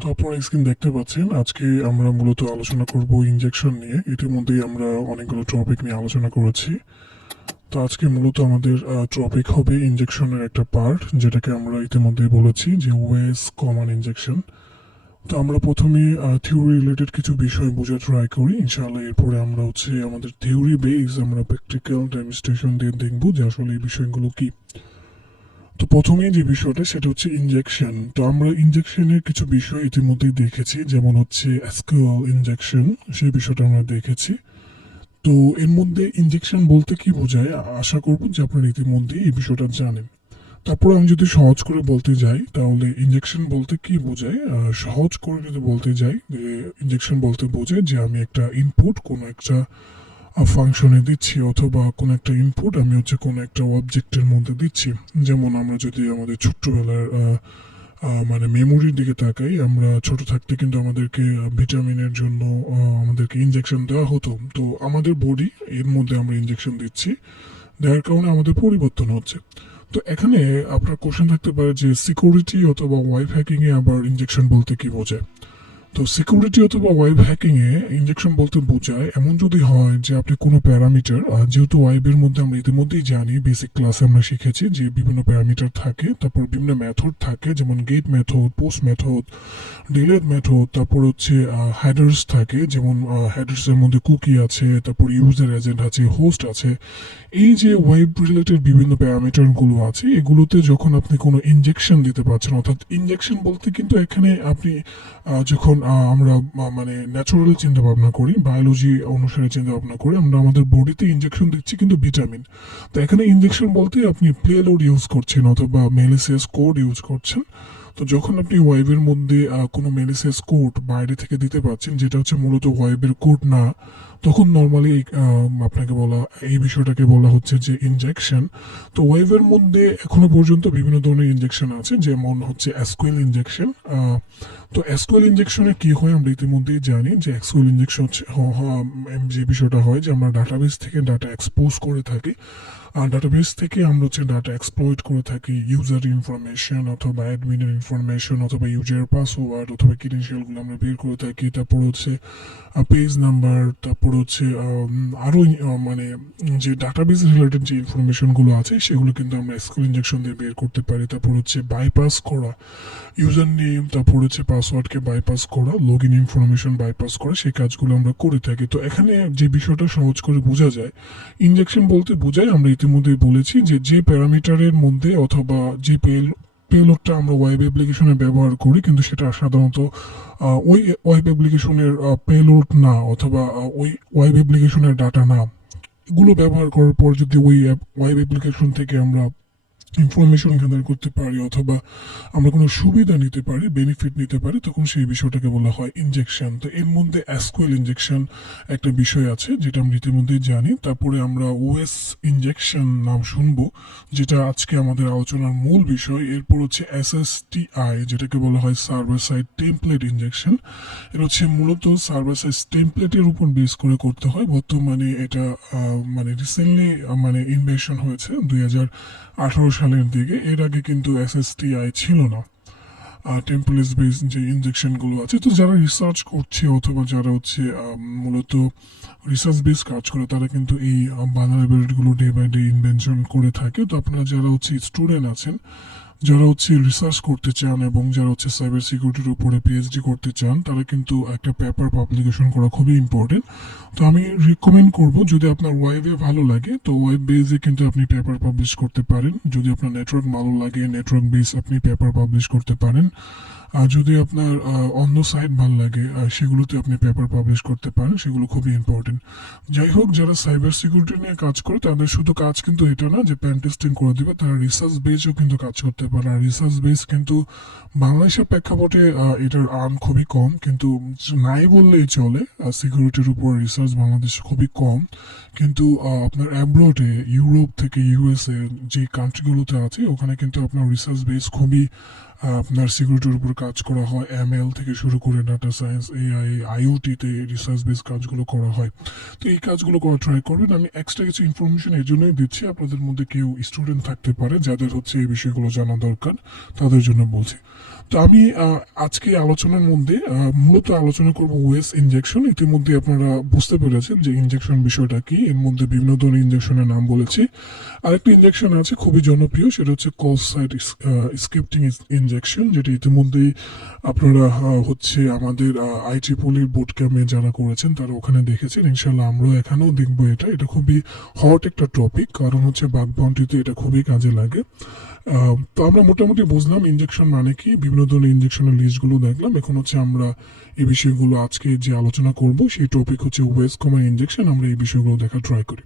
তো আপনারা স্ক্রিন দেখতে পাচ্ছেন। আজকে আমরা মূলত আলোচনা করব ইনজেকশন নিয়ে। ইতিমধ্যেই আমরা অনেকগুলো টপিক নিয়ে আলোচনা করেছি। তো আজকে মূলত আমাদের টপিক হবে ইনজেকশনের একটা পার্ট, যেটাকে আমরা ইতিমধ্যেই বলেছি যে ওয়েস কমন ইনজেকশন। তো আমরা প্রথমে থিওরি রিলেটেড কিছু বিষয় বোঝা ট্রাই করি, ইনশাআল্লাহ। এরপরে আমরা আমাদের থিওরি বেস আমরা প্র্যাকটিক্যাল ডেমনস্ট্রেশন দিয়ে দেখবো যে আসলে এই বিষয়গুলো কি। তো প্রথমেই যে বিষয়টা সেটা হচ্ছে ইনজেকশন। তো আমরা ইনজেকশনের কিছু বিষয় ইতিমধ্যেই দেখেছি, যেমন হচ্ছে অ্যাসকুয়াল ইনজেকশন, সেই বিষয়টা আমরা দেখেছি। তো এর মধ্যে ইনজেকশন বলতে কি বোঝায় আশা করব যে আপনারা ইতিমধ্যেই এই বিষয়টা জানেন। তারপর আমি যদি সহজ করে বলতে যাই তাহলে ইনজেকশন বলতে কি বোঝায়, সহজ করে যদি বলতে যাই যে ইনজেকশন বলতে বোঝায় যে আমি একটা ইনপুট কোনো একটা ফাংশনে দিচ্ছি, অথবা কোনো একটা ইনপুট আমি কোনো একটা অবজেক্টের মধ্যে দিচ্ছি। যেমন আমরা যদি আমাদের ছোট্টবেলার মানে মেমোরির দিকে তাকাই, আমরা ছোট থাকতে কিন্তু আমাদেরকে ভিটামিনের জন্য আমাদেরকে ইনজেকশন দেওয়া হতো। তো আমাদের বডি এর মধ্যে আমরা ইনজেকশন দিচ্ছি, দেওয়ার কারণে আমাদের পরিবর্তন হচ্ছে। তো এখানে আপনার কোশ্চেন থাকতে পারে যে সিকিউরিটি অথবা ওয়াইফ হ্যাকিং এ আবার ইনজেকশন বলতে কি বোঝায়। তো সিকিউরিটি অথবা ওয়েব হ্যাকিং এ ইনজেকশন বলতে বোঝায় এমন যদি হয় যে আপনি কোনো প্যারামিটার, যেহেতু ওয়েবের মধ্যে আমরা ইতিমধ্যেই জানি, বেসিক ক্লাসে আমরা শিখেছি যে বিভিন্ন প্যারামিটার থাকে, তারপর বিভিন্ন মেথড থাকে, যেমন get method, post method, delayed method, তারপর হেডার্স থাকে, যেমন হেডার্স এর মধ্যে কুকি আছে, তারপর ইউজার এজেন্ট আছে, হোস্ট আছে। এই যে ওয়েব রিলেটেড বিভিন্ন প্যারামিটার গুলো আছে, এগুলোতে যখন আপনি কোনো ইনজেকশন দিতে পারছেন, অর্থাৎ ইনজেকশন বলতে কিন্তু এখানে আপনি যখন আমরা মানে ন্যাচারালি চিন্তা ভাবনা করি, বায়োলজি অনুসারে চিন্তা ভাবনা করি, আমরা আমাদের বডিতে ইনজেকশন দিচ্ছি কিন্তু ভিটামিন। তো এখানে ইনজেকশন বলতে আপনি প্লেলোড ইউজ করছেন অথবা মেলিসিয়াস কোড ইউজ করছেন। তো যখন আপনি ওয়েবের মধ্যে কোনো মেলিসিয়াস কোড বাইরে থেকে দিতে পারছেন, যেটা হচ্ছে মূলত ওয়েবের কোড না, তখন নর্মালি আপনাকে বলা, এই বিষয়টাকে বলা হচ্ছে যে ইনজেকশন। তো ওয়েবের মধ্যে এখনো পর্যন্ত বিভিন্ন ধরনের ইনজেকশন আছে, যেমন হচ্ছে এসকিউএল ইনজেকশন। তো এসকিউএল ইনজেকশনে কি হয় আমরা ইতিমধ্যেই জানি যে এসকিউএল ইনজেকশন হচ্ছে যে বিষয়টা হয় যে আমরা ডাটাবেস থেকে ডাটা এক্সপোজ করে থাকি, আর ডাটাবেস থেকে আমরা ডাটা এক্সপ্লয়েট করে থাকি, ইউজার ইনফরমেশন অথবা অ্যাডমিনের ইনফরমেশন অথবা ইউজার পাসওয়ার্ড অথবা ক্রিডেনশিয়ালগুলো আমরা বের করে থাকি। তারপর পেজ নাম্বার, তারপর আরো মানে যে ডাটাবেস রিলেটেড যে ইনফরমেশনগুলো আছে সেগুলো কিন্তু আমরা এসকিউএল ইনজেকশন দিয়ে বের করতে পারি। তারপর বাইপাস করা ইউজার নেম, তারপর পাসওয়ার্ডকে বাইপাস করা, লগ ইন ইনফরমেশন বাইপাস করা, সেই কাজগুলো আমরা করে থাকি। তো এখানে যে বিষয়টা সহজ করে বোঝা যায়, ইনজেকশন বলতে বোঝায়, আমরা ইতিমধ্যে বলেছি যে যে প্যারামিটারের মধ্যে অথবা যে পেলোডটা আমরা ওয়েব অ্যাপ্লিকেশনে ব্যবহার করি, কিন্তু সেটা সাধারণত ওই ওয়েব অ্যাপ্লিকেশনের পেলোড না, অথবা ওই ওয়েব অ্যাপ্লিকেশনের ডাটা না, এগুলো ব্যবহার করার পর যদি ওই ওয়েব অ্যাপ্লিকেশন থেকে আমরা ইনফরমেশন গ্যাদার করতে পারি অথবা আমরা কোনো সুবিধা নিতে পারি, বেনিফিট নিতে পারি, তখন সেই বিষয়টাকে বলা হয় ইনজেকশন। তো এর মধ্যে এসকিউএল ইনজেকশন একটা বিষয় আছে, যেটা আমরা ইতিমধ্যেই জানি। তারপরে আমরা ওএস ইনজেকশন নাম শুনবো, যেটা আজকে আমাদের আলোচনার মূল বিষয়। এরপর হচ্ছে এসএসটিআই, যেটাকে বলা হয় সার্ভার সাইড টেমপ্লেট ইনজেকশন। এটা হচ্ছে মূলত সার্ভার সাইড টেমপ্লেটের উপর বেস করে করতে হয়। বর্তমানে এটা মানে রিসেন্টলি মানে ইনভেশন হয়েছে 2018 সালের দিকে। এর আগে কিন্তু এসএসটিআই ছিল না। টেম্পলেস বেস যে ইনজেকশনগুলো আছে, তো যারা রিসার্চ করছে অথবা যারা মূলত রিসার্চ বেস কাজ করে, তারা কিন্তু এই ভালনারেবিলিটিগুলো ডে বাই ডে ইনভেনশন করে থাকে। তো আপনারা যারা স্টুডেন্ট আছেন, যারা রিসার্চ করতে চান এবং যারা সাইবার সিকিউরিটির উপরে পিএইচডি করতে চান, তারা কিন্তু একটা পেপার পাবলিকেশন করা খুবই ইম্পর্টেন্ট। তো আমি রিকমেন্ড করব, যদি আপনার ওয়েবে ভালো লাগে তো ওয়েব বেসে কিন্তু আপনি পেপার পাবলিশ করতে পারেন। যদি আপনার নেটওয়ার্ক ভালো লাগে, নেটওয়ার্ক বেস আপনি পেপার পাবলিশ করতে পারেন। আর যদি আপনার অন্য সাইট ভালো লাগে, সেগুলোতে আপনি পেপার পাবলিশ করতে পারেন, সেগুলো খুবই ইম্পর্টেন্ট। যাই হোক, যারা সাইবার সিকিউরিটি নিয়ে কাজ করে তাদের শুধু কাজ কিন্তু এটা না যে প্যান টেস্টিং করে দিবে, তারা রিসার্চ বেসও কিন্তু কাজ করতে পারে। আর রিসার্চ বেস কিন্তু বাংলাদেশের প্রেক্ষাপটে এটার আর্ন খুবই কম, কিন্তু নাই বললেই চলে। সিকিউরিটির উপর রিসার্চ বাংলাদেশে খুবই কম, কিন্তু আপনার অ্যাব্রডে, ইউরোপ থেকে ইউএসএ যে কান্ট্রিগুলোতে আছে, ওখানে কিন্তু আপনার রিসার্চ বেস খুবই আপনার সিকিউরিটির উপর কাজ করা হয়। এমএল থেকে শুরু করে ডাটা সায়েন্স, এআই, আইওটিতে রিসার্চ বেস কাজগুলো করা হয়। তো এই কাজগুলো করা ট্রাই করবেন। আমি এক্সট্রা কিছু ইনফরমেশন এই জন্যই দিচ্ছি, আপনাদের মধ্যে কেউ স্টুডেন্ট থাকতে পারে যাদের এই বিষয়গুলো জানা দরকার, তাদের জন্য বলছি। তো আমি আজকে আলোচনার মধ্যে মূলত আলোচনা করব ওএস ইনজেকশন। ইতিমধ্যে আপনারা বুঝতে পেরেছেন যে ইনজেকশন বিষয়টা কি। এর মধ্যে বিভিন্ন ধরনের ইনজেকশনের নাম বলেছি। আরেকটা ইনজেকশন আছে খুবই জনপ্রিয়, সেটা হচ্ছে কলসাইট স্ক্রিপ্টিং ইনজেকশন, যেটা ইতিমধ্যেই আপনারা হচ্ছে আমাদের আইট্রিপলির বুট ক্যাম্পে যারা করেছেন তারা ওখানে দেখেছেন। ইনশাল্লাহ আমরাও এখানেও দেখবো। এটা খুবই হট একটা টপিক, কারণ হচ্ছে বাগ বাউন্টিতে এটা খুবই কাজে লাগে। তো আমরা মোটামুটি বুঝলাম ইনজেকশন মানে কি, বিভিন্ন ধরনের ইনজেকশনের লিস্টগুলো দেখলাম। এখন হচ্ছে আমরা এই বিষয়গুলো আজকে যে আলোচনা করব সেই টপিক হচ্ছে ওএস কমার ইনজেকশন। আমরা এই বিষয়গুলো দেখার ট্রাই করি।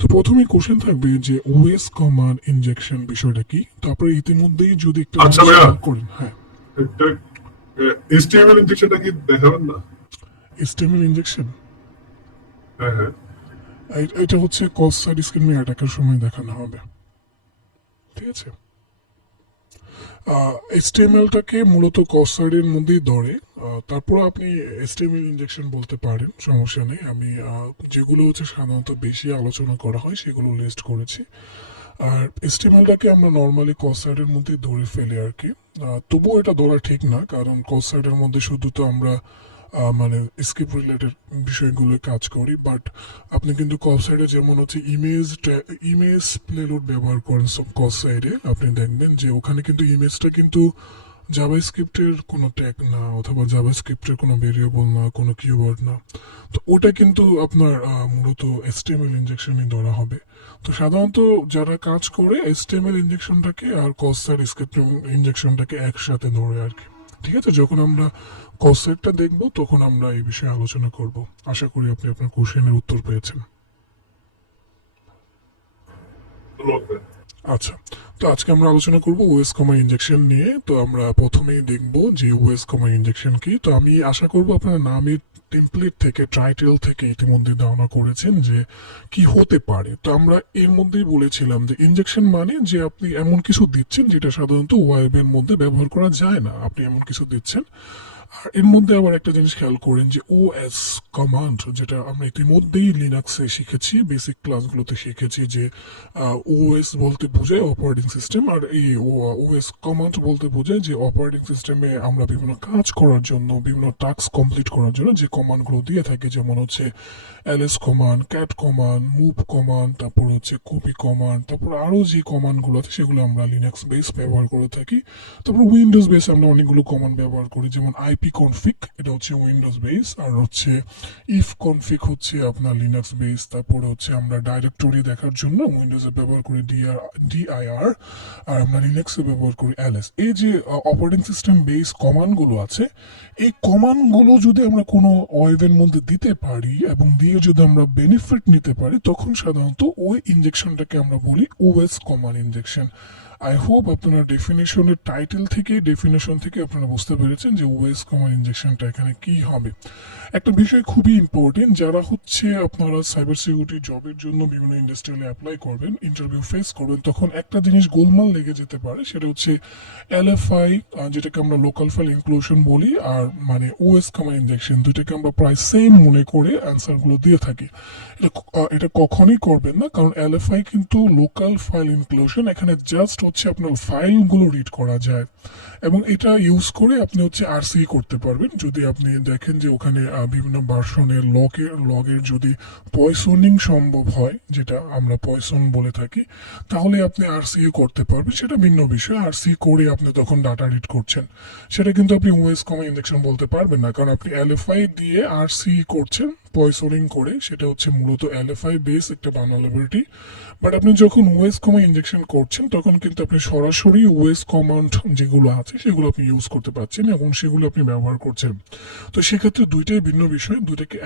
তো প্রথমেই কোশ্চেন থাকবে যে ওএস কমার ইনজেকশন বিষয়টা কি। তারপরে ইতিমধ্যেই যদি একটা আচ্ছা ভাইয়া, করেন। হ্যাঁ, এসটিএমএল ইনজেকশনটা কি দেখাবেন না? স্টেমিল ইনজেকশন হ্যাঁ হ্যাঁ। এটা হচ্ছে কলসাইট স্কিমিং অ্যাটাকের সময় দেখানো হবে। ঠিক আছে, এসটিএমএলটাকে মূলত কসাইডের মধ্যেই ধরে। তারপর আপনি এসটিএমএল ইনজেকশন বলতে পারেন, সমস্যা নেই। আমি যেগুলো হচ্ছে সাধারণত বেশি আলোচনা করা হয় সেগুলো লিস্ট করেছি। আর এসটিএমএলটাকে আমরা নর্মালি কসাইডের মধ্যেই ধরে ফেলি আর কি। তবুও এটা ধরা ঠিক না, কারণ কসাইডের মধ্যে শুধু তো আমরা মানে স্ক্রিপ্ট রিলেটেড বিষয়গুলো কাজ করি, বাট আপনি কিন্তু কল সাইডে যেমন হচ্ছে ইমেজ প্লেলোড ব্যবহার করেন সব কল সাইডে, আপনি দেখবেন যে ওখানে কিন্তু ইমেজটা কিন্তু জাভা স্ক্রিপ্টের কোনো ট্যাগ না, অথবা জাভা স্ক্রিপ্টের কোনো ভেরিয়েবল না, কোনো কিওয়ার্ড না। তো ওটা কিন্তু আপনার মূলত এসটিএমএল ইনজেকশনই ধরা হবে। তো সাধারণত যারা কাজ করে এসটিএমএল ইনজেকশনটাকে আর কল সাইড স্ক্রিপ্ট ইনজেকশনটাকে একসাথে ধরে আর কি। ঠিক আছে, যখন আমরা কনসেপ্টটা দেখব তখন আমরা এই বিষয়ে আলোচনা করব। আশা করি আপনি আপনার কোশ্চেনের উত্তর পেয়েছেন। ধন্যবাদ ভাইয়া। আচ্ছা, তো আজকে আমরা আলোচনা করব ওএস কমা ইনজেকশন নিয়ে। তো আমরা প্রথমেই দেখব যে ওএস কমা ইনজেকশন কি। তো আমি আশা করব আপনারা নামের টেমপ্লেট থেকে, টাইটেল থেকে ইতিমধ্যে ধারণা করেছেন যে কি হতে পারে। তো আমরা এর মধ্যেই বলেছিলাম যে ইনজেকশন মানে যে আপনি এমন কিছু দিচ্ছেন যেটা সাধারণত ওয়েবের মধ্যে ব্যবহার করা যায় না, আপনি এমন কিছু দিচ্ছেন। আর এর মধ্যে আবার একটা জিনিস খেয়াল করেন যে ওএস কমান্ড, যেটা আমরা ইতিমধ্যেই লিনাক্সে শিখেছি, বেসিক ক্লাসগুলোতে শিখেছি যে ওএস বলতে বোঝায় অপারেটিং সিস্টেম, আর এই ওএস কমান্ড বলতে বোঝায় যে অপারেটিং সিস্টেমে আমরা বিভিন্ন কাজ করার জন্য, বিভিন্ন টাস্ক কমপ্লিট করার জন্য যে কমান্ডগুলো দিয়ে থাকি, যেমন হচ্ছে LS command, cat command, move command, তারপর হচ্ছে কপি কমান্ড, তারপর আরও যে কমান্ডগুলো আছে সেগুলো আমরা লিনাক্স বেস ব্যবহার করে থাকি। তারপর উইন্ডোজ বেস আমরা অনেকগুলো কমান্ড ব্যবহার করি, যেমন আইপি কনফিগ, এটা হচ্ছে উইন্ডোজ বেস, আর হচ্ছে ইফ কনফিগ হচ্ছে আপনার লিনাক্স বেস। তারপরে হচ্ছে আমরা ডাইরেক্টরি দেখার জন্য উইন্ডোজে ব্যবহার করি ডিআইআর, আর আমরা লিনাক্সে ব্যবহার করি এলএস। এই যে অপারেটিং সিস্টেম বেস কমান্ডগুলো আছে, এই কমান্ডগুলো যদি আমরা কোনো ওয়েবের মধ্যে দিতে পারি এবং দিয়ে যদি আমরা বেনিফিট নিতে পারি, তখন সাধারণত ওই ইনজেকশনটাকে আমরা বলি OS command injection. I hope আপনারা ডেফিনেশন থেকে আপনারা বুঝতে পেরেছেন যে ওএস কমান্ড ইনজেকশনটা এখানে কি হবে। একটা বিষয় খুবই ইম্পর্টেন্ট, যারা হচ্ছে আপনারা সাইবার সিকিউরিটি জবের জন্য বিভিন্ন ইন্ডাস্ট্রিয়ালে অ্যাপ্লাই করবেন, ইন্টারভিউ ফেস করবেন, তখন একটা জিনিস গোলমাল লেগে যেতে পারে, সেটা হচ্ছে এলএফআই, যেটাকে আমরা লোকাল ফাইল ইনক্লুশন বলি, আর মানে ওএস কমান্ড ইনজেকশন, দুটাকে আমরা প্রায় সেম মনে করে অ্যান্সারগুলো দিয়ে থাকি। এটা কখনই করবেন না, কারণ এলএফআই কিন্তু লোকাল ফাইল ইনক্লুশন, এখানে জাস্ট হচ্ছে আপনার ফাইলগুলো রিড করা যায়, এবং এটা ইউজ করে আপনি হচ্ছে আরসি করতে পারবেন। যদি আপনি দেখেন যে ওখানে বিভিন্ন ভার্সনের লগের যদি পয়সনিং সম্ভব হয়, যেটা আমরা পয়সন বলে থাকি, তাহলে আপনি আরসি করতে পারবেন। সেটা ভিন্ন বিষয়। আরসি করে আপনি তখন ডাটা রিড করছেন, সেটা কিন্তু আপনি ওএস কমা ইনজেকশন বলতে পারবেন না, কারণ আপনি এলএফআই দিয়ে আরসি করছেন পয়সনিং করে, সেটা হচ্ছে মূলত এলএফআই বেস একটা ভালনারেবিলিটি। বাট আপনি যখন ওএস কমা ইনজেকশন করছেন তখন কিন্তু আপনি সরাসরি ওএস কমান্ড যেগুলো আছে সেগুলো আপনি ইউজ করতে পারছেন এবং সেগুলো আপনি ব্যবহার করছেন। তো সেক্ষেত্রে দুইটাই ভিন্ন বিষয়, দুইটাকে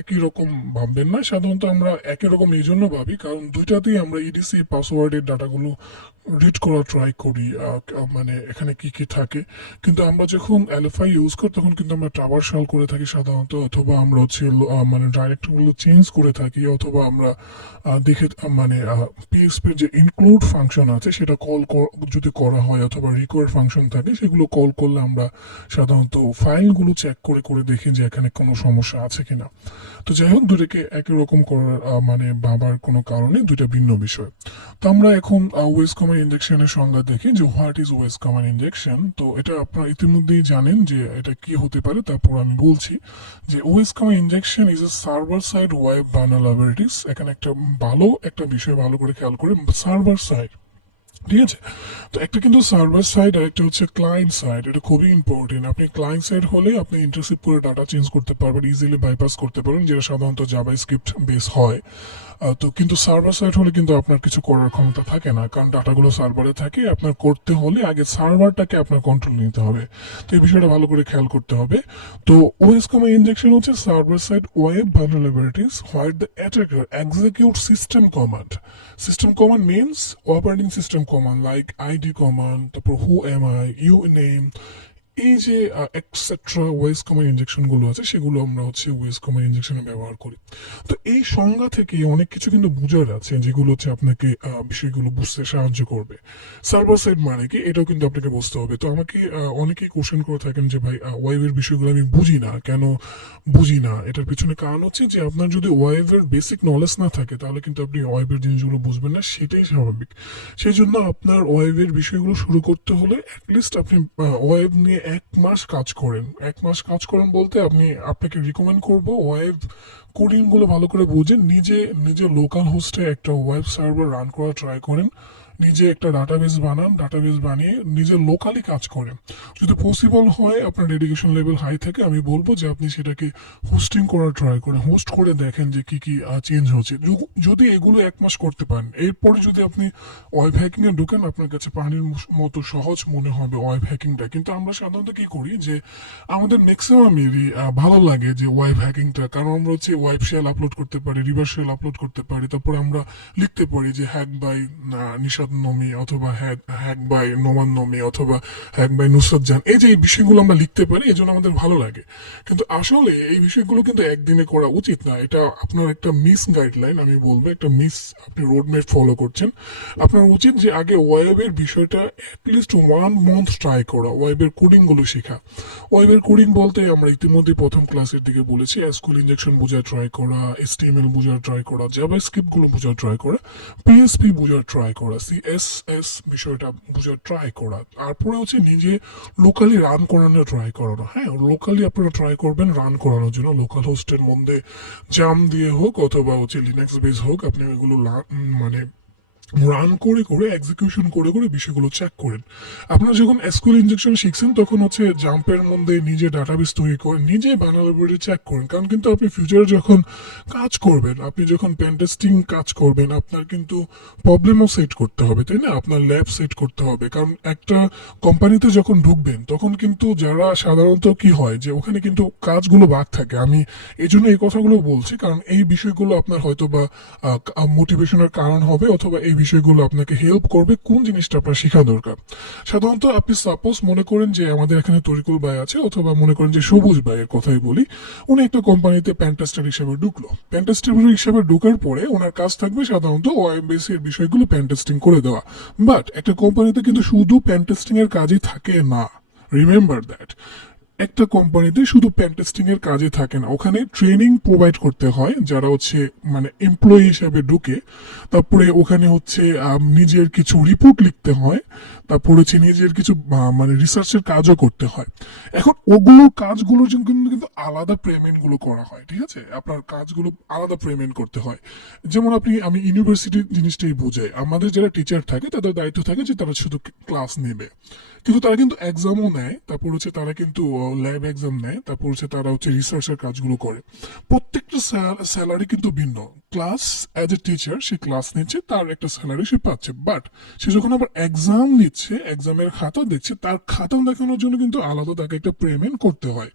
একই রকম ভাববেন না। সাধারণত আমরা একই রকম এই জন্য ভাবি কারণ দুইটাতেই আমরা ইডিসি পাসওয়ার্ডের ডাটাগুলো রিড করা ট্রাই করি, মানে এখানে কি কি থাকে। কিন্তু আমরা যখন এলএফআই ইউজ করি তখন কিন্তু আমরা ট্রাভার্সাল করে থাকি সাধারণত, অথবা আমরা হচ্ছে মানে ডাইরেক্টরগুলো চেঞ্জ করে থাকি, অথবা আমরা দেখে মানে পিএসপির যে ইনক্লুড ফাংশন আছে সেটা যদি করা হয়, অথবা রিকোয়ার ফাংশন থাকে সেগুলো কল করলে আমরা সাধারণত ফাইলগুলো চেক করে করে দেখি যে এখানে কোনো সমস্যা আছে কিনা। তো যাই হোক, দুটোকে একই রকম করার মানে ভাবার কোনো কারণে দুইটা ভিন্ন বিষয়। তো আমরা এখন ওয়েস কমান্ড ইনজেকশনের সংজ্ঞা দেখি যে what is OS command injection. তো এটা আপনারা ইতিমধ্যেই জানেন যে এটা কি হতে পারে, তারপর আমি বলছি যে OS command injection is a server side web vulnerabilities. এখানে একটা ভালো একটা বিষয় ভালো করে খেয়াল করে, সার্ভার সাইড, ঠিক আছে। তো একটা কিন্তু সার্ভার সাইড আর একটা হচ্ছে ক্লায়েন্ট সাইড, এটা খুবই ইম্পর্টেন্ট। আপনি ক্লায়েন্ট সাইড হলে আপনি ইন্টারসিপ করে ডাটা চেঞ্জ করতে পারবেন, ইজিলি বাইপাস করতে পারবেন, যেটা সাধারণত জাভা স্ক্রিপ্ট বেস হয়। তো কিন্তু সার্ভার সাইড হলে কিন্তু আপনার কিছু করার ক্ষমতা থাকে না, কারণ ডাটাগুলো সার্ভারে থাকে। আপনার করতে হলে আগে সার্ভারটাকে আপনার কন্ট্রোল নিতে হবে। তো এই বিষয়টা ভালো করে খেয়াল করতে হবে। তো ওএস কমান্ড ইনজেকশন হচ্ছে server side web vulnerabilities what the attacker execute system command. System command means operating system command like ID command, তারপর who am I, uname, এই যে এক্সেট্রা ওয়েস কমান্ড ইনজেকশন গুলো আছে সেগুলো আমরা হচ্ছে ওয়েস কমান্ড ইনজেকশনে ব্যবহার করি। তো এই সংজ্ঞা থেকে অনেক কিছু কিন্তু বোঝার আছে যেগুলো হচ্ছে আপনাকে বিষয়গুলো বুঝতে সাহায্য করবে। সার্ভার সাইড মানে কি, এটাও কিন্তু আপনাকে বুঝতে হবে। তো আমাকে অনেকেই কোশ্চেন করে থাকেন যে ভাই ওয়েবের বিষয়গুলো আমি বুঝি না, কেন বুঝি না? এটার পিছনে কারণ হচ্ছে যে আপনার যদি ওয়েবের বেসিক নলেজ না থাকে তাহলে কিন্তু আপনি ওয়েবের জিনিসগুলো বুঝবেন না, সেটাই স্বাভাবিক। সেই জন্য আপনার ওয়েবের বিষয়গুলো শুরু করতে হলে অ্যাটলিস্ট আপনি ওয়েব নিয়ে 1 মাস কাজ করেন। 1 মাস কাজ করেন বলতে আপনাকে রিকমেন্ড করব ওয়েব কোডিং গুলো ভালো করে বুঝেন, নিজে লোকাল হোস্টে একটা ওয়েব সার্ভার রান করা ট্রাই করেন, নিজে একটা ডাটাবেস বানান, ডাটাবেস বানিয়ে নিজে লোকালি কাজ করেন। যদি পসিবল হয়, আপনার ডেডিকেশন লেভেল হাই থাকে, আমি বলবো যে আপনি সেটাকে হোস্টিং করার ট্রাই করেন, হোস্ট করে দেখেন যে কি কি চেঞ্জ হচ্ছে। যদি এগুলো 1 মাস করতে পারেন, এরপরে যদি আপনি ওয়েব হ্যাকিং এ ঢুকেন, আপনার কাছে পানির মতো সহজ মনে হবে ওয়েব হ্যাকিংটা। কিন্তু আমরা সাধারণত কি করি যে আমাদের ম্যাক্সিমামেরই ভালো লাগে যে ওয়েব হ্যাকিংটা, কারণ আমরা হচ্ছে ওয়েব শেল আপলোড করতে পারি, রিভার শেল আপলোড করতে পারি, তারপর আমরা লিখতে পারি যে হ্যাক বাই নিশাদ নমি, অথবা হ্যাক বাই নোমান নমি, অথবা হ্যাক বাই নুসরাত জান। এই যে এই বিষয়গুলো আমরা লিখতে পারি, এই জন্য আমাদের ভালো লাগে। কিন্তু আসলে এই বিষয়গুলো কিন্তু একদিনে করা উচিত না। এটা আপনার একটা মিস গাইডলাইন, আমি বলবো একটা মিস আপনি রোডম্যাপ ফলো করছেন। আপনার উচিত যে আগে ওয়েবের বিষয়টা অ্যাটলিস্ট 1 মান্থ ট্রাই করা, ওয়েবের কোডিং গুলো শেখা। ওয়েবের কোডিং বলতে আমরা ইতিমধ্যে প্রথম ক্লাসের দিকে বলেছি, এসকিউএল ইনজেকশন বোঝার ট্রাই করা, এইচটিএমএল বোঝার ট্রাই করা, জাভা স্ক্রিপ্ট গুলো বোঝার ট্রাই করা, পিএসপি বোঝার ট্রাই করা, সিএসএস বিষয়টা বোঝার ট্রাই করা, তারপরে হচ্ছে নিজে লোকালি রান করানোর ট্রাই করানো। হ্যাঁ, লোকালি আপনারা ট্রাই করবেন রান করানোর জন্য, লোকাল হোস্টের মধ্যে জাম দিয়ে হোক অথবা হচ্ছে লিনাক্স বেস হোক, আপনি ওইগুলো মানে রান করে করে এক্সিকিউশন করে করে বিষয়গুলো চেক করেন। আপনারা যখন এসকিউএল ইনজেকশন শিখছেন তখন হচ্ছে জাম্পের মধ্যে নিজে ডাটাবেস তৈরি করেন, নিজে ভালনারাবিলিটি চেক করেন। কারণ কিন্তু আপনি ফিউচারে যখন কাজ করবেন, আপনি যখন পেন টেস্টিং কাজ করবেন, আপনার কিন্তু প্রবলেমও সেট করতে হবে, তাই না? আপনার ল্যাব সেট করতে হবে। কারণ একটা কোম্পানিতে যখন ঢুকবেন তখন কিন্তু যারা সাধারণত কি হয় যে ওখানে কিন্তু কাজগুলো বাদ থাকে। আমি এই জন্য এই কথাগুলো বলছি, কারণ এই বিষয়গুলো আপনার হয়তো বা মোটিভেশনের কারণ হবে, অথবা এই বিষয়গুলো আপনাকে হেল্প করবে কোন জিনিসটা আপনার শেখা দরকার। সাধারণত আপনি সাপোজ মনে করেন যে আমাদের এখানে তরিকুল ভাই আছে, অথবা মনে করেন যে সবুজ ভাইয়ের কথাই বলি, উনি একটা কোম্পানিতে পেনটেস্টার হিসেবে ঢুকলো। পেনটেস্টার হিসেবে ঢোকার পরে ওনার কাজ থাকবে সাধারণত ওএমবিসি এর বিষয়গুলো পেনটেস্টিং করে দেওয়া। বাট একটা কোম্পানিতে কিন্তু শুধু পেনটেস্টিং এর কাজই থাকে না, রিমেম্বার দ্যাট। একটা কোম্পানিতে শুধু পেন টেস্টিং এর কাজে থাকে না, ওখানে ট্রেনিং প্রোভাইড করতে হয় যারা হচ্ছে মানে এমপ্লয়ি হিসেবে ঢুকে। তারপরে ওখানে হচ্ছে নিজের কিছু রিপোর্ট লিখতে হয়, তারপরে হচ্ছে নিজের কিছু মানে রিসার্চের কাজও করতে হয়। এখন ওগুলো কাজগুলোর জন্য কিন্তু আলাদা পেমেন্ট গুলো করা হয়, ঠিক আছে? আপনার কাজগুলো আলাদা পেমেন্ট করতে হয়। যেমন আমি ইউনিভার্সিটির জিনিসটাই বুঝাই, আমাদের যারা টিচার থাকে তাদের দায়িত্ব থাকে যে তারা শুধু ক্লাস নেবে, কিন্তু তারা কিন্তু এক্সামও নেয়, তারপর হচ্ছে তারা কিন্তু ল্যাব এক্সাম নেয়, তারপর হচ্ছে তারা হচ্ছে রিসার্চের কাজগুলো করে। প্রত্যেকটা স্যালারি কিন্তু ভিন্ন। Class as a teacher say class নিচ্ছে, তার একটা স্যালারি সে পাচ্ছে, বাট সে যখন আবার এক্সাম নিচ্ছে, এক্সামের খাতা দেখছে, তার খাতা দেখানোর জন্য কিন্তু আলাদা তাকে একটা পেমেন্ট করতে হয়।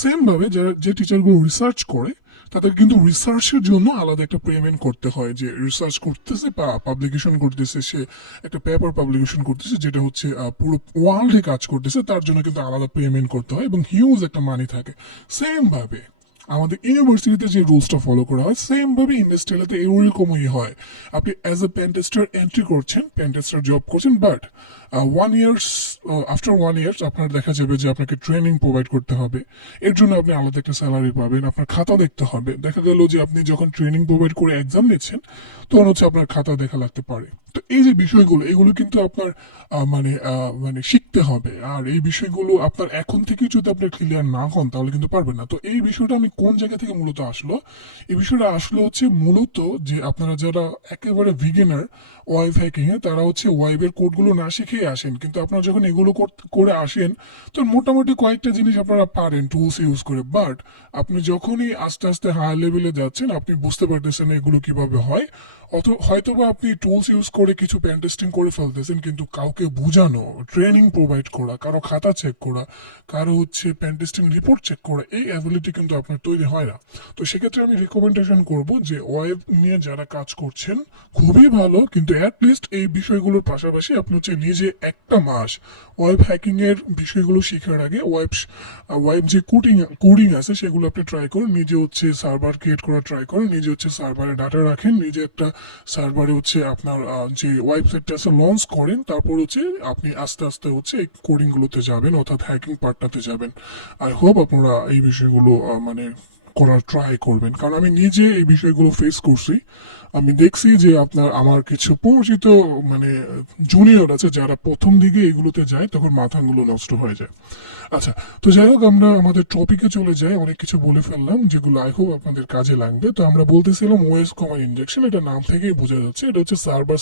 সেম ভাবে যে টিচারগুলো রিসার্চ করে তাদের কিন্তু রিসার্চের জন্য আলাদা একটা পেমেন্ট করতে হয়, যে রিসার্চ করতেছে বা পাবলিকেশন করতেছে, সে একটা পেপার পাবলিকেশন করতেছে যেটা হচ্ছে পুরো ওয়ার্ল্ডে কাজ করতেছে, তার জন্য কিন্তু আলাদা পেমেন্ট করতে হয় এবং হিউজ একটা মানি থাকে। সেম ভাবে আমাদের ইউনিভার্সিটিতে যে রুলসটা ফলো করা হয় সেম ভাবে ইন্ডাস্ট্রিয়ালতে এরকমই হয়। আপনি as a pen tester entry করছেন, পেন টেস্টার জব করছেন, বাট 1 ইয়ার্স আফটার 1 ইয়ার্স আপনার দেখা যাবে যে আপনাকে ট্রেনিং প্রোভাইড করতে হবে। এর জন্য আপনি আলাদা একটা স্যালারি পাবেন, আপনার খাতা দেখতে হবে। দেখা গেল যে আপনি যখন ট্রেনিং প্রোভাইড করে এক্সাম নিচ্ছেন তখন হচ্ছে আপনার খাতা দেখা লাগতে পারে। তো এই যে বিষয়গুলো, এগুলো কিন্তু আপনার মানে শিখতে হবে। আর এই বিষয়গুলো আপনার এখন থেকে যদি আপনি ক্লিয়ার না হন তাহলে কিন্তু পারবেন না। তো এই বিষয়টা আমি কোন জায়গা থেকে মূলত আসলো, এই বিষয়টা আসলে হচ্ছে মূলত যে আপনারা যারা একেবারে বিগিনার ওয়েব হ্যাকিং এ, তারা হচ্ছে ওয়েবের কোডগুলো না শিখেই আসেন, কিন্তু আপনারা যখন এগুলো করে আসেন তখন মোটামুটি কয়েকটা জিনিস আপনারা পারেন টুলস ইউজ করে। বাট আপনি যখনই আস্তে আস্তে হাই লেভেলে যাচ্ছেন আপনি বুঝতে পারতেছেন এগুলো কিভাবে হয়। হয়তোবা আপনি টুলস ইউজ করে কিছু পেন টেস্টিং করে ফেলতেছেন, কিন্তু কাউকে বোঝানো, ট্রেনিং প্রোভাইড করা, কারো খাতা চেক করা, কারো হচ্ছে পেন টেস্টিং রিপোর্ট চেক করা, এই অ্যাবিলিটি কিন্তু আপনার তৈরি হয় না। তো সেক্ষেত্রে আমি রিকমেন্ডেশন করব যে ওয়েব নিয়ে যারা কাজ করছেন খুবই ভালো, কিন্তু অ্যাটলিস্ট এই বিষয়গুলোর পাশাপাশি আপনি হচ্ছে নিজে 1 মাস ওয়েব হ্যাকিং এর বিষয়গুলো শেখার আগে ওয়েব যে কোডিং আছে সেগুলো আপনি ট্রাই করুন। নিজে হচ্ছে সার্ভার ক্রিয়েট করা ট্রাই করুন, নিজে হচ্ছে সার্ভারে ডাটা রাখেন, নিজে একটা সার্ভারে হচ্ছে আপনার যে ওয়েবসাইটটা আছে লঞ্চ করেন। তারপর হচ্ছে আপনি আস্তে আস্তে হচ্ছে এই কোডিং গুলোতে যাবেন, অর্থাৎ হ্যাকিং পার্টটাতে যাবেন। আই হোপ আপনারা এই বিষয়গুলো মানে করার ট্রাই করবেন, কারণ আমি নিজে এই বিষয়গুলো ফেস করছি। আমি দেখছি যে আমার কিছু পরিচিত মানে জুনিয়র আছে যারা প্রথম দিকে এগুলোতে যায় তখন মাথাগুলো নষ্ট হয়ে যায়। আচ্ছা, তো যাই হোক আমরা আমাদের টপিকে চলে যাই। অনেক কিছু বলে ফেললাম যেগুলো আই হোপ আপনাদের কাজে লাগবে। তো আমরা বলতেছিলাম ওএস কমা ইনজেকশন, এটা নাম থেকেই বোঝা যাচ্ছে এটা হচ্ছে সার্ভার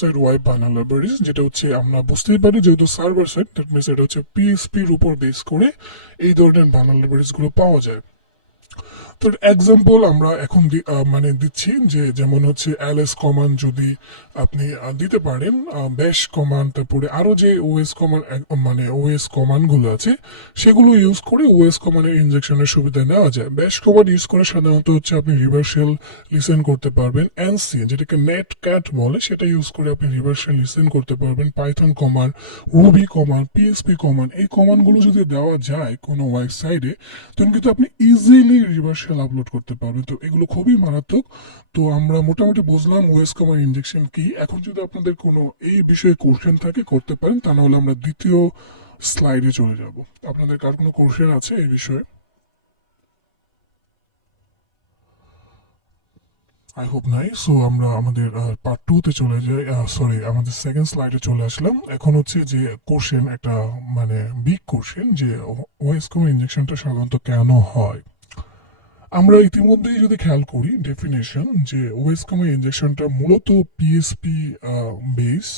সাইড ওয়েব ভালনারেবিলিটিস, যেটা হচ্ছে আমরা বুঝতেই পারি যেহেতু সার্ভার সাইড, দ্যাট মিনস এটা হচ্ছে পিএসপির উপর বেস করে এই ধরনের ভালনারেবিলিটিস গুলো পাওয়া যায়। তো এক্সাম্পল আমরা এখন মানে দিচ্ছি যে যেমন হচ্ছে এলএস কমান্ড যদি আপনি দিতে পারেন, ব্যাশ কমান্ড, তারপরে আরো যে ওএস কমান্ড মানে ওএস কমান্ড গুলো আছে সেগুলো ইউজ করে ওএস কমান্ডের ইনজেকশনের সুবিধা নেওয়া যায়। ব্যাশ কমান্ড ইউজ করে সাধারণত হচ্ছে আপনি রিভার্সাল লিসেন করতে পারবেন। এনসি যেটাকে নেট ক্যাট বলে সেটা ইউজ করে আপনি রিভার্সাল লিসেন করতে পারবেন। Python command, Ruby command, PSP command, এই কমান্ডগুলো যদি দেওয়া যায় কোনো ওয়েবসাইটে তখন কিন্তু আপনি ইজিলি রিভার্সাল আপলোড করতে পারবেন। তো এগুলো খুবই মারাত্মক। তো আমরা মোটামুটি বুঝলাম ওএস কমান্ড ইনজেকশন কি। এখন যদি আপনাদের কোনো এই বিষয়ে কোশ্চেন থাকে করতে পারেন, তা নাহলে আমরা দ্বিতীয় স্লাইডে চলে যাব। আপনাদের কার কোনো কোশ্চেন আছে এই বিষয়ে? আই হোপ নাই। সো আমরা আমাদের পার্ট 2 তে চলে যাই। সরি, আমাদের সেকেন্ড স্লাইডে চলে আসলাম। এখন হচ্ছে যে কোশ্চেন, একটা মানে বিগ কোশ্চেন, যে ওএস কমান্ড ইনজেকশনটা সাধারণত কেন হয়। আমরা ইতিমধ্যেই যদি খেয়াল করি ডেফিনেশন, যে ওএস কমান্ড ইনজেকশনটা মূলত পিএসপি বেস।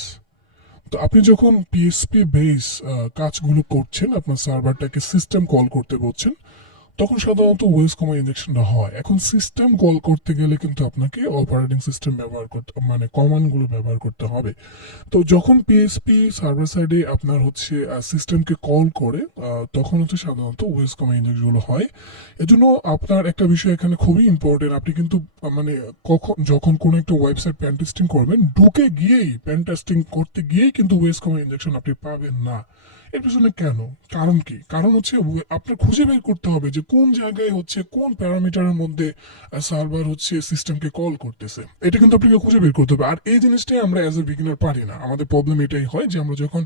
তো আপনি যখন পিএসপি বেস কাজগুলো করছেন, আপনার সার্ভারটাকে সিস্টেম কল করতে বলছেন, তখন সাধারণত ওএস কমান্ড ইনজেকশনটা হয়। এখন সিস্টেম কল করতে গেলে কিন্তু আপনাকে অপারেটিং সিস্টেম ব্যবহার করতে, মানে কমান্ডগুলো ব্যবহার করতে হবে। তো যখন পিএসপি সার্ভার সাইডে আপনার হচ্ছে সিস্টেমকে কল করে, তখন হচ্ছে সাধারণত ওএস কমান্ড ইনজেকশনগুলো হয়। এজন্য আপনার একটা বিষয় এখানে খুবই ইম্পর্টেন্ট, আপনি কিন্তু মানে যখন কোনো একটা ওয়েবসাইট পেন টেস্টিং করবেন, ঢুকে গিয়েই পেন টেস্টিং করতে গিয়েই কিন্তু ওএস কমান্ড ইনজেকশন আপনি পাবেন না। এর পিছনে কেন, কারণ কি? কারণ হচ্ছে আপনার খুঁজে বের করতে হবে যে কোন জায়গায় হচ্ছে কোন প্যারামিটারের মধ্যে সার্ভার হচ্ছে সিস্টেমকে কল করতেছে। এটা কিন্তু আপনাকে খুঁজে বের করতে হবে। আর এই জিনিসটাই আমরা অ্যাজ এ বিগিনার পারি না। আমাদের প্রবলেম এটাই হয় যে আমরা যখন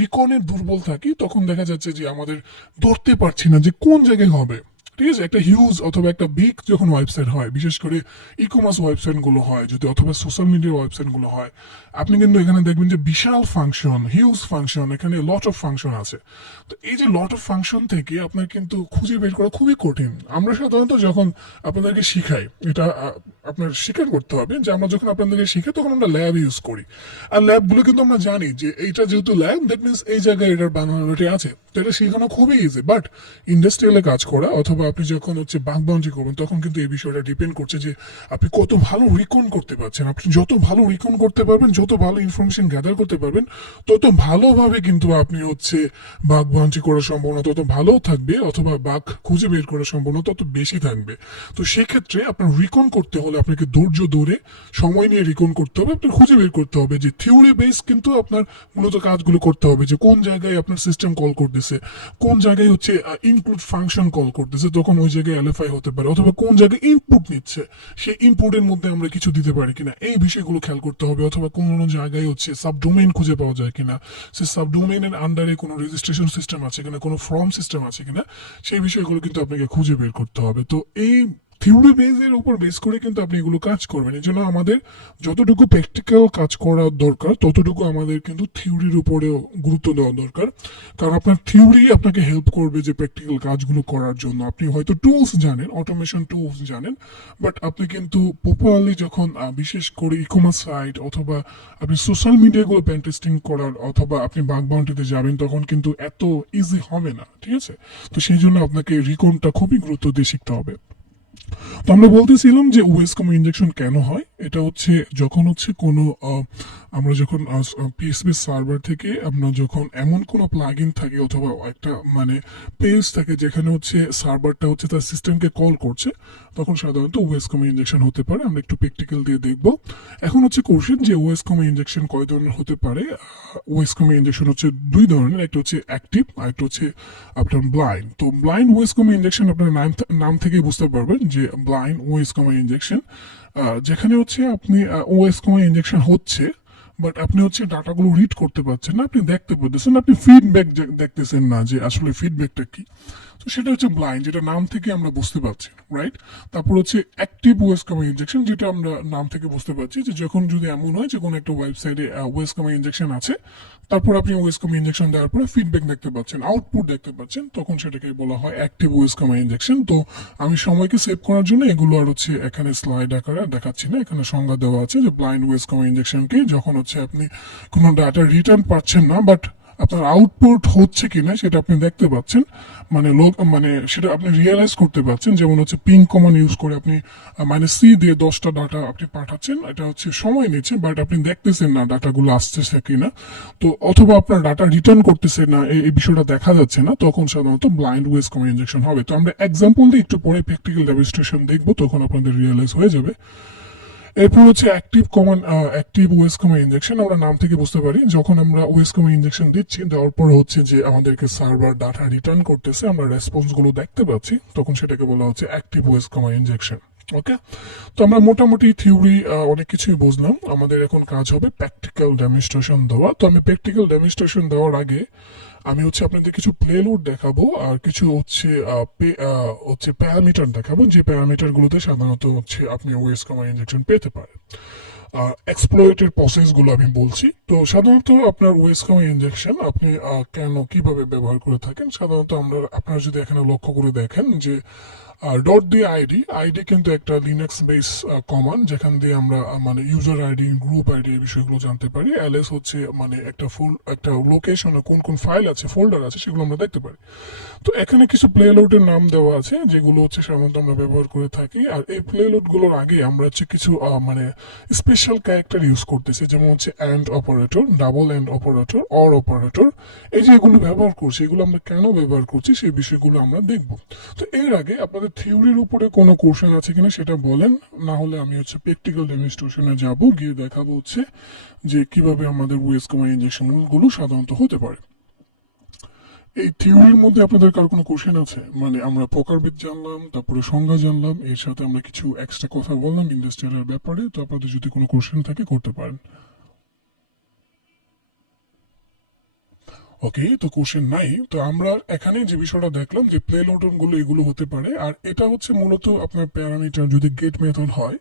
রিকনের দুর্বল থাকি তখন দেখা যাচ্ছে যে আমাদের ধরতে পারছি না যে কোন জায়গায় হবে। ঠিক আছে, একটা হিউজ অথবা একটা বিগ যখন ওয়েবসাইট হয়, বিশেষ করে ই কমার্স ওয়েবসাইট গুলো হয় যদি, অথবা সোশ্যাল মিডিয়া ওয়েবসাইট গুলো হয়, আপনি কিন্তু এখানে দেখবেন যে বিশাল ফাংশন, হিউজ ফাংশন, এখানে লট অফ ফাংশন আছে। তো এই যে লট অফ ফাংশন থেকে আপনার কিন্তু খুঁজে বের করা খুবই কঠিন। আমরা সাধারণত যখন আপনাদেরকে শিখাই, এটা আপনার স্বীকার করতে হবে যে আমরা যখন আপনাদেরকে শিখাই তখন আমরা ল্যাব ইউজ করি। আর ল্যাবগুলো কিন্তু আমরা জানি যে এইটা যেহেতু ল্যাব, দ্যাট মিনস এই জায়গায় এটার বানানোটি আছে, তো এটা শেখানো খুবই ইজি। বাট ইন্ডাস্ট্রিয়ালে কাজ করা অথবা অথবা আপনি যখন হচ্ছে বাগ বাউন্ডারি করবেন তখন কিন্তু এই বিষয়টা ডিপেন্ড করছে যে আপনি কত ভালো রিকন করতে পারছেন। আপনি যত ভালো রিকন করতে পারবেন, যত ভালো ইনফরমেশন গ্যাদার করতে পারবেন, তত ভালোভাবে কিন্তু আপনি হচ্ছে বাগ বাউন্ডারি করার সম্ভাবনা তত ভালো থাকবে, অথবা বাঘ খুঁজে বের করার সম্ভাবনা তত বেশি থাকবে। তো সেক্ষেত্রে আপনার রিকন করতে হলে আপনাকে ধৈর্য ধরে সময় নিয়ে রিকন করতে হবে, আপনার খুঁজে বের করতে হবে যে থিওরি বেস কিন্তু আপনার মূলত কাজগুলো করতে হবে, যে কোন জায়গায় আপনার সিস্টেম কল করতেছে, কোন জায়গায় হচ্ছে ইনক্লুড ফাংশন কল করতেছে, তখন ওই জায়গায় এলএফআই হতে পারে, অথবা কোন জায়গায় ইনপুট নিচ্ছে সেই ইনপুটের মধ্যে আমরা কিছু দিতে পারি কিনা, এই বিষয়গুলো খেয়াল করতে হবে। অথবা কোনো জায়গায় হচ্ছে সাবডোমেইন খুঁজে পাওয়া যায় কিনা, সে সাবডোমেইনের আন্ডারে কোনো রেজিস্ট্রেশন সিস্টেম আছে কিনা, কোনো ফর্ম সিস্টেম আছে কিনা, সেই বিষয়গুলো কিন্তু আপনাকে খুঁজে বের করতে হবে। তো এই থিওরি বেসের উপর বেস করে কিন্তু আপনি এগুলো কাজ করবেন। এই জন্য আমাদের যতটুকু প্র্যাকটিক্যাল কাজ করা দরকার ততটুকু আমাদের কিন্তু থিওরির উপরেও গুরুত্ব দেওয়া দরকার, কারণ আপনার থিওরি আপনাকে হেল্প করবে যে প্র্যাকটিক্যাল কাজগুলো করার জন্য। আপনি হয়তো টুলস জানেন, অটোমেশন টুলস জানেন, বাট আপনি কিন্তু প্রপারলি যখন বিশেষ করে ই কমার্স সাইট অথবা আপনি সোশ্যাল মিডিয়াগুলো পেন টেস্টিং করার, অথবা আপনি বাগ বাউন্ডারিতে যাবেন, তখন কিন্তু এত ইজি হবে না, ঠিক আছে? তো সেই জন্য আপনাকে রিকনটা খুবই গুরুত্ব দিয়ে শিখতে হবে। তো আমরা বলতেছিলাম যে ওয়েসকম ইনজেকশন কেন হয়। এটা হচ্ছে যখন হচ্ছে কোনো আমরা যখন পিএসপি সার্ভার থেকে আমরা যখন এমন কোনো প্লাগ ইন থাকে অথবা একটা মানে পেজ থাকে যেখানে হচ্ছে সার্ভারটা হচ্ছে তার সিস্টেমকে কল করছে, তখন সাধারণত ওয়েসকম ইনজেকশন হতে পারে। আমরা একটু প্র্যাকটিক্যাল দিয়ে দেখব। এখন হচ্ছে কোশ্চেন যে ওয়েসকম ইনজেকশন কয় ধরনের হতে পারে। ওয়েসকম ইনজেকশন হচ্ছে দুই ধরনের, একটা হচ্ছে অ্যাক্টিভ আর একটা হচ্ছে আপনার ব্লাইন্ড। তো ব্লাইন্ড ওয়েসকম ইনজেকশন আপনার নাম থেকে বুঝতে পারবেন যে ব্লাইন্ড ওয়েসকম ইনজেকশন, যেখানে হচ্ছে আপনি ওয়েসকম ইনজেকশন হচ্ছে, বাট আপনি হচ্ছে ডাটাগুলো রিড করতে পারছেন না, আপনি দেখতে পাচ্ছেন, আপনি ফিডব্যাক দেখতেছেন না যে আসলে ফিডব্যাকটা কি। তো সেটা হচ্ছে ব্লাইন্ড, যেটা নাম থেকে আমরা বুঝতে পারছি, রাইট? তারপর হচ্ছে অ্যাক্টিভ ওয়েসকম ইনজেকশন, যেটা আমরা নাম থেকে বুঝতে পারছি যে যখন যদি এমন হয় যে কোনো একটা ওয়েবসাইটে ওয়েসকম ইনজেকশন আছে, তারপর আপনি ওয়েসকম ইনজেকশন দেওয়ার পরে ফিডব্যাক দেখতে পাচ্ছেন, আউটপুট দেখতে পাচ্ছেন, তখন সেটাকে বলা হয় অ্যাক্টিভ ওয়েসকম ইনজেকশন। তো আমি সময়কে সেভ করার জন্য এগুলো আর হচ্ছে এখানে স্লাইড আকারে দেখাচ্ছি না, এখানে সংজ্ঞা দেওয়া আছে যে ব্লাইন্ড ওয়েসকম ইনজেকশনকে যখন হচ্ছে আপনি কোনো ডাটা রিটার্ন পাচ্ছেন না, বাট আপনার আউটপুট হচ্ছে কিনা সেটা আপনি দেখতে পাচ্ছেন, মানে সেটা আপনি রিয়েলাইজ করতে পারছেন। যেমন হচ্ছে পিং কমান ইউজ করে আপনি -c দিয়ে 10টা ডাটা আপনি পাঠাচ্ছেন, এটা হচ্ছে সময় নিচ্ছে, বাট আপনি দেখতেছেন না ডাটাগুলো আসতেছে কিনা। তো অথবা আপনার ডাটা রিটার্ন করতেছে না, এই বিষয়টা দেখা যাচ্ছে না, তখন সাধারণত ব্লাইন্ড ওয়েসকম ইনজেকশন হবে। তো আমরা এক্সাম্পল দিয়ে একটু পরে প্র্যাকটিক্যাল ডেমনস্ট্রেশন দেখবো, তখন আপনাদের রিয়েলাইজ হয়ে যাবে। এরপর হচ্ছে অ্যাক্টিভ ওয়েসকম ইনজেকশন। আমরা নাম থেকে বুঝতে পারি যখন আমরা ওয়েসকম ইনজেকশন দিচ্ছি, দেওয়ার পর হচ্ছে যে আমাদেরকে সার্ভার ডাটা রিটার্ন করতেছে, আমরা রেসপন্স গুলো দেখতে পাচ্ছি, তখন সেটাকে বলা হচ্ছে অ্যাক্টিভ ওয়েসকম ইনজেকশন। ওকে, তো আমরা মোটামুটি থিওরি অনেক কিছুই বুঝলাম। আমাদের এখন কাজ হবে প্র্যাকটিক্যাল ডেমনস্ট্রেশন দেওয়া। তো আমি প্র্যাকটিক্যাল ডেমনস্ট্রেশন দেওয়ার আগে আমি হচ্ছে আপনাদের কিছু প্লেলোড দেখাবো আর কিছু হচ্ছে প্যারামিটার দেখাবো, যে প্যারামিটারগুলোতে সাধারণত হচ্ছে আপনি ওয়েসকম ইনজেকশন পেতে পারেন। এক্সপ্লয়েটের প্রসেসগুলো আমি বলছি। তো সাধারণত আপনার ওয়েসকম ইনজেকশন আপনি কেন কিভাবে ব্যবহার করে থাকেন, সাধারণত আপনারা যদি এখানে লক্ষ্য করে দেখেন যে ডট দিয়ে আইডি কিন্তু একটা লিনাক্স বেস কমান্ড, যেখান দিয়ে আমরা মানে ইউজার আইডি, গ্রুপ আইডি এই বিষয়গুলো জানতে পারি। এলএস হচ্ছে মানে একটা লোকেশনে কোন কোন ফাইল আছে, ফোল্ডার আছে, সেগুলো আমরা দেখতে পারি। তো এখানে কিছু প্লেলোডের নাম দেওয়া আছে যেগুলো হচ্ছে সাধারণত আমরা ব্যবহার করে থাকি। আর এই প্লেলোড গুলোর আগে আমরা হচ্ছে কিছু মানে স্পেশাল ক্যারেক্টার ইউজ করতেছি, যেমন হচ্ছে and operator, double and operator, or operator. এই যে এগুলো ব্যবহার করছি, এগুলো আমরা কেন ব্যবহার করছি সেই বিষয়গুলো আমরা দেখব। তো এর আগে আপনাদের থিওরির উপরে কোনো কোশ্চেন আছে কিনা সেটা বলেন, না হলে আমি হচ্ছে প্র্যাকটিক্যাল ডেমনস্ট্রেশনে যাব, গিয়ে দেখাবো হচ্ছে যে কিভাবে আমাদের ওয়েসকম ইনজেকশন গুলো সাধারণত হতে পারে। এই থিওরির মধ্যে আপনাদের কার কোনো কোশ্চেন আছে? মানে আমরা প্রকারভেদ জানলাম, তারপরে সংজ্ঞা জানলাম, এর সাথে আমরা কিছু এক্সট্রা কথা বললাম ইন্ডাস্ট্রিয়ালের ব্যাপারে। তো আপনাদের যদি কোনো কোশ্চেন থাকে করতে পারেন। ওকে, তো কোশ্চেন নাই। তো আমরা এখানে যে বিষয়টা দেখলাম যে প্লেলোড গুলো এগুলো হতে পারে, আর এটা হচ্ছে মূলত আপনার প্যারামিটার যদি গেট মেথড হয়,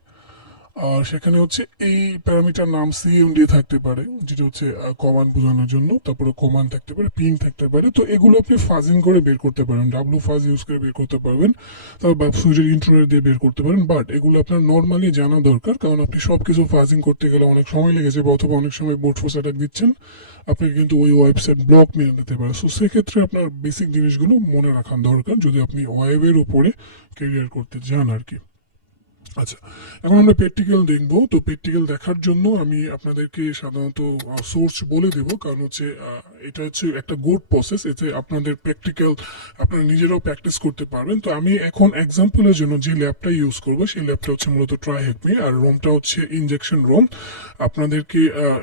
আর সেখানে হচ্ছে এই প্যারামিটার নাম সিএমডি থাকতে পারে, যেটা হচ্ছে কমান্ড বোঝানোর জন্য, তারপরে কমান্ড থাকতে পারে, পিং থাকতে পারে। তো এগুলো আপনি ফাজিং করে বের করতে পারেন, ডাব্লু ফাজ ইউজ করে বের করতে পারবেন, তারপর বা সুইচের ইন্ট্রোয়ার দিয়ে বের করতে পারেন। বাট এগুলো আপনার নর্মালি জানা দরকার, কারণ আপনি সবকিছু ফাজিং করতে গেলে অনেক সময় লেগে যাবে, অথবা অনেক সময় বোট ফোর্স অ্যাটাক দিচ্ছেন, আপনাকে কিন্তু ওই ওয়েবসাইট ব্লক মেরে নিতে পারে। সো সেক্ষেত্রে আপনার বেসিক জিনিসগুলো মনে রাখা দরকার যদি আপনি ওয়েবের উপরে ক্যারিয়ার করতে চান আর কি। আচ্ছা, এখন আমরা প্র্যাকটিক্যাল দেখবো। তো প্র্যাকটিক্যাল দেখার জন্য আমি আপনাদেরকে সাধারণত সোর্স বলে দেব, কারণ হচ্ছে এটা হচ্ছে একটা গুড প্রসেস, এতে আপনাদের প্র্যাকটিক্যাল আপনারা নিজেরাও প্র্যাকটিস করতে পারবেন। তো আমি এখন এক্সাম্পলের জন্য যে ল্যাবটা ইউজ করবো সেই ল্যাবটা হচ্ছে মূলত ট্রাইহেকমি, আর রোমটা হচ্ছে ইনজেকশন রোম। আপনাদেরকে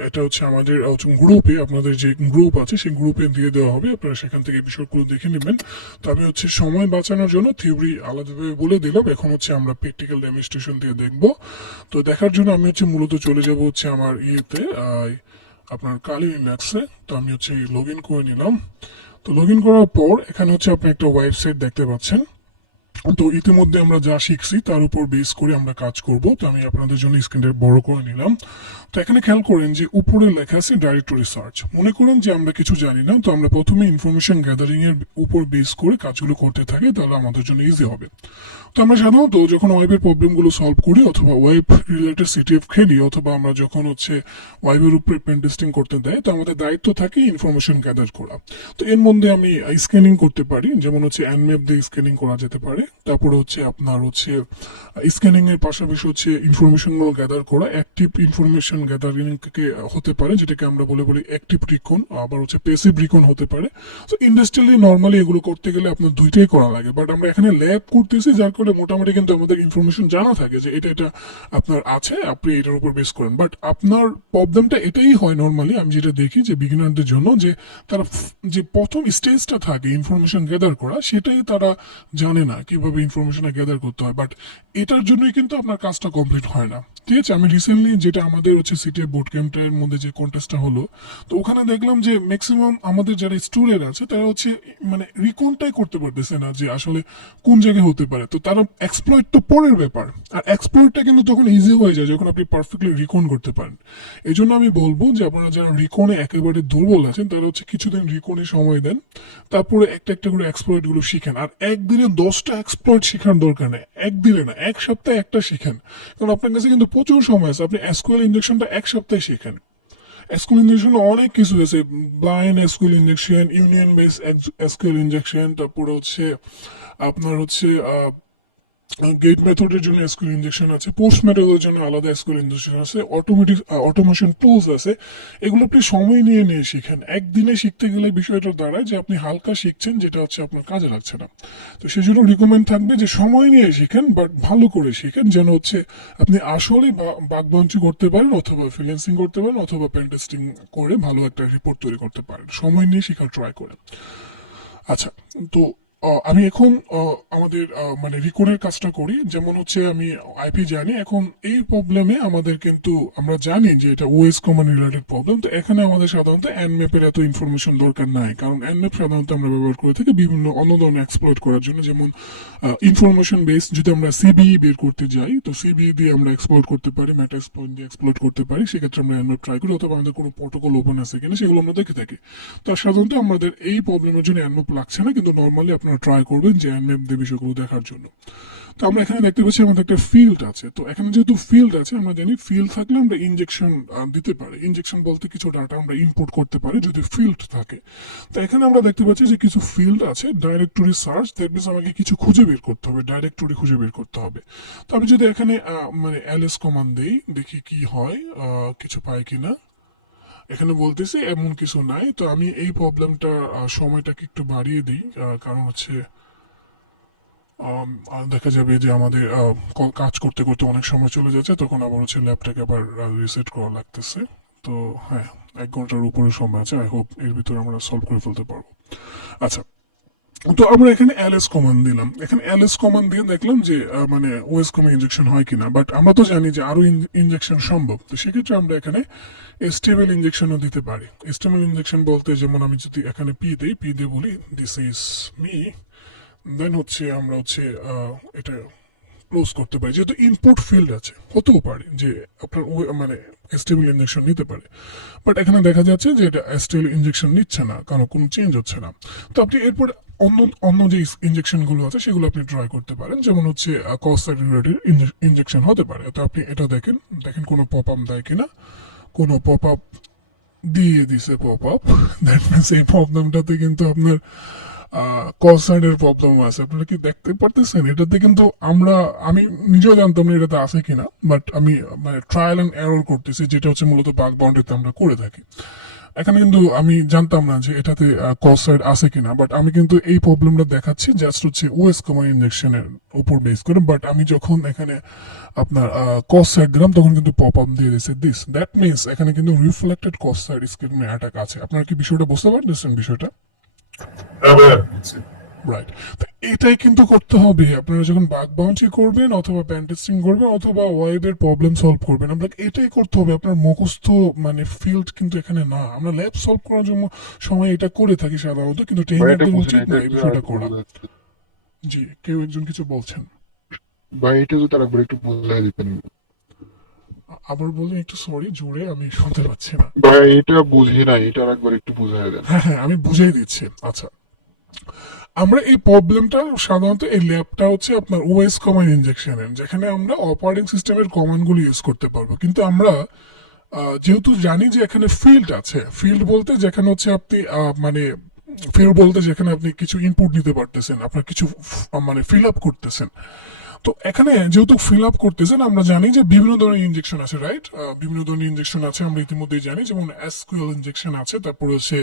এটা হচ্ছে আমাদের গ্রুপে, আপনাদের যে গ্রুপ আছে সেই গ্রুপে দিয়ে দেওয়া হবে, আপনারা সেখান থেকে বিষয়গুলো দেখে নেবেন। তো আমি হচ্ছে সময় বাঁচানোর জন্য থিওরি আলাদাভাবে বলে দিলাম, এখন হচ্ছে আমরা প্র্যাকটিক্যাল ডেমনস্ট্রেশন দিয়ে দেখবো। তো দেখার জন্য আমি হচ্ছে মূলত চলে যাব হচ্ছে আমার ইয়েতে, আপনার কালি লিনাক্সে। তো আমি হচ্ছে লগ ইন করে নিলাম। তো লগ ইন করার পর এখানে হচ্ছে আপনি একটা ওয়েবসাইট দেখতে পাচ্ছেন। তো ইতিমধ্যে আমরা যা শিখছি তার উপর বেস করে আমরা কাজ করব। তো আমি আপনাদের জন্য স্ক্রিনটা বড় করে নিলাম। তো এখানে খেয়াল করেন যে উপরে লেখা আছে ডাইরেক্টরি সার্চ। মনে করেন যে আমরা কিছু জানি না, তো আমরা প্রথমে ইনফরমেশন গ্যাদারিং এর উপর বেস করে কাজগুলো করতে থাকি, তাহলে আমাদের জন্য ইজি হবে। তো আমরা সাধারণত যখন ওয়েবের প্রবলেমগুলো সলভ করি, অথবা ওয়েব রিলেটেড সিটিএফ খেলি, অথবা আমরা যখন হচ্ছে ওয়েবের উপরে পেন টেস্টিং করতে দেয়, তো আমাদের দায়িত্ব থাকে ইনফরমেশন গ্যাদার করা। তো এর মধ্যে আমি স্ক্যানিং করতে পারি, যেমন হচ্ছে অ্যানম্যাপ দিয়ে স্ক্যানিং করা যেতে পারে। তারপরে হচ্ছে আপনার হচ্ছে স্ক্যানিং এর পাশাপাশি হচ্ছে ইনফরমেশন গ্যাদার করা, অ্যাক্টিভ ইনফরমেশন গ্যাদারিং হতে পারে, যেটাকে আমরা বলি অ্যাক্টিভ রিকন, আবার হচ্ছে পেসিভ রিকন হতে পারে। তো ইন্ডাস্ট্রিয়ালি নর্মালি এগুলো করতে গেলে আপনার দুইটাই করা লাগে, বাট আমরা এখানে ল্যাব করতেছি, যার কারণে মোটামুটি কিন্তু আমাদের ইনফরমেশন জানা থাকে যে এটা এটা আপনার আছে, আপনি এটার উপর বেস করেন। বাট আপনার প্রবলেমটা এটাই হয় নর্মালি, আমি যেটা দেখি যে বিগিনারদের জন্য, যে তারা যে প্রথম স্টেজটা থাকে ইনফরমেশন গ্যাদার করা, সেটাই তারা জানে না কিভাবে ইনফরমেশন গ্যাদার করতে হয়। বাট এটার জন্যই কিন্তু আপনার কাজটা কমপ্লিট হয় না। ঠিক আছে, আমি রিসেন্টলি যেটা আমাদের হচ্ছে সিটিএ বুট ক্যাম্পটার মধ্যে যে কন্টেস্টটা হলো, তো ওখানে দেখলাম যে ম্যাক্সিমাম আমাদের যারা স্টুডেন্ট আছে তারা হচ্ছে মানে রিকনটাই করতে পারতেছে না যে আসলে কোন জায়গায় হতে পারে। তো তারা এক্সপ্লয়েট তো পরের ব্যাপার, আর এক্সপ্লয়েটটা কিন্তু তখন ইজি হয়ে যায় যখন আপনি পারফেক্টলি রিকন করতে পারেন। এই জন্য আমি বলবো যে আপনারা যারা রিকনে একেবারে দুর্বল আছেন, তারা হচ্ছে কিছুদিন রিকনে সময় দেন, তারপরে একটা একটা করে এক্সপ্লয়েট গুলো শিখেন। আর একদিনে 10টা এক্সপ্লয়েট শেখার দরকার নেই, একদিনে না, এক সপ্তাহে একটা শিখেন, কারণ আপনার কাছে কিন্তু প্রচুর সময় আছে। আপনি এসকিউএল ইনজেকশনটা এক সপ্তাহে শিখেন। এসকিউএল ইনজেকশন অনেক কিছু আছে, blind SQL injection, union base SQL injection, তারপরে হচ্ছে আপনার হচ্ছে গেট মেথডের জন্য এসকিউএল ইনজেকশন আছে, পোস্ট মেথডের জন্য আলাদা এসকিউএল ইনজেকশন আছে, অটোমেটিক অটোমেশন টুলস আছে। এগুলো আপনি সময় নিয়ে নিয়ে শিখেন। একদিনে শিখতে গেলে বিষয়টা দাঁড়ায় যে আপনি হালকা শিখছেন, যেটা হচ্ছে আপনার কাজে লাগছে না। তো সেই জন্য রিকমেন্ড থাকবে যে সময় নিয়ে শিখেন, বাট ভালো করে শিখেন, যেন হচ্ছে আপনি আসলে বাগবাঞ্চি করতে পারেন, অথবা ফ্রিল্যান্সিং করতে পারেন, অথবা পেন টেস্টিং করে ভালো একটা রিপোর্ট তৈরি করতে পারেন। সময় নিয়ে শেখার ট্রাই করেন। আচ্ছা, তো আমি এখন আমাদের মানে রিকনের কাজটা করি। যেমন হচ্ছে আমি আইপি জানি, এখন এই প্রবলেমে আমাদের কিন্তু আমরা জানি যে এটা ওএস কমান রিলেটেড প্রবলেম। তো এখানে আমাদের সাধারণত এনম্যাপের এত ইনফরমেশন দরকার নাই, কারণ এনম্যাপ সাধারণত আমরা ব্যবহার করে থাকি বিভিন্ন অন্য ধরনের এক্সপ্লয়েট করার জন্য। যেমন ইনফরমেশন বেস যদি আমরা সিবিই বের করতে যাই, তো সিবিই দিয়ে আমরা এক্সপ্লয়েট করতে পারি, মেটা এক্সপ্লয়েট দিয়ে এক্সপ্লয়েট করতে পারি। সেক্ষেত্রে আমরা এনম্যাপ ট্রাই করি, অথবা আমাদের কোনো প্রোটোকল ওপেন আছে কিনা সেগুলো আমরা দেখে থাকি। তো সাধারণত আমাদের এই প্রবলেমের জন্য এনম্যাপ লাগছে না, কিন্তু নর্মালি আপনারা ট্রাই করবেন যে এনম্যাপ দিয়ে বিষয়গুলো দেখার জন্য। তো আমরা এখানে দেখতে পাচ্ছি আমাদের একটা ফিল্ড আছে। তো এখানে যেহেতু ফিল্ড আছে, আমরা জানি ফিল্ড থাকলে আমরা ইনজেকশন দিতে পারি। ইনজেকশন বলতে কিছু ডাটা আমরা ইনপুট করতে পারি যদি ফিল্ড থাকে। তো এখানে আমরা দেখতে পাচ্ছি যে কিছু ফিল্ড আছে, ডাইরেক্টরি সার্চ, দ্যাট মিনস আমাকে কিছু খুঁজে বের করতে হবে, ডাইরেক্টরি খুঁজে বের করতে হবে। তো আমি যদি এখানে মানে এলএস কমান্ড দেই, দেখি কি হয়, কিছু পাই কিনা। এখানে বলতেছি এমন কিছু নাই। তো আমি এই প্রবলেমটা সময়টাকে একটু বাড়িয়ে দিই, কারণ হচ্ছে দেখা যাবে যে আমাদের কাজ করতে করতে অনেক সময় চলে যাচ্ছে, তখন আবার হচ্ছে ল্যাপটপকে আবার রিসেট করা লাগতেছে। তো হ্যাঁ, 1 ঘন্টার উপরে সময় আছে, আই হোপ এর ভিতরে আমরা সলভ করে ফেলতে পারবো। আচ্ছা, তো আমরা এখানে এলএস কমান্ড দিলাম। এখানে এলএস কমান্ড দিয়ে দেখলাম যে মানে ওএস কমে ইনজেকশন হয় কিনা, বাট আমরা তো জানি যে আরো ইনজেকশন সম্ভব। তো সেক্ষেত্রে আমরা এখানে এসটিএমএল ইনজেকশনও দিতে পারি। এসটিএমএল ইনজেকশন বলতে যেমন আমি যদি এখানে পি দিই, পি দিয়ে বলি দিস ইজ মি, দেন হচ্ছে আমরা হচ্ছে এটা ক্লোজ করতে পারি, যেহেতু ইনপুট ফিল্ড আছে হতেও পারে যে আপনার মানে স্টেবল ইঞ্জেকশন নিতে পারে, বাট এখানে দেখা যাচ্ছে যে এটা স্টেবল ইঞ্জেকশন নিচ্ছে না, কারণ কোনো চেঞ্জ হচ্ছে না। তো আপনি এরপর অন্য অন্য যে ইঞ্জেকশনগুলো আছে সেগুলো আপনি ট্রাই করতে পারেন, যেমন হচ্ছে কস্ট রিলেটেড ইঞ্জেকশন হতে পারে। তো আপনি এটা দেখেন দেখেন কোনো পপ আপ দেয় কিনা। কোনো পপ আপ দিয়ে দিছে পপ আপ, দ্যাট মিনস এই প্রবলেমটাতে কিন্তু আপনার কল সাইডের প্রবলেম আছে। আপনারা কি দেখতে পারতেছেন এটাতে কিন্তু আমি নিজেও জানতাম না এটাতে আছে কিনা, বাট আমি মানে ট্রায়াল অ্যান্ড এরর করতেছি, যেটা হচ্ছে মূলত বাগ বাউন্ডারিতে আমরা করে থাকি। এখানে কিন্তু আমি জানতাম না যে এটাতে কস সাইড আছে কিনা, বাট আমি কিন্তু এই প্রবলেমটা দেখাচ্ছি জাস্ট হচ্ছে ওএস কমা ইঞ্জেকশনের উপর বেস করে। বাট আমি যখন এখানে আপনার কস সাইড দিলাম তখন কিন্তু পপ আপ দিয়ে দিয়েছে দিস, দ্যাট মিনস এখানে কিন্তু রিফ্লেক্টেড কস সাইড স্কিমে অ্যাটাক আছে। আপনারা কি বিষয়টা বুঝতে পারতেছেন বিষয়টা? হ্যাঁ ভাইয়া বুঝছি। রাইট। তো এটাই কিন্তু করতে হবে আপনারা যখন বাগ বাউন্সি করবেন অথবা প্যান টেস্টিং করবেন অথবা ওয়েবের প্রবলেম সলভ করবেন, আপনাকে এটাই করতে হবে। আপনার মুখস্থ মানে ফিল্ড কিন্তু এখানে না, আমরা ল্যাব সলভ করার জন্য সময় এটা করে থাকি সাধারণত, কিন্তু ভাই এটা ট্রেনারদের বুঝি না, উচিত এটা না এই একটু বিষয়টা আরেকটু করা। বোঝা যাচ্ছে। জি, কেউ একজন কিছু বলছেন? ভাই এটা যদি আরেকবার একটু বোঝাই দিতেন। আবার বলুন একটু, সরি জোরে আমি শুনতে পাচ্ছি না। ভাই এটা বুঝি না, এটা আরেকবার একটু বোঝাই দেন। হ্যাঁ হ্যাঁ, আমি বুঝিয়ে দিচ্ছি। আচ্ছা, আমরা এই প্রবলেমটা সাধারণত এই ল্যাবটা হচ্ছে আপনার ওএস কমান্ড ইনজেকশনের, যেখানে আমরা অপারেটিং সিস্টেমের কমান্ডগুলো ইউজ করতে পারবো। কিন্তু আমরা যেহেতু জানি যে এখানে ফিল্ড আছে, ফিল্ড বলতে যেখানে হচ্ছে আপনি মানে ফিল্ড বলতে যেখানে আপনি কিছু ইনপুট নিতে পারতেছেন, আপনার কিছু মানে ফিল আপ করতেছেন। তো এখানে যেহেতু ফিল আপ করতেছেন, আমরা জানি যে বিভিন্ন ধরনের ইনজেকশন আছে, রাইট? বিভিন্ন ধরনের ইনজেকশন আছে, আমরা ইতিমধ্যেই জানি, যেমন এসকিউএল ইনজেকশন আছে, তারপর হচ্ছে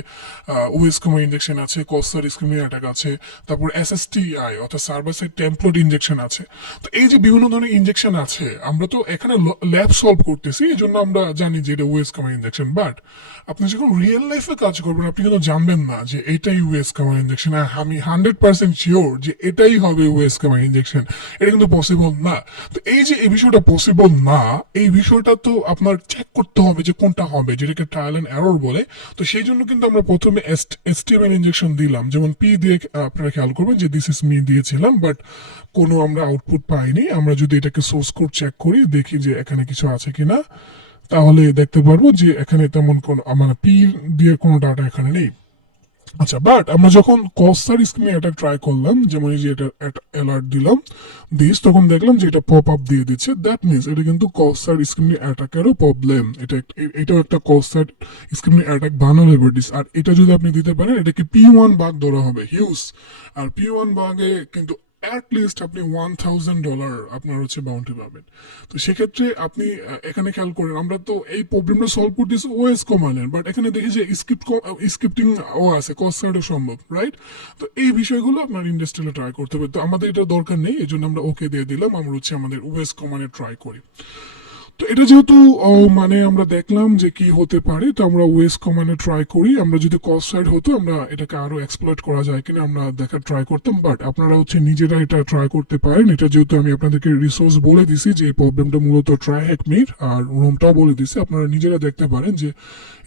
ওয়েসকোমা ইনজেকশন আছে, কস্টার স্ক্রিমিং অ্যাটাক আছে, তারপর এসএসটিআই অর্থাৎ সার্ভার সাইড টেমপ্লেট ইনজেকশন আছে। তো এই যে বিভিন্ন ধরনের ইনজেকশন আছে, আমরা তো এখানে ল্যাব সলভ করতেছি, এই জন্য আমরা জানি যে এটা ওয়েসকোমা ইনজেকশন। বাট আপনি যখন রিয়েল লাইফে কাজ করবেন আপনি কিন্তু জানবেন না যে এটাই ওয়েসকোমা ইনজেকশন। আমি 100% শিওর যে এটাই হবে ওয়েসকোমা ইনজেকশন, এটা কিন্তু পসিবল না। তো এই যে এই বিষয়টা পসিবল না, এই বিষয়টা তো আপনার চেক করতে হবে যে কোনটা হবে, যেটাকে ট্রায়াল এন্ড এরর বলে। তো সেই জন্য কিন্তু আমরা প্রথমে এসটিএমএল ইনজেকশন দিলাম, যেমন পি দিয়ে আপনারা খেয়াল করবেন যে দিস ইজ মি দিয়েছিলাম, বাট কোনো আমরা আউটপুট পাইনি। আমরা যদি এটাকে সোর্স কোড চেক করি, দেখি যে এখানে কিছু আছে কিনা, তাহলে দেখতে পারবো যে এখানে তেমন কোন মানে পি দিয়ে কোনো ডাটা এখানে নেই। আচ্ছা, বাট আমরা যখন কস্টার স্ক্রিনে এটা ট্রাই করলাম, যেমন এই যে এটা অ্যালার্ট দিলাম তখন দেখলাম যে এটা পপ আপ দিয়ে দিচ্ছে, দ্যাট মিনস এটা কিন্তু কস্টার স্ক্রিনে অ্যাটাকেরও প্রবলেম। এটাও একটা কস্টার স্ক্রিনে অ্যাটাক ভালনারেবিলিটিস। আর এটা যদি আপনি দিতে পারেন, এটাকে P1 বাগ ধরা হবে, হিউজ। আর P1 বাগে কিন্তু অ্যাটলিস্ট আপনি $1,000 আপনার হচ্ছে বাউন্টি পাবেন। তো সেক্ষেত্রে আপনি এখানে খেয়াল করেন, আমরা তো এই প্রবলেমটা সলভ করতেছি ওএস কমান্ডের, বাট এখানে দেখি যে স্ক্রিপ্টিং ও আছে, কস্ট সাইডও সম্ভব, রাইট? তো এই বিষয়গুলো আপনার ইন্ডাস্ট্রিয়ালে ট্রাই করতে হবে। তো আমাদের এটা দরকার নেই, এই জন্য আমরা ওকে দিয়ে দিলাম, আমরা হচ্ছে আমাদের ওএস কমান্ডে ট্রাই করি। তো এটা যেহেতু মানে আমরা দেখলাম যে কি হতে পারে, তো আমরা ওয়েস কমান্ডে ট্রাই করি। আমরা যদি কস্ট সাইড হতো, আমরা এটাকে আরো এক্সপ্লয়েট করা যায় কিনা আমরা দেখার ট্রাই করতাম, বাট আপনারা হচ্ছে নিজেরা এটা ট্রাই করতে পারেন। এটা যেহেতু আমি আপনাদেরকে রিসোর্স বলে দিছি যে এই প্রবলেমটা মূলত ট্রাই হ্যাকমির, আর রুমটাও বলে দিছি, আপনারা নিজেরা দেখতে পারেন যে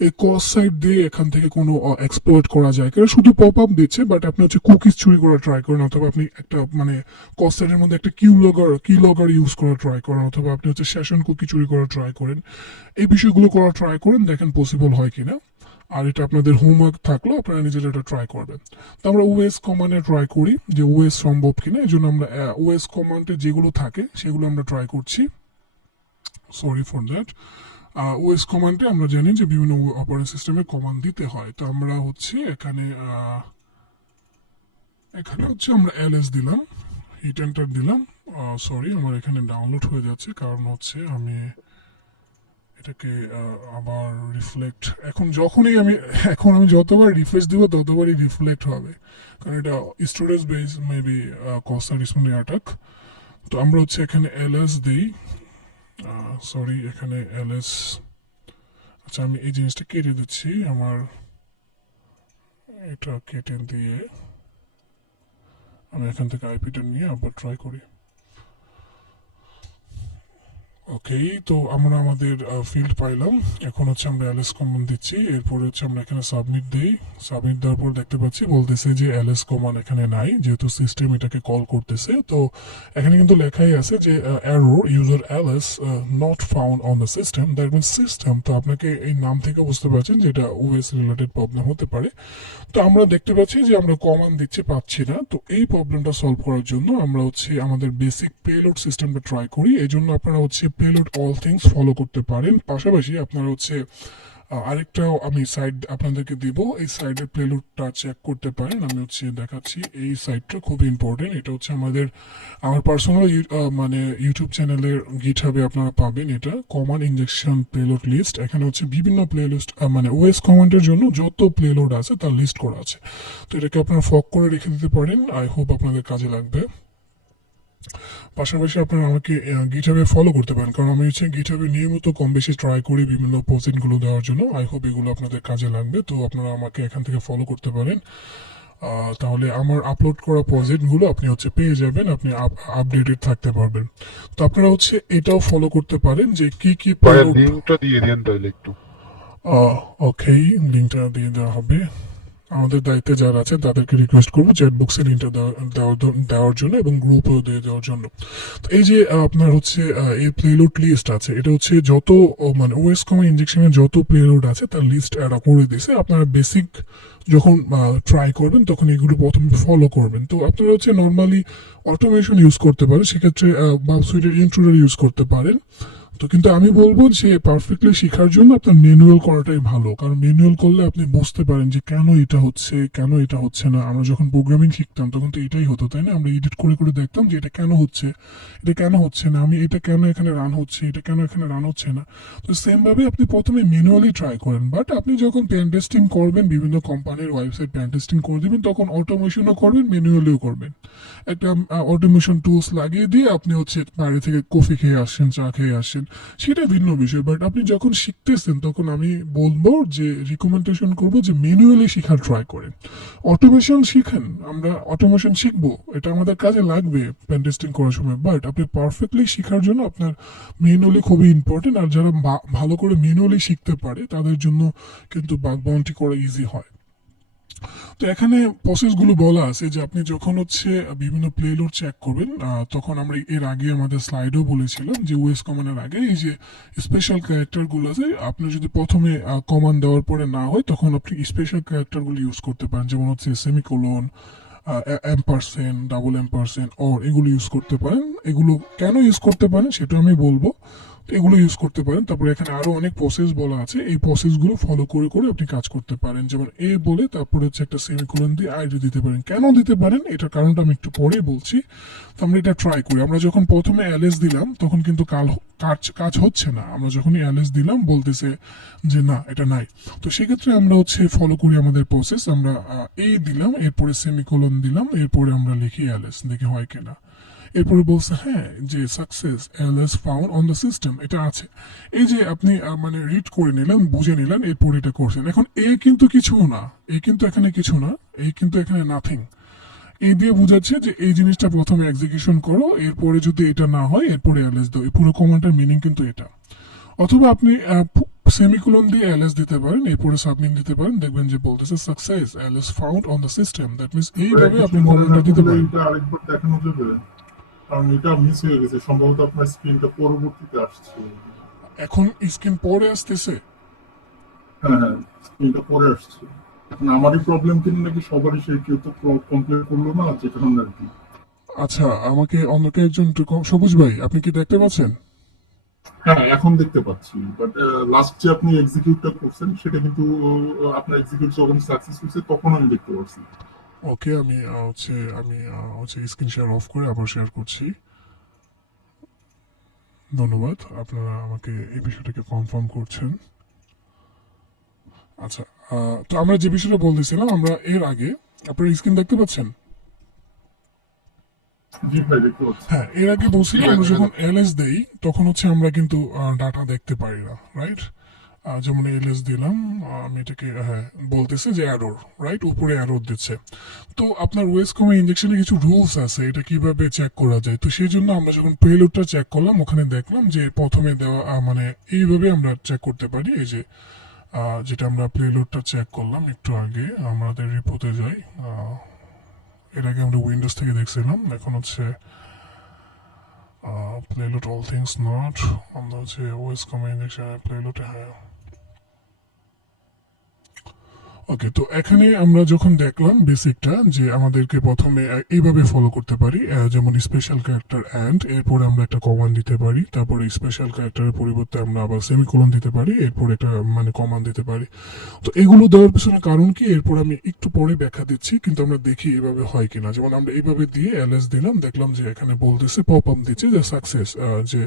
এই কস্ট সাইড দিয়ে এখান থেকে কোনো এক্সপ্লয়েট করা যায় কিনা। শুধু পপ আপ দিচ্ছে, বাট আপনি হচ্ছে কুকিজ চুরি করা ট্রাই করেন, অথবা আপনি একটা মানে কস্ট সাইডের মধ্যে একটা কি লগর ইউজ করা ট্রাই করেন, অথবা আপনি হচ্ছে সেশন কুকি চুরি করা ট্রাই করেন। এই বিষয়গুলো করা ট্রাই করেন, দেখেন পসিবল হয় কিনা। আর এটা আপনাদের হোমওয়ার্ক থাকলো, আপনারা নিজেরা এটা ট্রাই করবেন। তো আমরা ওএস কমান্ডে ট্রাই করি যে ওএস সম্ভব কিনা, এই জন্য আমরা ওএস কমান্ডে যেগুলো থাকে সেগুলো আমরা ট্রাই করছি। Sorry for that. ওএস কমান্ডে আমরা জানি যে বিভিন্ন অপারেটিং সিস্টেমে কমান্ড দিতে হয়। তো আমরা হচ্ছে এখানে হচ্ছে আমরা এলএস দিলাম, হিট এন্টার দিলাম। সরি, আমার এখানে ডাউনলোড হয়ে যাচ্ছে, কারণ হচ্ছে আমি এটাকে আবার রিফ্লেক্ট এখন আমি যতবার রিফ্রেশ দিব ততবারই রিফ্লেক্ট হবে, কারণ এটা storage base maybe caster responding attack. তো আমরা হচ্ছে এখানে এলএস দিই, সরি এখানে এলএস। আচ্ছা, আমি এই জিনিসটা কেটে দিচ্ছি, আমার এটা কেটে দিয়ে আমি এখান থেকে আইপিটা নিয়ে আবার ট্রাই করি। ওকে, তো আমরা আমাদের ফিল্ড পাইলাম। এখন হচ্ছে আমরা এলএস কমান দিচ্ছি, এরপরে হচ্ছে আমরা এখানে সাবমিট দিই। সাবমিট দেওয়ার পর দেখতে পাচ্ছি বলতেছে যে এলএস কমান এখানে নাই, যেহেতু সিস্টেম এটাকে কল করতেছে। তো এখানে কিন্তু লেখাই আছে যে error user LS not found on the system, that means system. তো আপনাকে এই নাম থেকে বুঝতে পারছেন যে এটা ওএস রিলেটেড প্রবলেম হতে পারে। তো আমরা দেখতে পাচ্ছি যে আমরা কমান দিচ্ছি, পাচ্ছি না। তো এই প্রবলেমটা সলভ করার জন্য আমরা হচ্ছে আমাদের বেসিক পেলোড সিস্টেমটা ট্রাই করি। এই জন্য আপনারা হচ্ছে পেলোড অল থিংস ফলো করতে পারেন। পাশাপাশি আপনারা হচ্ছে আরেকটাও আমি সাইড আপনাদেরকে দিব, এই সাইডের পেলোডটা চেক করতে পারেন। আমি হচ্ছে দেখাচ্ছি, এই সাইডটা খুবই ইম্পর্টেন্ট। এটা হচ্ছে আমার পার্সোনাল মানে ইউটিউব চ্যানেলের গিটহাবে আপনারা পাবেন। এটা কমান্ড ইনজেকশন পেলোড লিস্ট। এখানে হচ্ছে বিভিন্ন প্লে লিস্ট মানে ওএস কমান্ডের জন্য যত প্লেলোড আছে তার লিস্ট করা আছে। তো এটাকে আপনারা ফক করে রেখে দিতে পারেন। আই হোপ আপনাদের কাজে লাগবে। পাশাপাশি আপনারা আমাকে গিটহাবে ফলো করতে পারেন, কারণ আমি হচ্ছে গিটহাবে নিয়মিত কম বেশি ট্রাই করি বিভিন্ন পোস্টিংগুলো দেওয়ার জন্য। আই হোপ এগুলো আপনাদের কাজে লাগবে। তো আপনারা আমাকে এখান থেকে ফলো করতে পারেন। তাহলে আমার আপলোড করা প্রজেক্টগুলো আপনি হচ্ছে পেয়ে যাবেন, আপনি আপডেটেড থাকতে পারবেন। তো আপনারা হচ্ছে এটাও ফলো করতে পারেন যে কি কি ভাইয়া পেলোড। লিঙ্কটা দিয়ে দেন তাহলে একটু। ওকে, লিঙ্কটা দিয়ে দেওয়া হবে। আমাদের দায়িত্বে যারা আছে তাদেরকে রিকোয়েস্ট করবো চ্যাট বক্সে লিঙ্কটা দেওয়ার জন্য এবং গ্রুপেও দিয়ে দেওয়ার জন্য। তো এই যে আপনার হচ্ছে এই প্লেলোড লিস্ট আছে, এটা হচ্ছে যত মানে ওএস কমা ইনজেকশনের যত প্লেলোড আছে তার লিস্ট এরা করে দিয়েছে। আপনারা বেসিক যখন ট্রাই করবেন তখন এগুলো প্রথমে ফলো করবেন। তো আপনারা হচ্ছে নর্মালি অটোমেশন ইউজ করতে পারেন, সেক্ষেত্রে বাব সুইটের ইন্ট্রুডার ইউজ করতে পারেন। তো কিন্তু আমি বলবো যে পারফেক্টলি শেখার জন্য আপনার ম্যানুয়াল করাটাই ভালো, কারণ ম্যানুয়াল করলে আপনি বুঝতে পারেন যে কেন এটা হচ্ছে কেন এটা হচ্ছে না। আমরা যখন প্রোগ্রামিং শিখতাম তখন তো এটাই হতো, তাই না? আমরা এডিট করে করে দেখতাম যে এটা কেন হচ্ছে, এটা কেন হচ্ছে না, আমি এটা কেন এখানে রান হচ্ছে, এটা কেন এখানে রান হচ্ছে না। তো সেম ভাবে আপনি প্রথমে ম্যানুয়ালি ট্রাই করেন, বাট আপনি যখন প্যান টেস্টিং করবেন, বিভিন্ন কোম্পানির ওয়েবসাইট প্যান টেস্টিং করে দিবেন, তখন অটোমেশনও করবেন, ম্যানুয়ালিও করবেন। একটা অটোমেশন টুলস লাগিয়ে দিয়ে আপনি হচ্ছে বাইরে থেকে কফি খেয়ে আসছেন, চা খেয়ে আসছেন, সেটা ভিন্ন বিষয়। বাট আপনি যখন শিখতেছেন তখন আমি বলবো যে রিকমেন্ডেশন করবো যে ম্যানুয়ালি শেখার ট্রাই করেন। অটোমেশন শিখেন, আমরা অটোমেশন শিখবো, এটা আমাদের কাজে লাগবে পেন টেস্টিং করার সময়। বাট আপনি পারফেক্টলি শেখার জন্য আপনার ম্যানুয়ালি খুবই ইম্পর্টেন্ট। আর যারা ভালো করে ম্যানুয়ালি শিখতে পারে তাদের জন্য কিন্তু বাগ বাউন্টি করা ইজি হয়। তো এখানে প্রসেসগুলো বলা আছে যে আপনি যখন হচ্ছে বিভিন্ন প্লেলোড চেক করবেন, তখন আমরা এর আগে আমাদের স্লাইডেও বলেছিলাম যে ওএস কমান্ডের আগে এই যে স্পেশাল ক্যারেক্টারগুলো আছে, আপনার যদি প্রথমে কমান্ড দেওয়ার পরে না হয় তখন আপনি স্পেশাল ক্যারেক্টারগুলো ইউজ করতে পারেন, যেমন হচ্ছে সেমিকোলন, এম্পারসেন্ট, ডাবল এম্পারসেন্ট, অর এগুলো ইউজ করতে পারেন। এগুলো কেন ইউজ করতে পারেন সেটা আমি বলবো। তো এগুলো ইউজ করতে পারেন। তারপরে এখানে আরো অনেক প্রসেস বলা আছে, এই প্রসেসগুলো ফলো করে করে আপনি কাজ করতে পারেন। যেমন এ বলে তারপরে হচ্ছে একটা সেমিকোলন দিয়ে আইডি দিতে পারেন। কেন দিতে পারেন এটার কারণটা আমি একটু পরেই বলছি। তো আমরা এটা ট্রাই করি। আমরা যখন প্রথমে এলএস দিলাম তখন কিন্তু কাজ হচ্ছে না। আমরা যখনই এলএস দিলাম বলতেছে যে না, এটা নাই। তো সেক্ষেত্রে আমরা হচ্ছে ফলো করি আমাদের প্রসেস। আমরা এই দিলাম, এরপরে সেমিকোলন দিলাম, এরপরে আমরা লিখি এলএস, দেখি হয় কিনা। এরপরে বলছে হ্যাঁ যে success LS found on the system, এটা আছে। এই যে আপনি মানে রিড করে নিলেন, বুঝে নিলেন, এরপর এটা করছেন। এখন এ কিন্তু কিছু না, এই কিন্তু এখানে কিছু না, এই কিন্তু এখানে নাথিং। এই দিয়ে বোঝাচ্ছে যে এই জিনিসটা প্রথমে এক্সিকিউশন করো, এরপরে যদি এটা না হয় এরপরে এলএস দাও। এই পুরো কমান্ডের মিনিং কিন্তু এটা। অথবা আপনি সেমিকোলন দিয়ে এলএস দিতে পারেন, এরপরে সাবমিট দিতে পারেন, দেখবেন যে বলতেছে success LS found on the system. That means এইভাবে আপনি কমান্ডটা দিতে পারেন। এটা আরেকবার দেখানো যাবে? কারণ এটা মিস হয়ে গেছে, সম্ভবত আপনার স্ক্রিনটা পরবর্তীতে আসছে। এখন স্ক্রিন পরে আসতেছে। হ্যাঁ হ্যাঁ, স্ক্রিনটা পরে আসছে। মানে আমারই প্রবলেম কিন্তু নাকি সবারই, সেই কেউ তো কমপ্লেন করলো না, যে কারণে আর কি। আচ্ছা, আমাকে অন্যকে একজন সবুজ ভাই, আপনি কি দেখতে পাচ্ছেন? হ্যাঁ, এখন দেখতে পাচ্ছি, বাট লাস্ট যে আপনি এক্সিকিউটটা করছেন সেটা কিন্তু আপনার এক্সিকিউট যখন সাকসেস হয়েছে তখন আমি দেখতে পাচ্ছি। ওকে, আমি হচ্ছে স্ক্রিন শেয়ার অফ করে আবার শেয়ার করছি। ধন্যবাদ, আপনারা আমাকে এই বিষয়টাকে কনফার্ম করছেন। আচ্ছা, তো আমরা যে বিষয়টা বলতেছিলাম, আমরা এর আগে আপনারা স্ক্রিন দেখতে পাচ্ছেন? জি ভাই, দেখতে পাচ্ছি। হ্যাঁ, এর আগে বলছিলাম আমরা যখন এলএস দেই তখন হচ্ছে আমরা কিন্তু ডাটা দেখতে পারি না, রাইট? যেমন এলএস দিলাম, আমি এটাকে হ্যাঁ বলতেছে যে অ্যারোর, রাইট, উপরে অ্যারোর দিচ্ছে। তো আপনার ওয়েস কমা ইনজেকশনে কিছু রুলস আছে, এটা কিভাবে চেক করা যায়। তো সেই জন্য আমরা যখন পেলোডটা চেক করলাম, ওখানে দেখলাম যে প্রথমে দেওয়া মানে এইভাবে আমরা চেক করতে পারি। এই যে যেটা আমরা পেলোডটা চেক করলাম একটু আগে, আমাদের রিপোর্টে যাই। এর আগে আমরা উইন্ডোজ থেকে দেখছিলাম, এখন হচ্ছে প্লেলোড অল থিংস নট, আমরা হচ্ছে ওয়েস কমা ইনজেকশন প্লেলোডে, হ্যাঁ ওকে। তো এখানে আমরা যখন দেখলাম বেসিকটা, যে আমাদেরকে প্রথমে এইভাবে ফলো করতে পারি, যেমন স্পেশাল ক্যারেক্টার অ্যান্ড, এরপরে আমরা একটা কমান্ড দিতে পারি, তারপরে স্পেশাল ক্যারেক্টারের পরিবর্তে আমরা আবার সেমিকোলন দিতে পারি, এরপর একটা মানে কমান্ড দিতে পারি। তো এগুলো দেওয়ার পিছনে কারণ কি, এরপর আমি একটু পরে ব্যাখ্যা দিচ্ছি, কিন্তু আমরা দেখি এভাবে হয় কিনা। যেমন আমরা এইভাবে দিয়ে এলএস দিলাম, দেখলাম যে এখানে বলতেছে পপ আপ দিচ্ছে যে সাকসেস, যে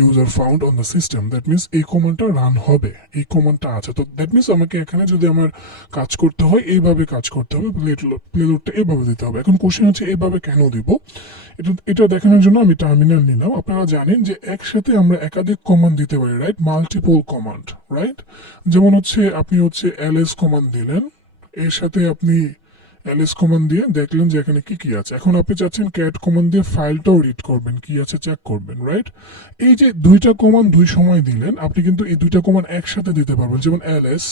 user found on the system. That means এই কমান্ডটা রান হবে, এই কমান্ডটা আছে। তো দ্যাট মিনস আমাকে এখানে যদি আমার কাজ করতে হয় এইভাবে কাজ করতে হবে, প্লেলোডটা এইভাবে দিতে হবে। এখন কোশ্চেন হচ্ছে এইভাবে কেন দিব, এটা দেখানোর জন্য আমি টার্মিনাল নিলাম। আপনারা জানেন যে একসাথে আমরা একাধিক কমান্ড দিতে পারি, রাইট, মাল্টিপল কমান্ড, রাইট। যেমন হচ্ছে আপনি হচ্ছে এলএস কমান্ড দিলেন, এর সাথে আপনি এলএস কমান্ড দিয়ে দেখলেন যে এখানে কি কি আছে। এখন আপনি চাচ্ছেন ক্যাট কমান্ড দিয়ে ফাইলটাও রিড করবেন, কি আছে চেক করবেন, রাইট। এই যে দুইটা কমান্ড দুই সময় দিলেন, আপনি কিন্তু এই দুইটা কমান্ড একসাথে দিতে পারবেন। যেমন এলএস,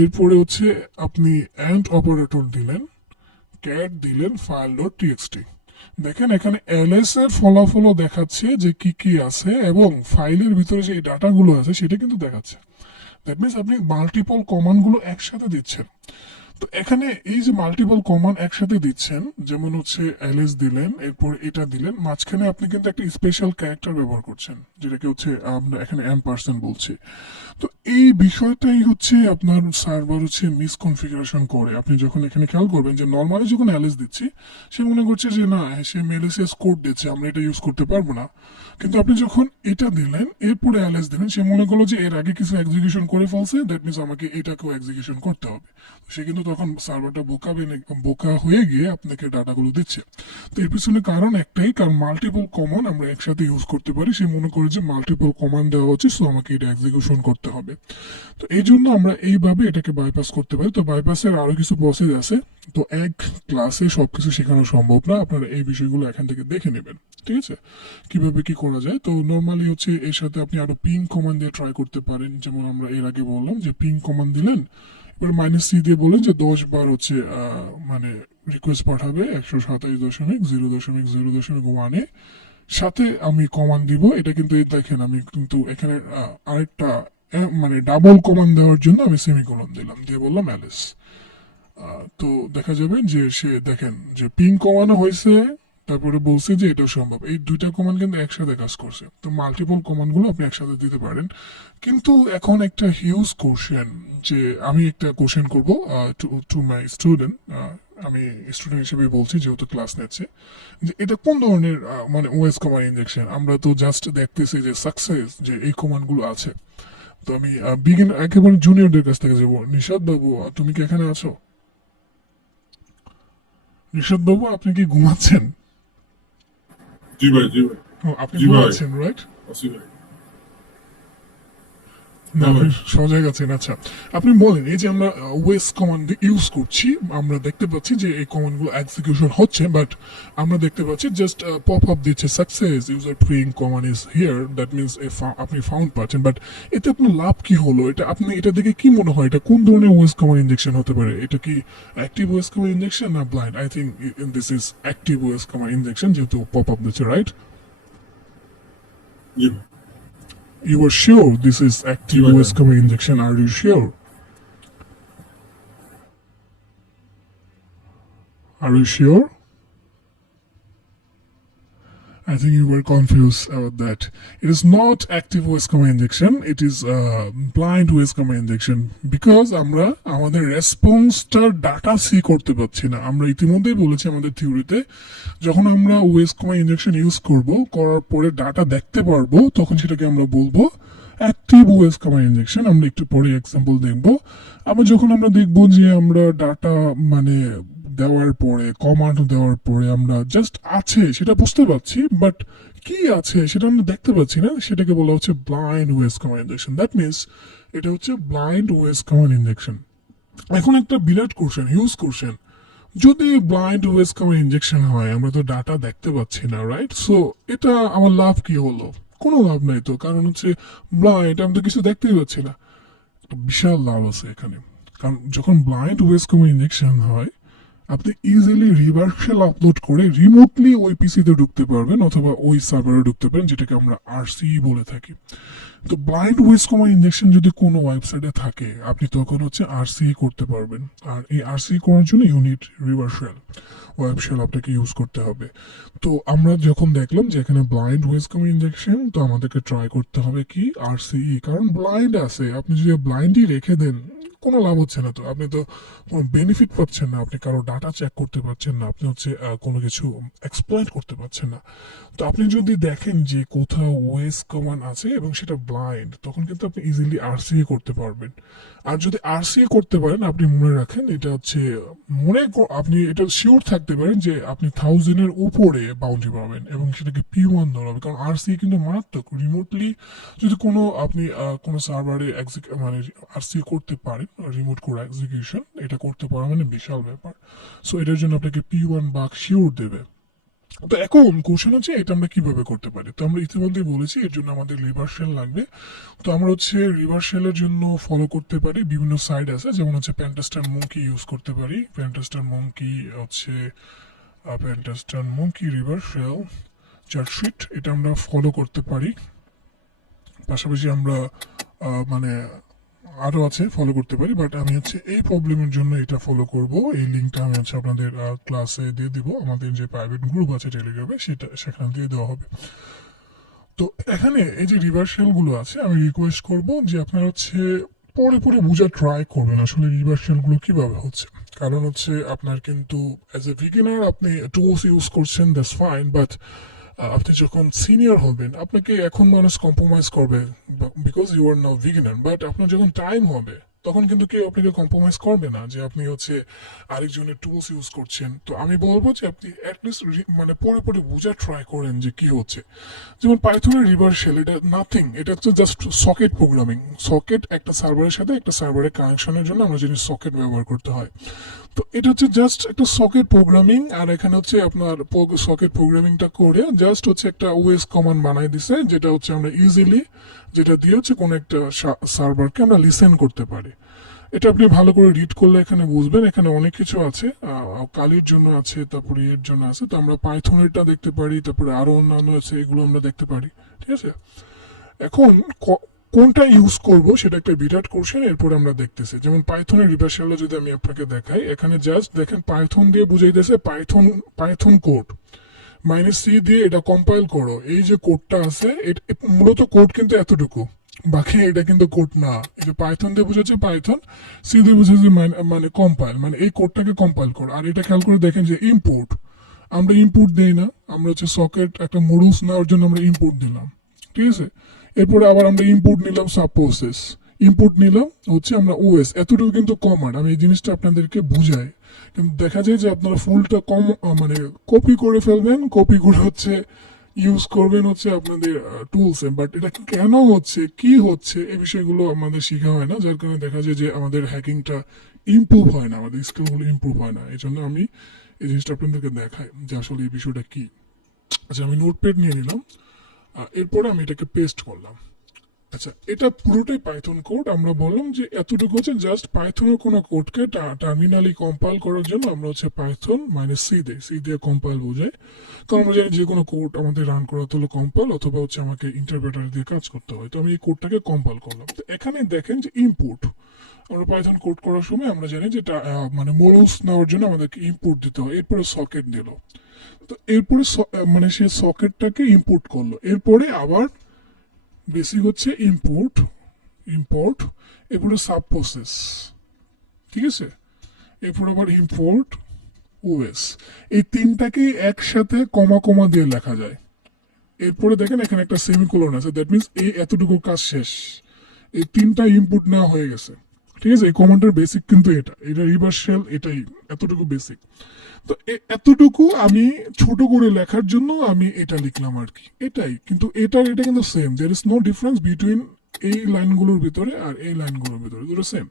এরপরে হচ্ছে আপনি অ্যান্ড অপারেটর দিলেন, ক্যাট দিলেন ফাইল ডট টিএক্সটি। দেখেন এখানে এলএস এর ফলাফলও দেখাচ্ছে যে কি কি আছে, এবং ফাইলের ভিতরে যে ডাটাগুলো আছে সেটা কিন্তু দেখাচ্ছে। দ্যাট মিনস আপনি মাল্টিপল কমান্ডগুলো একসাথে দিচ্ছেন। তো এখানে এই যে মাল্টিপল কমান্ড একসাথে দিচ্ছেন, যেমন হচ্ছে এলএস দিলেন, এরপর এটা দিলেন, মাঝখানে আপনি কিন্তু একটা স্পেশাল ক্যারেক্টার ব্যবহার করছেন, যেটাকে হচ্ছে আমরা এখানে M% বলছি। তো এই বিষয়টাই হচ্ছে আপনার সার্ভার হচ্ছে মিসকনফিগারেশন করে। আপনি যখন এখানে খেয়াল করবেন যে নর্মালি যখন এলএস দিচ্ছি, সে মনে করছে যে না, সে মেলিসিয়াস কোড দিচ্ছে, আমরা এটা ইউজ করতে পারবো না। কিন্তু আপনি যখন এটা দিলেন, এরপরে এলএস দিলেন, সে মনে করলো যে এর আগে কিছু এক্সিকিউশন করে ফেলছে, দ্যাট মিনস আমাকে এটাকেও এক্সিকিউশন করতে হবে। সে কিন্তু তখন সার্ভারটা বোকা হয়ে গিয়ে আপনাকে ডাটাগুলো দিচ্ছে। তো এর পিছনে কারণ একটাই, কারণ মাল্টিপল কমান্ড আমরা একসাথে ইউজ করতে পারি। সে মনে করে যে মাল্টিপল কমান্ড দেওয়া হচ্ছে, সো আমাকে এটা এক্সিকিউশন করতে হবে। তো এই জন্য আমরা এইভাবে এটাকে বাইপাস করতে পারি। তো বাইপাসের আরো কিছু প্রসেস আছে, তো এক ক্লাসে সবকিছু শেখানো সম্ভব না, আপনারা এই বিষয়গুলো এখান থেকে দেখে নেবেন, ঠিক আছে, কিভাবে কি করা যায়। তো নর্মালি হচ্ছে এর সাথে আপনি আরো পিং কমান্ড দিয়ে ট্রাই করতে পারেন। যেমন আমরা এর আগে বললাম যে পিং কমান্ড দিলেন, এবার -c দিয়ে বলেন যে 10 বার হচ্ছে মানে রিকোয়েস্ট পাঠাবে 127.0.0.1-এ, সাথে আমি কমান্ড দিব। এটা কিন্তু এই দেখেন আমি কিন্তু এখানে আরেকটা মানে ডাবল কমান্ড দেওয়ার জন্য আমি সেমিকোলন দিলাম, দিয়ে বললাম অ্যালিস। তো দেখা যাবে যে সে দেখেন যে পিং কমানো হয়েছে, তারপরে বলছে যে এটা সম্ভব। এই দুইটা কমান্ড কিন্তু একসাথে কাজ করছে। তো মাল্টিপল কমান্ডগুলো আপনি একসাথে দিতে পারেন। কিন্তু এখন একটা হিউজ কোশ্চেন, যে আমি একটা কোশ্চেন করবো টু মাই স্টুডেন্ট, আমি স্টুডেন্ট হিসেবে বলছি যেহেতু ক্লাস নিচ্ছে, যে এটা কোন ধরনের মানে ওএস কমান্ড ইনজেকশন। আমরা তো জাস্ট দেখতেছি যে সাকসেস, যে এই কমান্ডগুলো আছে। তো আমি একেবারে জুনিয়রদের কাছ থেকে যাবো। নিশাদ বাবু, তুমি কি এখানে আছো? নিশাদ বাবু, আপনি কি ঘুমাচ্ছেন? জি ভাই, জি ভাই, ও, আপনি জি ভাই। ঘুমাচ্ছেন, রাইট? আসি ভাই। না, হ্যাঁ ভাই। আপনি সজাগ আছেন। আচ্ছা, আপনি বলেন, এই যে আমরা ওয়েস কমান্ড ইউজ করছি, আমরা দেখতে পাচ্ছি যে এই কমান্ডগুলো এক্সিকিউশন হচ্ছে, বাট আমরা দেখতে পাচ্ছি জাস্ট পপ আপ দিচ্ছে success user print command is here, that means আপনি ফাউন্ড পাচ্ছেন। বাট এতে আপনার লাভ কি হলো? এটা আপনি এটা দেখে কি মনে হয়, এটা কোন ধরনের ওয়েস কমান্ড ইনজেকশন হতে পারে? এটা কি অ্যাক্টিভ ওয়েস কমান্ড ইনজেকশন না blind? I think this is active OS command injection, যেহেতু পপ আপ দিচ্ছে, রাইট? জি ভাই। You are sure this is active Right. OS command injection? Are you sure? Are you sure? I think you were confused about that. It is not active OS command injection. It is blind OS command injection. Because আমরা আমাদের রেসপন্সটার data C করতে পারছি না। আমরা ইতিমধ্যেই বলেছি আমাদের থিওরিতে, যখন আমরা ওএস কমান্ড ইনজেকশন ইউজ করব, করার পরে ডাটা দেখতে পারবো, তখন সেটাকে আমরা বলবো অ্যাক্টিভ ওএস কমান্ড ইনজেকশন আমরা একটু পরে এক্সাম্পল দেখব। আবার যখন আমরা দেখব যে আমরা ডাটা মানে দেওয়ার পরে কমান্ড দেওয়ার পরে আমরা জাস্ট আছে সেটা বুঝতে পারছি, বাট কি আছে সেটা আমরা দেখতে পাচ্ছি না, সেটাকে বলা হচ্ছে blind OS command injection. That means এটা হচ্ছে ব্লাইন্ড ওএস কমান্ড ইনজেকশন। এখন একটা বিরাট কোশ্চেন, হিউজ কোশ্চেন, যদি ব্লাইন্ড ওএস কমান্ড ইনজেকশন হয় আমরা তো ডাটা দেখতে পাচ্ছি না, রাইট? সো এটা আমার লাভ কি হলো? কোনো লাভ নাই তো, কারণ হচ্ছে ব্লাইন্ড, আমি তো কিছু দেখতেই পাচ্ছি না। একটা বিশাল লাভ আছে এখানে, কারণ যখন ব্লাইন্ড ওএস কমান্ড ইনজেকশন হয় আপনি ইজিলি রিভার্সাল আপলোড করে রিমোটলি ওই পিসিতে ঢুকতে পারবেন অথবা ওই সার্ভারে ঢুকতে পারেন, যেটাকে আমরা আরসি বলে থাকি। তো ব্লাইন্ড ওয়েস কমা ইনজেকশন যদি কোনো ওয়েবসাইটে থাকে আপনি তখন হচ্ছে আরসি করতে পারবেন, আর এই আরসি করার জন্য ইউনিট রিভার্সাল ওয়েবশেল আপনাকে ইউজ করতে হবে। তো আমরা যখন দেখলাম যে এখানে ব্লাইন্ড ওয়েস কমা ইনজেকশন, তো আমাদেরকে ট্রাই করতে হবে কি আরসিই, কারণ ব্লাইন্ড আছে, আপনি যদি ব্লাইন্ডই রেখে দেন কোনো লাভ হচ্ছে না, তো আপনি তো কোনো বেনিফিট পাচ্ছেন না, আপনি কারো ডাটা চেক করতে পারছেন না, আপনি হচ্ছে কোনো কিছু এক্সপ্লয়েট করতে পারছেন না। তো আপনি যদি দেখেন যে কোথাও ওএস কমান্ড আছে এবং সেটা ব্লাইন্ড, তখন কিন্তু আপনি ইজিলি আরসিএ করতে পারবেন। আর যদি আরসিএ করতে পারেন আপনি মনে রাখেন এটা হচ্ছে আপনি এটা শিওর থাকতে পারেন যে আপনি 1000-এর উপরে বাউন্ডারি পাবেন এবং সেটাকে P1 ধরা হবে, কারণ আরসিএ কিন্তু মারাত্মক। রিমোটলি যদি কোনো আপনি কোনো সার্ভারে মানে আরসিএ করতে পারেন, রিমোট করে এক্সিকিউশন এটা করতে পারা মানে বিশাল ব্যাপার। সো এটার জন্য আপনাকে P1 বাগ শিওর দেবে। তো এখন কোশ্চেন হচ্ছে এটা আমরা কিভাবে করতে পারি। তো আমরা ইতিমধ্যে বলেছি এর জন্য আমাদের রিভার্সেল লাগবে। তো আমরা হচ্ছে রিভার্সেলের জন্য ফলো করতে পারি বিভিন্ন সাইট আছে, যেমন হচ্ছে প্যান্টাস্টার মঙ্কি ইউজ করতে পারি। প্যান্টাস্টার মঙ্কি হচ্ছে প্যান্টাস্টার মঙ্কি রিভার্সেল চার্টশিট, এটা আমরা ফলো করতে পারি। পাশাপাশি আমরা মানে আরও আছে ফলো করতে পারি, বাট আমি হচ্ছে এই প্রবলেমের জন্য এটা ফলো করব। এই লিঙ্কটা আমি হচ্ছে আপনাদের ক্লাসে দিয়ে দিব, আমাদের যে প্রাইভেট গ্রুপ আছে টেলিগ্রামে সেটা সেখানে দিয়ে দেওয়া হবে। তো এখানে এই যে রিভার্সালগুলো আছে আমি রিকোয়েস্ট করব যে আপনারা হচ্ছে পরে পরে বোঝা ট্রাই করবেন আসলে রিভার্সালগুলো কিভাবে হচ্ছে। কারণ হচ্ছে আপনার কিন্তু অ্যাজ এ বিগিনার আপনি টুলস ইউজ করছেন, দ্যাটস ফাইন, বাট আপনি যখন সিনিয়র হবেন আপনাকে এখন মানুষ কম্প্রোমাইজ করবে because you are now beginner, but আপনার যখন টাইম হবে তখন কিন্তু কেউ আপনাকে কম্প্রোমাইজ করবে না যে আপনি হচ্ছে আরেকজনের টুলস ইউজ করছেন। তো আমি বলবো যে আপনি অ্যাটলিস্ট মানে পরে পরে বোঝা ট্রাই করেন যে কি হচ্ছে। যেমন পাইথনের রিভার্সাল এটা নাথিং, এটা হচ্ছে জাস্ট সকেট প্রোগ্রামিং। সকেট একটা সার্ভারের সাথে একটা সার্ভারের কানেকশনের জন্য আমরা জানি সকেট ব্যবহার করতে হয়। তো এটা হচ্ছে জাস্ট একটা সকেট প্রোগ্রামিং, আর এখানে হচ্ছে আপনার সকেট প্রোগ্রামিংটা করে জাস্ট হচ্ছে একটা ওএস কমান্ড বানাই দিছে, যেটা হচ্ছে আমরা ইজিলি যেটা দিয়ে হচ্ছে কোনো একটা সার্ভারকে আমরা লিসেন করতে পারি। এটা আপনি ভালো করে রিড করলে এখানে বুঝবেন, এখানে অনেক কিছু আছে, কালির জন্য আছে, তারপরে এর জন্য আছে। তো আমরা পাইথনেরটা দেখতে পারি, তারপরে আরো অন্যান্য আছে, এগুলো আমরা দেখতে পারি। ঠিক আছে, এখন কোনটা ইউজ করব সেটা একটা বিরাট কোশ্চেন, এরপর আমরা দেখতেছি। যেমন পাইথনের রিভার্সালটা যদি আমি আপনাকে দেখাই, এখানে জাস্ট দেখেন পাইথন দিয়ে বুঝাইতেছে পাইথন কোড -c দিয়ে এটা কম্পাইল করো। এই যে কোডটা আছে মূলত কোড কিন্তু এতটুকু, বাকি এটা কিন্তু কোড না। এটা পাইথন দিয়ে বুঝাচ্ছে পাইথন, সি দিয়ে বুঝাচ্ছে মানে কম্পাইল, মানে এই কোডটাকে কম্পাইল করো। আর এটা খেয়াল করে দেখেন যে ইনপুট, আমরা ইনপুট দেই না, আমরা হচ্ছে সকেট একটা মডুলস নেওয়ার জন্য আমরা ইনপুট দিলাম। ঠিক আছে, এরপরে আবার আমরা ইনপুট নিলাম সাব প্রসেস, ইনপুট নিলাম হচ্ছে আমরা ওএস, এতটুকু কিন্তু কমান্ড। আমি এই জিনিসটা আপনাদেরকে বুঝাই, কিন্তু দেখা যায় যে আপনারা ফুলটা মানে কপি করে ফেলবেন, কপি করে হচ্ছে ইউজ করবেন হচ্ছে আপনাদের টুলসে, বাট এটা কেন হচ্ছে কি হচ্ছে এই বিষয়গুলো আমাদের শেখা হয় না, যার কারণে দেখা যায় যে আমাদের হ্যাকিংটা ইমপ্রুভ হয় না, আমাদের স্কিলগুলো ইমপ্রুভ হয় না। এই জন্য আমি এই জিনিসটা আপনাদেরকে দেখাই যে আসলে এই বিষয়টা কি। আচ্ছা, আমি নোটপ্যাড নিয়ে নিলাম, এরপরে আমি এটাকে পেস্ট করলাম। আচ্ছা, এটা পুরোটাই পাইথন কোড। আমরা বললাম যে এতটুকু হচ্ছে জাস্ট পাইথনের কোনো কোডকে টার্মিনালি কম্পাইল করার জন্য আমরা হচ্ছে পাইথন -c দিয়ে কম্পাইল বোঝাই। কারণ আমরা জানি যে কোনো কোড আমাদের রান করাতে হলো কম্পাইল অথবা হচ্ছে আমাকে ইন্টারপ্রেটার দিয়ে কাজ করতে হয়। তো আমি এই কোডটাকে কম্পাইল করলাম। তো এখানে দেখেন যে ইনপুট, আমরা পাইথন কোড করার সময় আমরা জানি যে মানে মডুলস নেওয়ার জন্য আমাদেরকে ইনপুট দিতে হয়। এরপরে সকেট দিল, তো এরপরে মানে সে সকেটটাকে ইনপুট করলো, এরপরে আবার বেসিক হচ্ছে ইম্পোর্ট, এরপরে সাব প্রসেস। ঠিক আছে, এরপর আবার ইম্পোর্ট ওএস। এই তিনটাকে একসাথে কমা কমা দিয়ে লেখা যায়। এরপরে দেখেন এখানে একটা সেমিকোলন আছে, দ্যাট মিনস এই এতটুকু কাজ শেষ, এই তিনটা ইনপুট নেওয়া হয়ে গেছে। ঠিক আছে, এই কমান্ডের বেসিক কিন্তু এটা রিভার্স শেল, এটাই এতটুকু বেসিক। তো এতটুকু আমি ছোট করে লেখার জন্য আমি এটা লিখলাম আর কি, এটাই। কিন্তু এটা কিন্তু same, there is no difference between এই লাইনগুলোর ভিতরে আর এই লাইনগুলোর ভিতরে, দুটো সেম।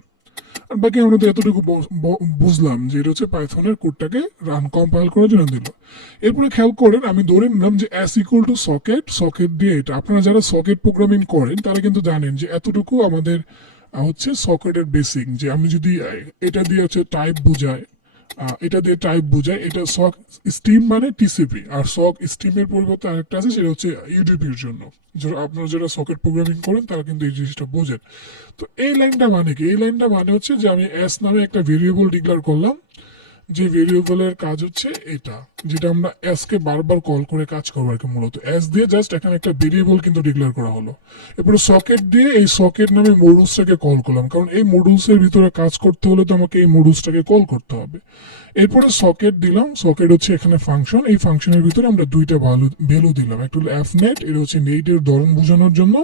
আর বাকি আমরা তো এতটুকু বুঝলাম যে এটা হচ্ছে পাইথনের কোডটাকে রান কম্পাইল করার জন্য দিল। এরপরে খেয়াল করেন আমি ধরে নিলাম যে as equal to socket, socket দিয়ে এটা, আপনারা যারা সকেট প্রোগ্রামিং করেন তারা কিন্তু জানেন যে এতটুকু আমাদের হচ্ছে সকেটের বেসিক, যে আমি যদি এটা দিয়ে হচ্ছে টাইপ বুঝাই, এটা দিয়ে টাইপ বোঝায়, এটা সক স্টিম মানে টিসিপি, আর সক স্টিমের পরিবর্তে আরেকটা আছে সেটা হচ্ছে ইউডিপির জন্য। আপনারা যারা সকেট প্রোগ্রামিং করেন তারা কিন্তু এই জিনিসটা বোঝেন। তো এই লাইনটা মানে কি? এই লাইনটা মানে হচ্ছে যে আমি এস নামে একটা ভেরিয়েবল ডিক্লেয়ার করলাম, যে ভেরিয়েবলের কাজ হচ্ছে এটা, যেটা আমরা এস কে বারবার কল করে কাজ করবো আর কি। মূলত এস দিয়ে জাস্ট এখানে একটা ভেরিয়েবল কিন্তু ডিক্লেয়ার করা হলো। এরপরে সকেট দিয়ে এই সকেট নামে মডুলসটাকে কল করলাম, কারণ এই মডুলসের ভিতরে কাজ করতে হলে তো আমাকে এই মডুলসটাকে কল করতে হবে। এরপরে সকেট দিলাম, সকেট হচ্ছে এখানে ফাংশন, এই ফাংশনের ভিতরে আমরা দুইটা ভ্যালু দিলাম, একটা হলো এফ নেট, এটা হচ্ছে নেটের ধরন বোঝানোর জন্য,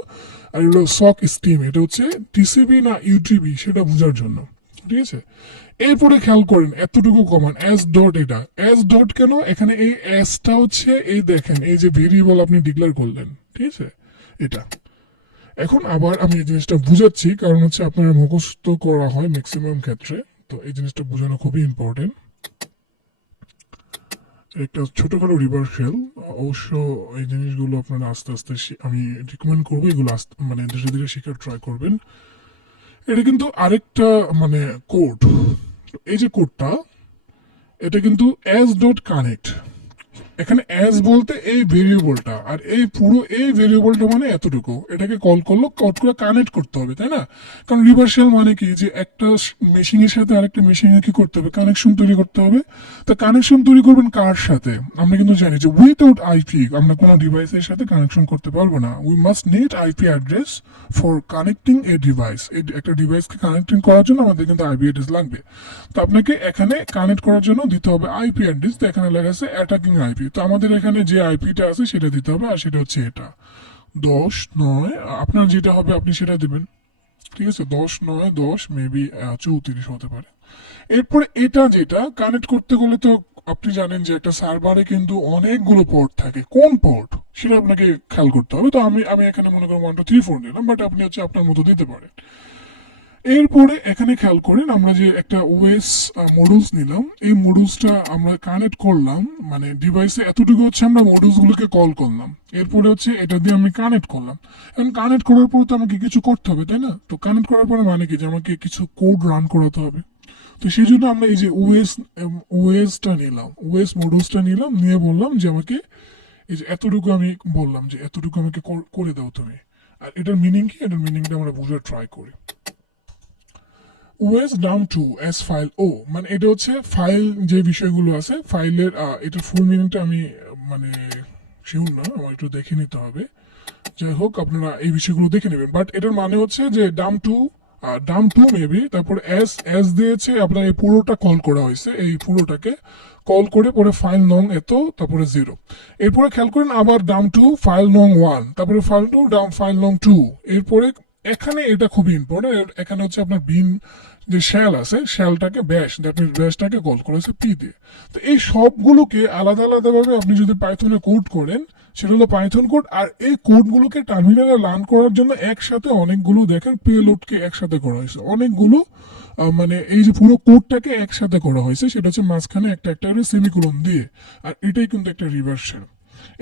আর হলো সক স্টিম, এটা হচ্ছে টিসিবি না ইউটিবি সেটা বোঝার জন্য। ঠিক আছে, এরপরে খেয়াল করেন এতটুকু কমান এস ডট, এটা এস ডট কেন? এখানে এই এসটা হচ্ছে এই দেখেন এই যে ভেরিয়েবল আপনি ডিক্লেয়ার করলেন, ঠিক আছে এটা। এখন আবার আমি এই জিনিসটা বুঝাচ্ছি, কারণ হচ্ছে আপনার মুখস্থ করা হয় ম্যাক্সিমাম ক্ষেত্রে, তো এই জিনিসটা বোঝানো খুবই ইম্পর্টেন্ট। একটা ছোটখাটো রিভার্সাল, অবশ্য এই জিনিসগুলো আপনারা আস্তে আস্তে আমি রিকমেন্ড করবো এগুলো মানে ধীরে ধীরে শেখার ট্রাই করবেন। এটা কিন্তু আরেকটা মানে কোড, এই যে কোডটা এটা কিন্তু এস ডট কানেক্ট, এখানে এস বলতে এই ভেরিয়েবলটা, আর এই পুরো এই ভেরিয়েবলটা মানে এতটুকু, এটাকে কল করলো, কল করে কানেক্ট করতে হবে, তাই না? কারণ রিভার্সাল মানে কি, যে একটা মেশিনের সাথে আরেকটা মেশিনে কি করতে হবে, কানেকশন তৈরি করতে হবে। তো কানেকশন তৈরি করবেন কার সাথে? আমরা কিন্তু জানি যে উইথাউট আইপি আমরা কোনো ডিভাইসের সাথে কানেকশন করতে পারবো না। We must need IP address for connecting a device. একটা ডিভাইসকে কানেক্টিং করার জন্য আমাদের কিন্তু আইপি অ্যাড্রেস লাগবে। তো আপনাকে এখানে কানেক্ট করার জন্য দিতে হবে আইপি অ্যাড্রেস, তো এখানে লেখা আছে অ্যাটাকিং আইপি, তো আমাদের এখানে যে আইপিটা আছে সেটা দিতে হবে, আর সেটা হচ্ছে এটা 10.9, আপনার যেটা হবে আপনি সেটা দিবেন। ঠিক আছে, 10.9, 10 মেবি 34 হতে পারে। এরপরে এটা যেটা কানেক্ট করতে গেলে তো আপনি জানেন যে একটা সার্ভারে কিন্তু অনেকগুলো পোর্ট থাকে, কোন পোর্ট সেটা আপনাকে খেয়াল করতে হবে। তো আমি এখানে মনে করেন 1 2 3 4 নিলাম, বাট আপনি হচ্ছে আপনার মতো দিতে পারেন। এরপরে এখানে খেয়াল করেন আমরা যে একটা ওএস মডুলস নিলাম, এই মডুলসটা আমরা কানেক্ট করলাম, মানে ডিভাইসে এতটুকু হচ্ছে আমরা মডুলসগুলোকে কল করলাম, এরপরে হচ্ছে এটা দিয়ে আমি কানেক্ট করলাম। এখন কানেক্ট করার পর তো আমাকে কিছু করতে হবে, তাই না? তো কানেক্ট করার পরে মানে কি, যে আমাকে কিছু কোড রান করাতে হবে। তো সেই জন্য আমরা এই যে ওএসটা নিলাম, ওএস মডুলসটা নিলাম, নিয়ে বললাম যে আমাকে এই যে এতটুকু আমি বললাম যে এতটুকু আমাকে করে দাও তুমি। আর এটার মিনিং কি, এটার মিনিংটা আমরা বোঝার ট্রাই করি। OS down to S file ও, মানে এটা হচ্ছে ফাইল যে বিষয়গুলো আছে ফাইলের, এটার ফুল মিনিংটা আমি মানে শিওর না, আমার একটু দেখে নিতে হবে। যাই হোক আপনারা এই বিষয়গুলো দেখে নেবেন, বাট এটার মানে হচ্ছে যে ডাউন টু মেবি, তারপর এস দিয়েছে আপনার এই পুরোটা কল করা হয়েছে, এই পুরোটাকে কল করে পরে ফাইল নং এত, তারপরে 0। এরপরে খেয়াল করেন আবার ডাউন টু ফাইল নং 1, তারপরে ফাইল নং 2। এরপরে এখানে এটা খুবই ইম্পর্টেন্ট, এখানে হচ্ছে আপনার বিন যে শ্যাল আছে, শ্যালটাকে ব্যাশটাকে কল করেছে পি দিয়ে। তো এই সবগুলোকে আলাদা আলাদাভাবে আপনি যদি পাইথনে কোড করেন, সেটা হলো পাইথন কোড। আর এই কোডগুলোকে টার্মিনালে রান করার জন্য একসাথে অনেকগুলো দেখেন পেলোডকে একসাথে করা হয়েছে, অনেকগুলো মানে এই যে পুরো কোডটাকে একসাথে করা হয়েছে, সেটা হচ্ছে মাঝখানে একটা একটা করে সেমিকোলন দিয়ে। আর এটাই কিন্তু একটা রিভার্সাল।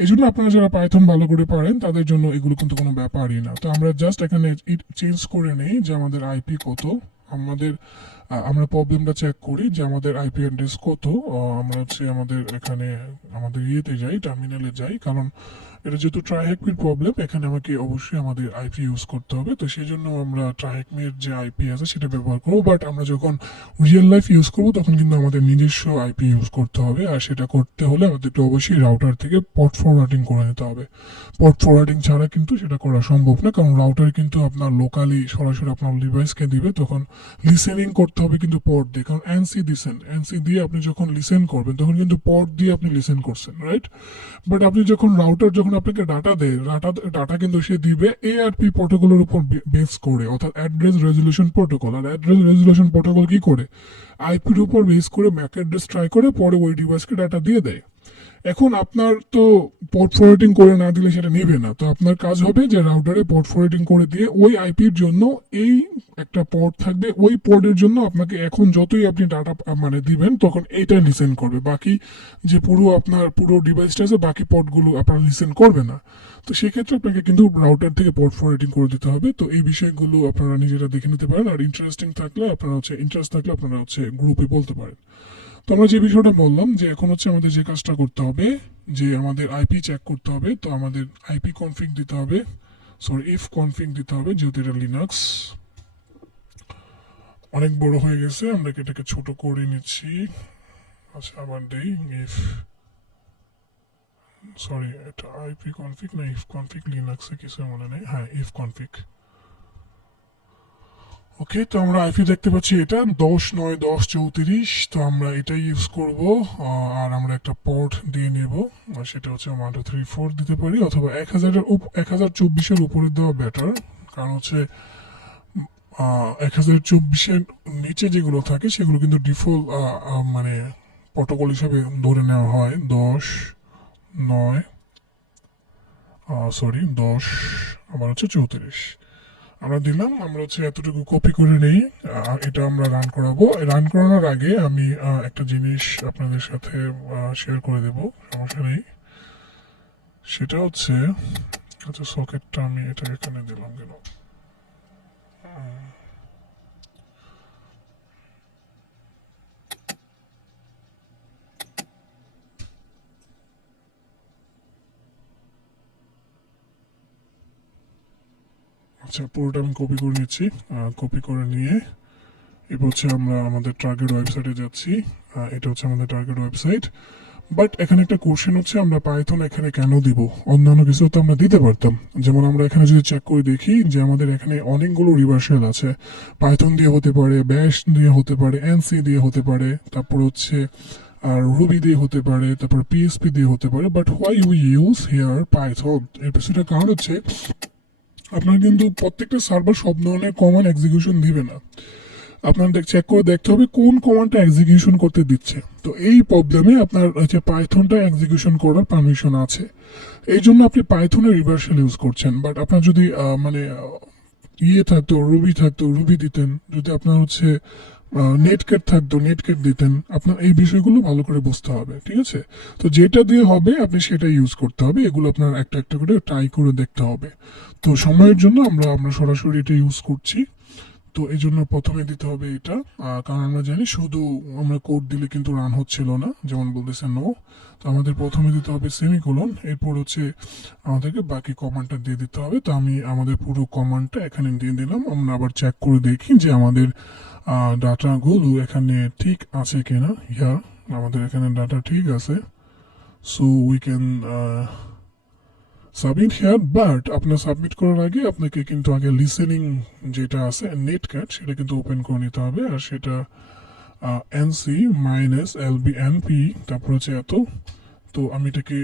এই জন্য আপনারা যারা পাইথন ভালো করে পারেন তাদের জন্য এগুলো কিন্তু কোনো ব্যাপারই না। তো আমরা জাস্ট এখানে চেঞ্জ করে নেই যে আমাদের আইপি কত, আমরা প্রবলেমটা চেক করি যে আমাদের আইপি অ্যাড্রেস কত। আমরা হচ্ছে আমাদের এখানে আমাদের ইয়েতে যাই, টার্মিনালে যাই, কারণ এটা যেহেতু ট্রাইহেকমির প্রবলেম, এখানে আমাকে অবশ্যই আমাদের আইপি ইউজ করতে হবে। তো সেই জন্য আমরা ট্রাইহেকমির যে আইপি আছে সেটা ব্যবহার করবো, বাট আমরা যখন রিয়েল লাইফ ইউজ করবো তখন কিন্তু আমাদের নিজস্ব আইপি ইউজ করতে হবে। আর সেটা করতে হলে আমাদেরকে অবশ্যই রাউটার থেকে পট ফরওয়ার্ডিং করে নিতে হবে। পট ফরওয়ার্ডিং ছাড়া কিন্তু সেটা করা সম্ভব না, কারণ রাউটার কিন্তু আপনার লোকালি সরাসরি আপনার ডিভাইসকে দিবে, তখন লিসেনিং করতে করতে হবে কিন্তু পোর্ট দিয়ে, কারণ এনসি দিছেন, এনসি দিয়ে আপনি যখন লিসেন করবেন তখন কিন্তু পোর্ট দিয়ে আপনি লিসেন করছেন, রাইট? বাট আপনি যখন রাউটার যখন আপনাকে ডাটা দেয়, ডাটা কিন্তু সে দিবে এআরপি প্রোটোকলের উপর বেস করে, অর্থাৎ অ্যাড্রেস রেজলিউশন প্রোটোকল। আর অ্যাড্রেস রেজলিউশন প্রোটোকল কি করে? আইপির উপর বেস করে ম্যাক অ্যাড্রেস ট্রাই করে পরে ওই ডিভাইসকে ডাটা দিয়ে দেয়। এখন আপনার তো পোর্ট ফরওয়ার্ডিং করে না দিলে সেটা নেবে না, তো আপনার কাজ হবে যে রাউটারে পোর্ট ফরওয়ার্ডিং করে দিয়ে ওই আইপির জন্য এই একটা পোর্ট থাকবে, ওই পোর্টের জন্য আপনাকে এখন যতই আপনি ডাটা মানে দিবেন তখন এইটা লিসেন করবে, বাকি যে পুরো আপনার পুরো ডিভাইসটা আছে বাকি পোর্টগুলো আপনার লিসেন করবে না। তো সেক্ষেত্রে আপনাকে কিন্তু রাউটার থেকে পোর্ট ফরওয়ার্ডিং করে দিতে হবে। তো এই বিষয়গুলো আপনারা নিজেরা দেখে নিতে পারেন, আর ইন্টারেস্ট থাকলে আপনারা হচ্ছে গ্রুপে বলতে পারেন। তো আমরা যে বিষয়টা বললাম যে এখন হচ্ছে আমাদের যে কাজটা করতে হবে যে আমাদের আইপি চেক করতে হবে, তো আমাদের আইপি কনফিগ দিতে হবে, ইফ কনফিগ দিতে হবে, যেহেতু এটা লিনাক্স অনেক বড় হয়ে গেছে, আমরা এটাকে ছোট করে নিচ্ছি। আচ্ছা আবার দেই ইফ, এটা আইপি কনফিগ না ইফ কনফিগ, লিনাক্সে কিছু মনে নেই, হ্যাঁ ইফ কনফিগ। ওকে, তো আমরা আইপি দেখতে পাচ্ছি এটা 10.9.10.34, তো আমরা এটাই ইউজ করব। আর আমরা একটা পোর্ট দিয়ে নেব, আর সেটা হচ্ছে 1234 দিতে পারি, অথবা 1024-এর উপরে দেওয়া বেটার, কারণ হচ্ছে 1024-এর নিচে যেগুলো থাকে সেগুলো কিন্তু ডিফল্ট মানে প্রোটোকল হিসাবে ধরে নেওয়া হয় 10 আবার হচ্ছে 34 আমরা দিলাম। আমরা হচ্ছে এতটুকু কপি করে নেই, এটা আমরা রান করাবো। রান করানোর আগে আমি একটা জিনিস আপনাদের সাথে শেয়ার করে দেব, সমস্যা নেই। সেটা হচ্ছে আচ্ছা সকেটটা আমি এটা এখানে দিলাম কেন? আচ্ছা পুরোটা আমি কপি করে নিচ্ছি। কপি করে নিয়ে এবার হচ্ছে আমরা আমাদের টার্গেট ওয়েবসাইটে যাচ্ছি। এটা হচ্ছে আমাদের টার্গেট ওয়েবসাইট। বাট এখানে একটা কোশ্চেন হচ্ছে আমরা পাইথন এখানে কেন দিব? অন্যান্য কিছু তো আমরা দিতে পারতাম। যেমন আমরা এখানে যদি চেক করে দেখি যে আমাদের এখানে অনেকগুলো রিভার্সাল আছে, পাইথন দিয়ে হতে পারে, ব্যাশ দিয়ে হতে পারে, এনসি দিয়ে হতে পারে, তারপর হচ্ছে আর রুবি দিয়ে হতে পারে, তারপর পিএসপি দিয়ে হতে পারে। But why we use here Python? এর পিছনে কারণ হচ্ছে আপনার কিন্তু প্রত্যেকটা সার্ভার সব ধরনের কমন এক্সিকিউশন দিবে না। আপনার চেক করে দেখতে হবে কোন কমান্ডটা এক্সিকিউশন করতে দিচ্ছে। তো এই প্রবলেমে আপনার হচ্ছে পাইথনটা এক্সিকিউশন করার পারমিশন আছে, এই জন্য আপনি পাইথনের রিভার্সাল ইউজ করছেন। বাট আপনার যদি মানে থাকতো, রুবি থাকতো, রুবি দিতেন। যদি আপনার হচ্ছে নেটক্যাট থাকতো, নেটক্যাট দিতেন। আপনার এই বিষয়গুলো ভালো করে বুঝতে হবে, ঠিক আছে? তো যেটা দিয়ে হবে আপনি সেটা ইউজ করতে হবে, এগুলো আপনার একটা একটা করে ট্রাই করে দেখতে হবে। তো সময়ের জন্য আমরা সরাসরি এটা ইউজ করছি। তো এই জন্য প্রথমে দিতে হবে এটা, কারণ আমরা জানি শুধু আমরা কোড দিলে কিন্তু রান হচ্ছিল না, যেমন বলতেছে নো। তো আমাদের প্রথমে দিতে হবে সেমিকোলন, এরপর হচ্ছে আমাদেরকে বাকি কমান্ডটা দিয়ে দিতে হবে। তো আমি আমাদের পুরো কমান্ডটা এখানে দিয়ে দিলাম। আমরা আবার চেক করে দেখি যে আমাদের ডাটাগুলো এখানে ঠিক আছে কিনা। আমাদের এখানে ডাটা ঠিক আছে, so we can submit here. But আপনার সাবমিট করার আগে আপনাকে কিন্তু আগে লিসেনিং যেটা আছে নেটক্যাট, সেটা কিন্তু ওপেন করে নিতে হবে। আর সেটা এনসি মাইনাস এলবি এনপি, তারপর হচ্ছে এত। তো আমি এটাকে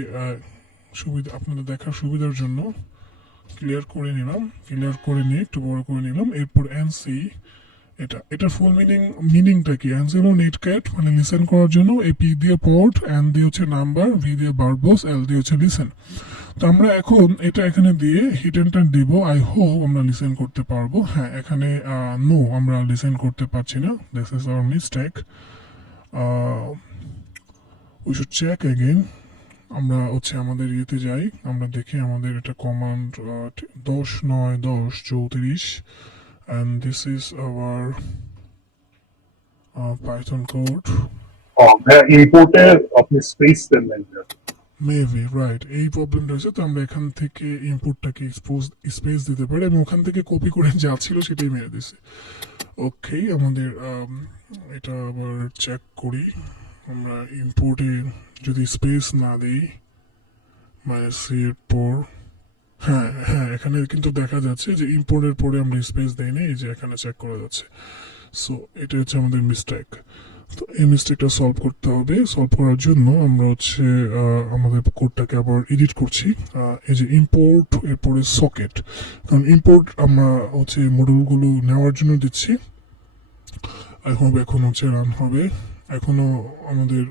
আপনাদের দেখার সুবিধার জন্য ক্লিয়ার করে নিয়ে একটু বড় করে নিলাম। এরপর এনসি, এটার ফুল মিনিংটা কি? এনসি হলো নেটক্যাট, মানে লিসেন করার জন্য। এই পি দিয়ে পোর্ট, এন দিয়ে হচ্ছে নাম্বার, ভি দিয়ে বারবোস, এল দিয়ে হচ্ছে লিসেন। তো আমরা এখন এটা এখানে দিয়ে হিট এন্টার দিব। আই হোপ আমরা লিসেন করতে পারবো। হ্যাঁ, এখানে নো, আমরা লিসেন করতে পারছি না। This is our mistake. We should check again. আমরা হচ্ছে আমাদের ইয়েতে যাই, আমরা দেখি আমাদের এটা command 10.9.10.34 and this is our Python code. ইম্পোর্টে আপনি স্পেস দেন নাই। মেবি রাইট, এই প্রবলেমটা হচ্ছে। তো আমরা এখান থেকে ইনপুটটাকে স্পেস দিতে পারি, এবং ওখান থেকে কপি করে যা ছিল সেটাই মেরে দিছি। ওকে, আমাদের এটা আবার চেক করি। আমরা ইম্পোর্টে যদি স্পেস না দিই, মানে সি এর পর, হ্যাঁ, এখানে কিন্তু দেখা যাচ্ছে যে ইম্পোর্টের পরে আমরা স্পেস দেই না, এই যে এখানে চেক করা যাচ্ছে। সো এটা হচ্ছে আমাদের মিস্টেক। তো এই মিস্টেকটা সলভ করতে হবে। সলভ করার জন্য আমরা হচ্ছে আমাদের কোডটাকে আবার এডিট করছি। এই যে ইম্পোর্ট, এরপরে সকেট, কারণ ইম্পোর্ট আমরা হচ্ছে মডিউলগুলো নেওয়ার জন্য দিচ্ছি। এখন হচ্ছে রান হবে, এখনো আমাদের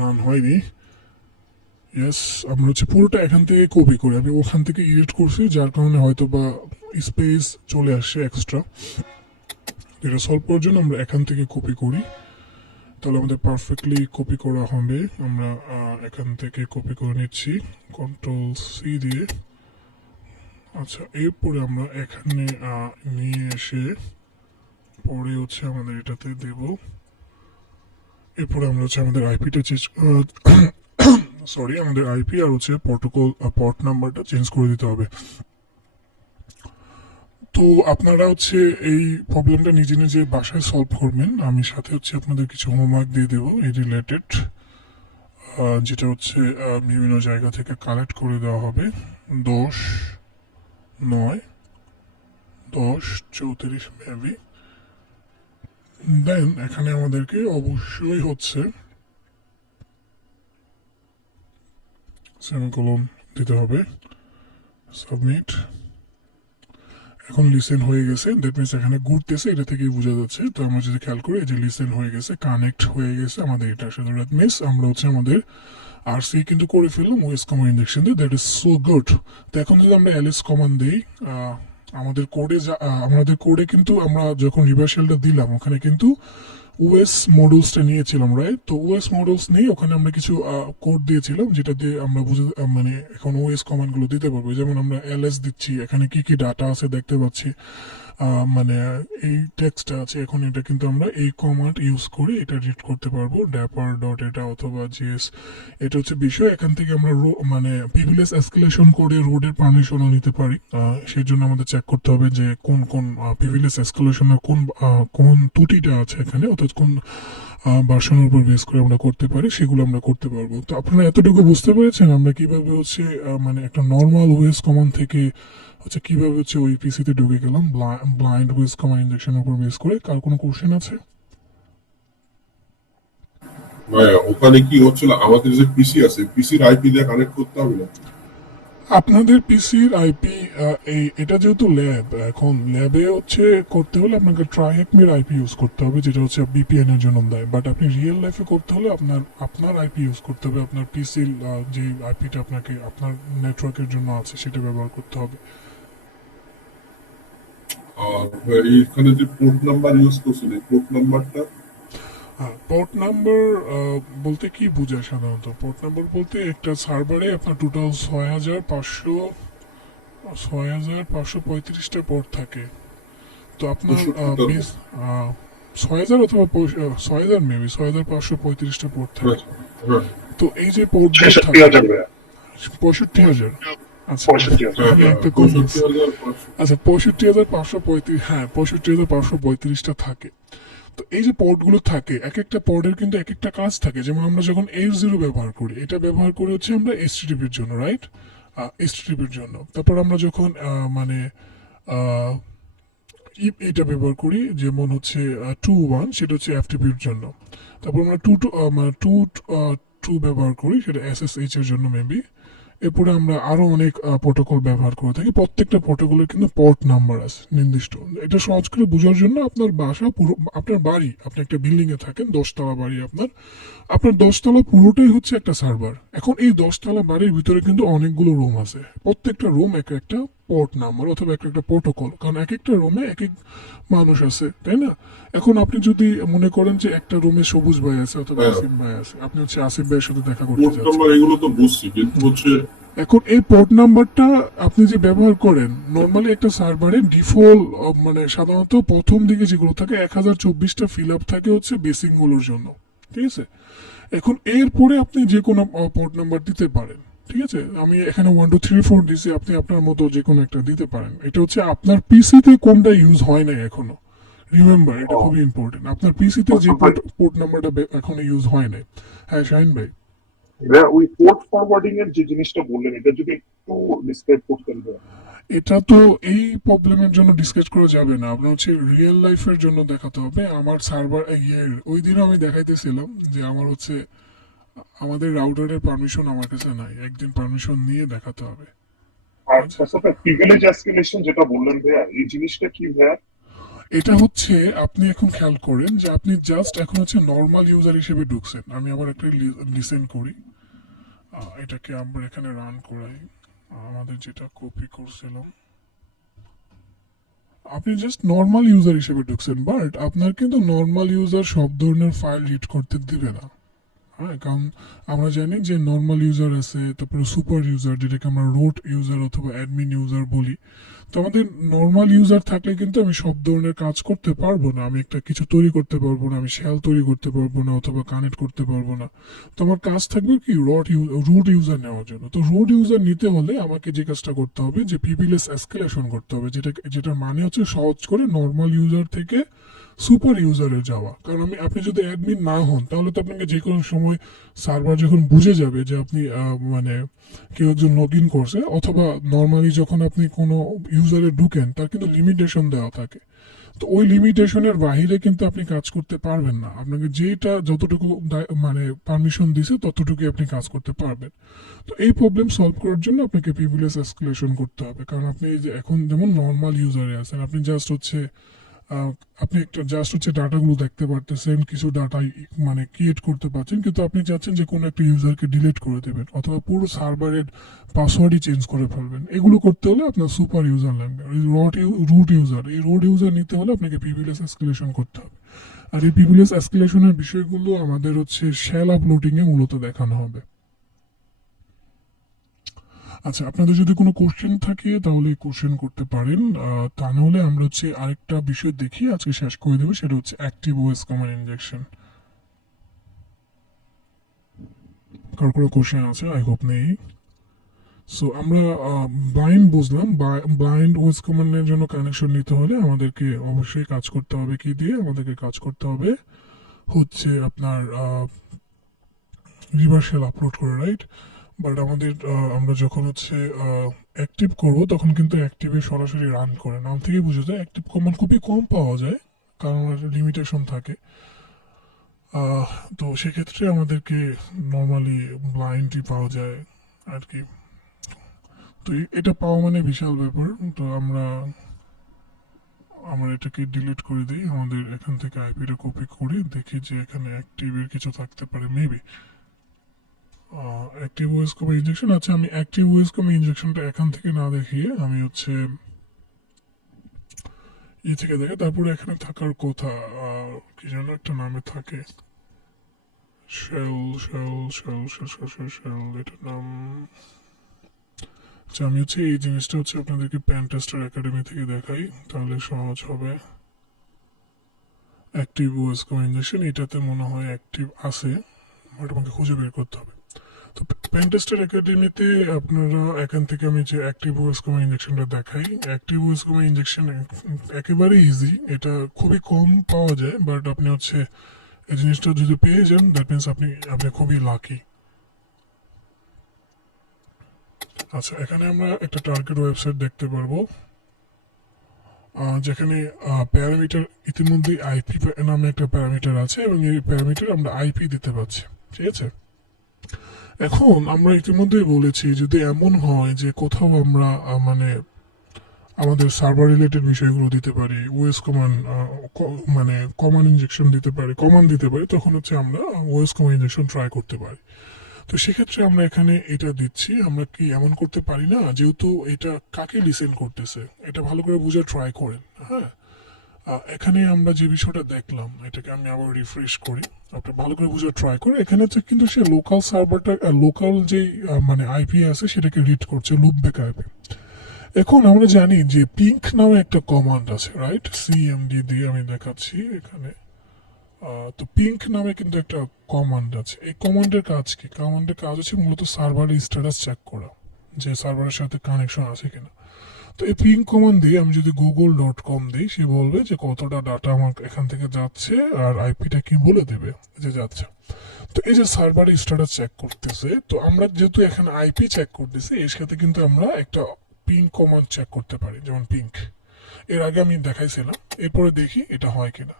রান হয়নি। ইয়েস, আমরা হচ্ছে পুরোটা এখান থেকে কপি করি, আমি ওখান থেকে এডিট করছি, যার কারণে হয়তো বা স্পেস চলে আসছে এক্সট্রা। এটা সলভ করার জন্য আমরা এখান থেকে কপি করি, তাহলে আমাদের পারফেক্টলি কপি করা হবে। আমরা এখান থেকে কপি করে নিচ্ছি কন্ট্রোল সি দিয়ে। আচ্ছা, এরপরে আমরা এখানে নিয়ে এসে পরে হচ্ছে আমাদের এটাতে দেব। এরপরে আমরা হচ্ছে আমাদের আইপিটা চেঞ্জ সরি আমাদের আইপি আর হচ্ছে প্রোটোকল পর্ট নাম্বারটা চেঞ্জ করে দিতে হবে। তো আপনারা হচ্ছে এই প্রবলেমটা নিজে নিজে বাসায় সলভ করবেন, আমি সাথে হচ্ছে আপনাদের কিছু হোমওয়ার্ক দিয়ে দেবো এই রিলেটেড, যেটা হচ্ছে বিভিন্ন জায়গা থেকে কালেক্ট করে দেওয়া হবে। 10, 9, 10, 34 মেবি। দেন এখানে আমাদেরকে অবশ্যই হচ্ছে সেমিকোলন দিতে হবে। সাবমিট। এখন লিসেন হয়ে গেছে, দ্যাট মিনস এখানে ঘুরতেছে, এটা থেকেই বোঝা যাচ্ছে। তো আমরা যদি খেয়াল করি যে লিসেন হয়ে গেছে, কানেক্ট হয়ে গেছে আমাদের এটার সাথে, দ্যাট মিনস আমরা হচ্ছে আমাদের আরসি কিন্তু করে ফেললাম ওএস কমান্ড ইনজেকশন দিয়ে, দ্যাট ইজ সো গুড। তো এখন যদি আমরা এলএস কমান্ড দিই, আমাদের কোডে কিন্তু আমরা যখন রিভার্সালটা দিলাম ওখানে কিন্তু ওএস মডেলসটা নিয়েছিলাম, রাইট? তো ওএস মডেলস নিয়ে ওখানে আমরা কিছু কোড দিয়েছিলাম, যেটা দিয়ে আমরা মানে এখন ওএস কমান্ডগুলো দিতে পারবো। যেমন আমরা এলএস দিচ্ছি, এখানে কি কি ডাটা আছে দেখতে পাচ্ছি, মানে এই টেক্সটটা আছে, এখন এটা কিন্তু আমরা এই কমান্ড ইউজ করে এটা রিড করতে পারবো, ড্যাপার ডট এটা অথবা জিএস। এটা হচ্ছে বিষয়, এখান থেকে আমরা মানে পিভিএস এসকেলেশন করে রোডের পারমিশনও নিতে পারি। সেই জন্য আমাদের চেক করতে হবে যে কোন কোন পিভিএস এসকেলেশনের কোন ত্রুটিটা আছে এখানে, অর্থাৎ কোন ভার্সনের উপর বেস করে আমরা করতে পারি, সেগুলো আমরা করতে পারবো। তো আপনারা এতটুকু বুঝতে পেরেছেন আমরা কিভাবে হচ্ছে মানে একটা নর্মাল ওএস কমান্ড থেকে হচ্ছে কিভাবে হচ্ছে ওই পিসিতে ঢুকে গেলাম ব্লাইন্ড ওএস কমান্ড ইনজেকশনের উপর বেস করে। কার কোনো কোশ্চেন আছে? ভাইয়া ওখানে কি হচ্ছিল, আমাদের যে পিসি আছে পিসির আইপি দিয়ে কানেক্ট করতে হবে না? আপনাদের পিসির আইপি, এটা যেহেতু ল্যাব, এখন ল্যাবে হচ্ছে করতে হলে আপনাকে ট্রাইহেকমির আইপি ইউজ করতে হবে, যেটা হচ্ছে বিপিএন এর জন্য দেয়। বাট আপনি রিয়েল লাইফে করতে হলে আপনার আইপি ইউজ করতে হবে, আপনার পিসির যে আইপিটা আপনাকে আপনার নেটওয়ার্কের জন্য আছে সেটা ব্যবহার করতে হবে। আর এইখানে যে পোর্ট নাম্বার ইউজ করছেন, এই পোর্ট নাম্বারটা হ্যাঁ, পোর্ট নাম্বার বলতে কি বোঝায় সাধারণত? পোর্ট নাম্বার বলতে একটা সার্ভারে আপনার টোটাল 6,535টা পোর্ট থাকে। তো আপনার 65টা। বেস 6,000 অথবা 6,000 মেবি 6,535টা পোর্ট থাকে। হ্যাঁ তো এই যে পোর্টগুলো 66,000 থাকে ভাইয়া। 65,000। আচ্ছা, 65,000 আমি একটা কম বলছি। 65,500। আচ্ছা, 65,535, হ্যাঁ 65,535টা থাকে। তো এই যে পডগুলো থাকে, এক একটা পডের কিন্তু এক একটা কাজ থাকে। যেমন আমরা যখন F0 ব্যবহার করি, এটা ব্যবহার করি হচ্ছে আমরা এইচটিটিপির জন্য, রাইট? এইচটিটিপির জন্য। তারপর আমরা যখন মানে এটা ব্যবহার করি, যেমন হচ্ছে 2.1, সেটা হচ্ছে এফটিপির জন্য। তারপর আমরা মানে 2.2 ব্যবহার করি, সেটা এসএসএইচ এর জন্য মেবি। এরপরে আমরা আরো অনেক প্রোটোকল ব্যবহার করে থাকি, প্রত্যেকটা প্রোটোকলের কিন্তু পোর্ট নাম্বার আছে নির্দিষ্ট। এটা সহজ করে বোঝার জন্য আপনার বাসা পুরো, আপনার বাড়ি, আপনি একটা বিল্ডিং এ থাকেন, 10তলা বাড়ি আপনার 10তলা পুরোটাই হচ্ছে একটা সার্ভার। এখন এই 10তলা বাড়ির ভিতরে কিন্তু অনেকগুলো রুম আছে, প্রত্যেকটা রুম এক একটা পোর্ট নাম্বার অথবা এক একটা প্রোটোকল, কারণ এক একটা রুমে এক এক মানুষ আছে, তাই না? এখন আপনি যদি মনে করেন যে একটা রুমে সবুজ ভাই আছে অথবা হ্যাঁ। আসিফ ভাই আছে, আপনি হচ্ছে আসিফ ভাইয়ের সাথে দেখা করতে পোর্ট যাচ্ছেন। নাম্বার এগুলো তো বুঝছি, কিন্তু হচ্ছে এখন এই পোর্ট নাম্বারটা আপনি যে ব্যবহার করেন নর্মালি একটা সার্ভারে ডিফল্ট, মানে সাধারণত প্রথম দিকে যেগুলো থাকে 1024টা ফিল আপ থাকে হচ্ছে বেসিং গুলোর জন্য, ঠিক আছে? এখন এরপরে আপনি যে কোনো পোর্ট নাম্বার দিতে পারেন, ঠিক আছে? আমি এখানে 1 2 3 4 দিছি, আপনি আপনার মতো যে কোনো একটা দিতে পারেন। এটা হচ্ছে আপনার পিসিতে কোনটা ইউজ হয় না এখনো, রিমেম্বার, এটা খুবই ইম্পর্টেন্ট। আপনার পিসিতে যে পোর্ট নাম্বারটা এখনো ইউজ হয় না। হ্যাঁ শাহিন ভাই। ভাইয়া ওই পোর্ট ফরওয়ার্ডিং এর যে জিনিসটা বললেন এটা যদি একটু ডিসক্রাইব করতেন ভাইয়া। এটা তো এই প্রবলেমের জন্য ডিসকাস করা যাবে না, আপনার হচ্ছে রিয়েল লাইফের জন্য দেখাতে হবে। আমার সার্ভার ওই দিনও আমি দেখাইতেছিলাম যে আমার হচ্ছে আমাদের রাউটারের পারমিশন আমার কাছে নাই, একদিন পারমিশন নিয়ে দেখাতে হবে। আর ঠিক আছে? তার সাথে প্রিভিলেজ এসকেলেশন যেটা বললেন ভাইয়া এই জিনিসটা কি ভাইয়া? এটা হচ্ছে আপনি এখন খেয়াল করেন যে আপনি জাস্ট এখন হচ্ছে নর্মাল ইউজার হিসেবে ঢুকছেন। আমি আবার একটা লিসেন করি, এটাকে আমরা এখানে রান করাই, আমাদের যেটা কপি করছিলাম। আপনি জাস্ট নর্মাল ইউজার হিসেবে ঢুকছেন, বাট আপনার কিন্তু নর্মাল ইউজার সব ধরনের ফাইল রিড করতে দিবে না। হ্যাঁ, কারণ আমরা জানি যে নর্মাল ইউজার আছে, তারপরে সুপার ইউজার যেটাকে আমরা রুট ইউজার অথবা অ্যাডমিন ইউজার বলি। তো আমাদের নর্মাল ইউজার থাকলে কিন্তু আমি সব ধরনের কাজ করতে পারবো না, আমি একটা কিছু তৈরি করতে পারবো না, আমি শেল তৈরি করতে পারবো না অথবা কানেক্ট করতে পারবো না। তো আমার কাজ থাকবে কি রুট ইউজার নেওয়ার জন্য। তো রুট ইউজার নিতে হলে আমাকে যে কাজটা করতে হবে যে পিপিএস এসকেলেশন করতে হবে, যেটার মানে হচ্ছে সহজ করে নর্মাল ইউজার থেকে সুপার ইউজারে যাওয়া। কারণ আপনি যদি অ্যাডমিন না হন তাহলে তো আপনাকে যে কোনো সময় সার্ভার যখন বুঝে যাবে যে আপনি মানে কেউ একজন লগ ইন করছে, অথবা নর্মালি যখন আপনি কোনো ইউজারে ঢুকেন তার কিন্তু লিমিটেশন দেওয়া থাকে। তো ওই লিমিটেশনের বাইরে কিন্তু আপনি কাজ করতে পারবেন না, আপনাকে যেটা যতটুকু মানে পারমিশন দিছে ততটুকুই আপনি কাজ করতে পারবেন। তো এই প্রবলেম সলভ করার জন্য আপনাকে পিভিএস এসকেলেশন করতে হবে। কারণ আপনি এই যে এখন যেমন নর্মাল ইউজারে আছেন, আপনি জাস্ট হচ্ছে আহ, আপনি একটা জাস্ট হচ্ছে ডাটাগুলো দেখতে পারতেছেন, কিছু ডাটা মানে ক্রিয়েট করতে পারছেন, কিন্তু আপনি চাচ্ছেন যে কোনো একটা ইউজারকে ডিলিট করে দেবেন অথবা পুরো সার্ভারের পাসওয়ার্ডই চেঞ্জ করে ফেলবেন। এগুলো করতে হলে আপনার সুপার ইউজার লাগবে। রুট ইউজার, এই রুট ইউজার নিতে হলে আপনাকে পিভিএস এসকেলেশন করতে হবে। আর এই পিভিএস এসকেলেশনের বিষয়গুলো আমাদের হচ্ছে শেল আপলোডিং এ মূলত দেখানো হবে। আচ্ছা, আপনাদের যদি কোনো কোশ্চেন থাকে তাহলে কোশ্চেন করতে পারেন, তা নাহলে আমরা হচ্ছে আরেকটা বিষয় দেখি আজকে শেষ করে দেবো, সেটা হচ্ছে অ্যাক্টিভ ওএস কমান্ড ইনজেকশন। কার কোনো কোশ্চেন আছে? আই হোপ নেই। সো আমরা ব্লাইন্ড বুঝলাম। ব্লাইন্ড ওএস কমান্ডের জন্য কানেকশন নিতে হলে আমাদেরকে অবশ্যই কাজ করতে হবে কি দিয়ে? আমাদেরকে কাজ করতে হবে হচ্ছে আপনার রিভার্সাল আপলোড করে, রাইট? বাট আমাদের আমরা যখন হচ্ছে অ্যাক্টিভ করব তখন কিন্তু অ্যাক্টিভে সরাসরি রান করে, নাম থেকে বুঝে যায় অ্যাক্টিভ কমান্ড খুবই কম পাওয়া যায়, কারণ লিমিটেশন থাকে। আহ, তো সেক্ষেত্রে আমাদেরকে নর্মালি ব্লাইন্ডই পাওয়া যায় আর কি। তো এটা পাওয়া মানে বিশাল ব্যাপার। তো আমরা আমরা এটাকে ডিলিট করে দিই, আমাদের এখান থেকে আইপিটা কপি করি, দেখি যে এখানে অ্যাক্টিভের কিছু থাকতে পারে মেবি। অ্যাক্টিভ ওএস কম ইনজেকশন, আচ্ছা আমি অ্যাক্টিভ ওএস কম ইনজেকশনটা এখান থেকে না দেখিয়ে আমি হচ্ছে থেকে দেখে তারপরে এখানে থাকার কথা কি যেন একটা নামে থাকে, shell shell shell shell shell shell shell, এটার নাম। আচ্ছা আমি হচ্ছে এই জিনিসটা হচ্ছে আপনাদেরকে প্যানটেস্টার একাডেমি থেকে দেখাই, তাহলে সহজ হবে। অ্যাক্টিভ ওএস কম ইনজেকশন, এটাতে মনে হয় অ্যাক্টিভ আছে, বাট আমাকে খুঁজে বের করতে হবে। তো পেনটেস্টার একাডেমিতে আপনারা এখান থেকে আমি যে অ্যাক্টিভ ওএস কমা ইনজেকশনটা দেখাই। অ্যাক্টিভ ওএস কমা ইনজেকশন একেবারে ইজি, এটা খুবই কম পাওয়া যায়, বাট আপনি হচ্ছে এই জিনিসটা যদি পেয়ে যান দ্যাট মিনস আপনি আপনি খুবই লাকি। আচ্ছা, এখানে আমরা একটা টার্গেট ওয়েবসাইট দেখতে পারবো, যেখানে প্যারামিটার ইতিমধ্যে আইপি নামে একটা প্যারামিটার আছে এবং এই প্যারামিটার আমরা আইপি দিতে পারছি, ঠিক আছে? এখন আমরা ইতিমধ্যেই বলেছি যদি এমন হয় যে কোথাও আমরা মানে আমাদের সার্ভার রিলেটেড বিষয়গুলো দিতে পারি, ওএস কমান্ড মানে কমান্ড ইনজেকশন দিতে পারি, কমান্ড দিতে পারি, তখন হচ্ছে আমরা ওএস কমান্ড ইনজেকশন ট্রাই করতে পারি। তো সেক্ষেত্রে আমরা এখানে এটা দিচ্ছি। আমরা কি এমন করতে পারি না, যেহেতু এটা কাকে লিসেন করতেছে এটা ভালো করে বুঝে ট্রাই করেন। হ্যাঁ, এখানে আমরা যে বিষয়টা দেখলাম এটাকে আমি আবার রিফ্রেশ করি, আপনি ভালো করে বুঝে ট্রাই করে। এখানে হচ্ছে কিন্তু সে লোকাল সার্ভারটা লোকাল যে মানে আইপি আছে সেটাকে রিড করছে, লুপব্যাক আইপি। এখন আমরা জানি যে পিঙ্ক নামে একটা কমান্ড আছে, রাইট? সিএমডি দিয়ে আমি দেখাচ্ছি এখানে। তো পিঙ্ক নামে কিন্তু একটা কমান্ড আছে। এই কমান্ডের কাজ কি? কমান্ডের কাজ হচ্ছে মূলত সার্ভারের স্ট্যাটাস চেক করা, যে সার্ভারের সাথে কানেকশন আছে কিনা। তো এই পিং কমান্ড দিয়ে আমি যদি google.com দিই, সে বলবে যে কতটা ডাটা আমার এখান থেকে যাচ্ছে আর আইপিটা কি বলে দেবে যে যাচ্ছে। তো এই যে সার্ভার স্ট্যাটাস চেক করতেছে, তো আমরা যেহেতু এখানে আইপি চেক করতেছি, এর সাথে কিন্তু আমরা একটা পিং কমান্ড চেক করতে পারি, যেমন পিঙ্ক। এর আগে আমি দেখাইছিলাম, এরপরে দেখি এটা হয় কিনা।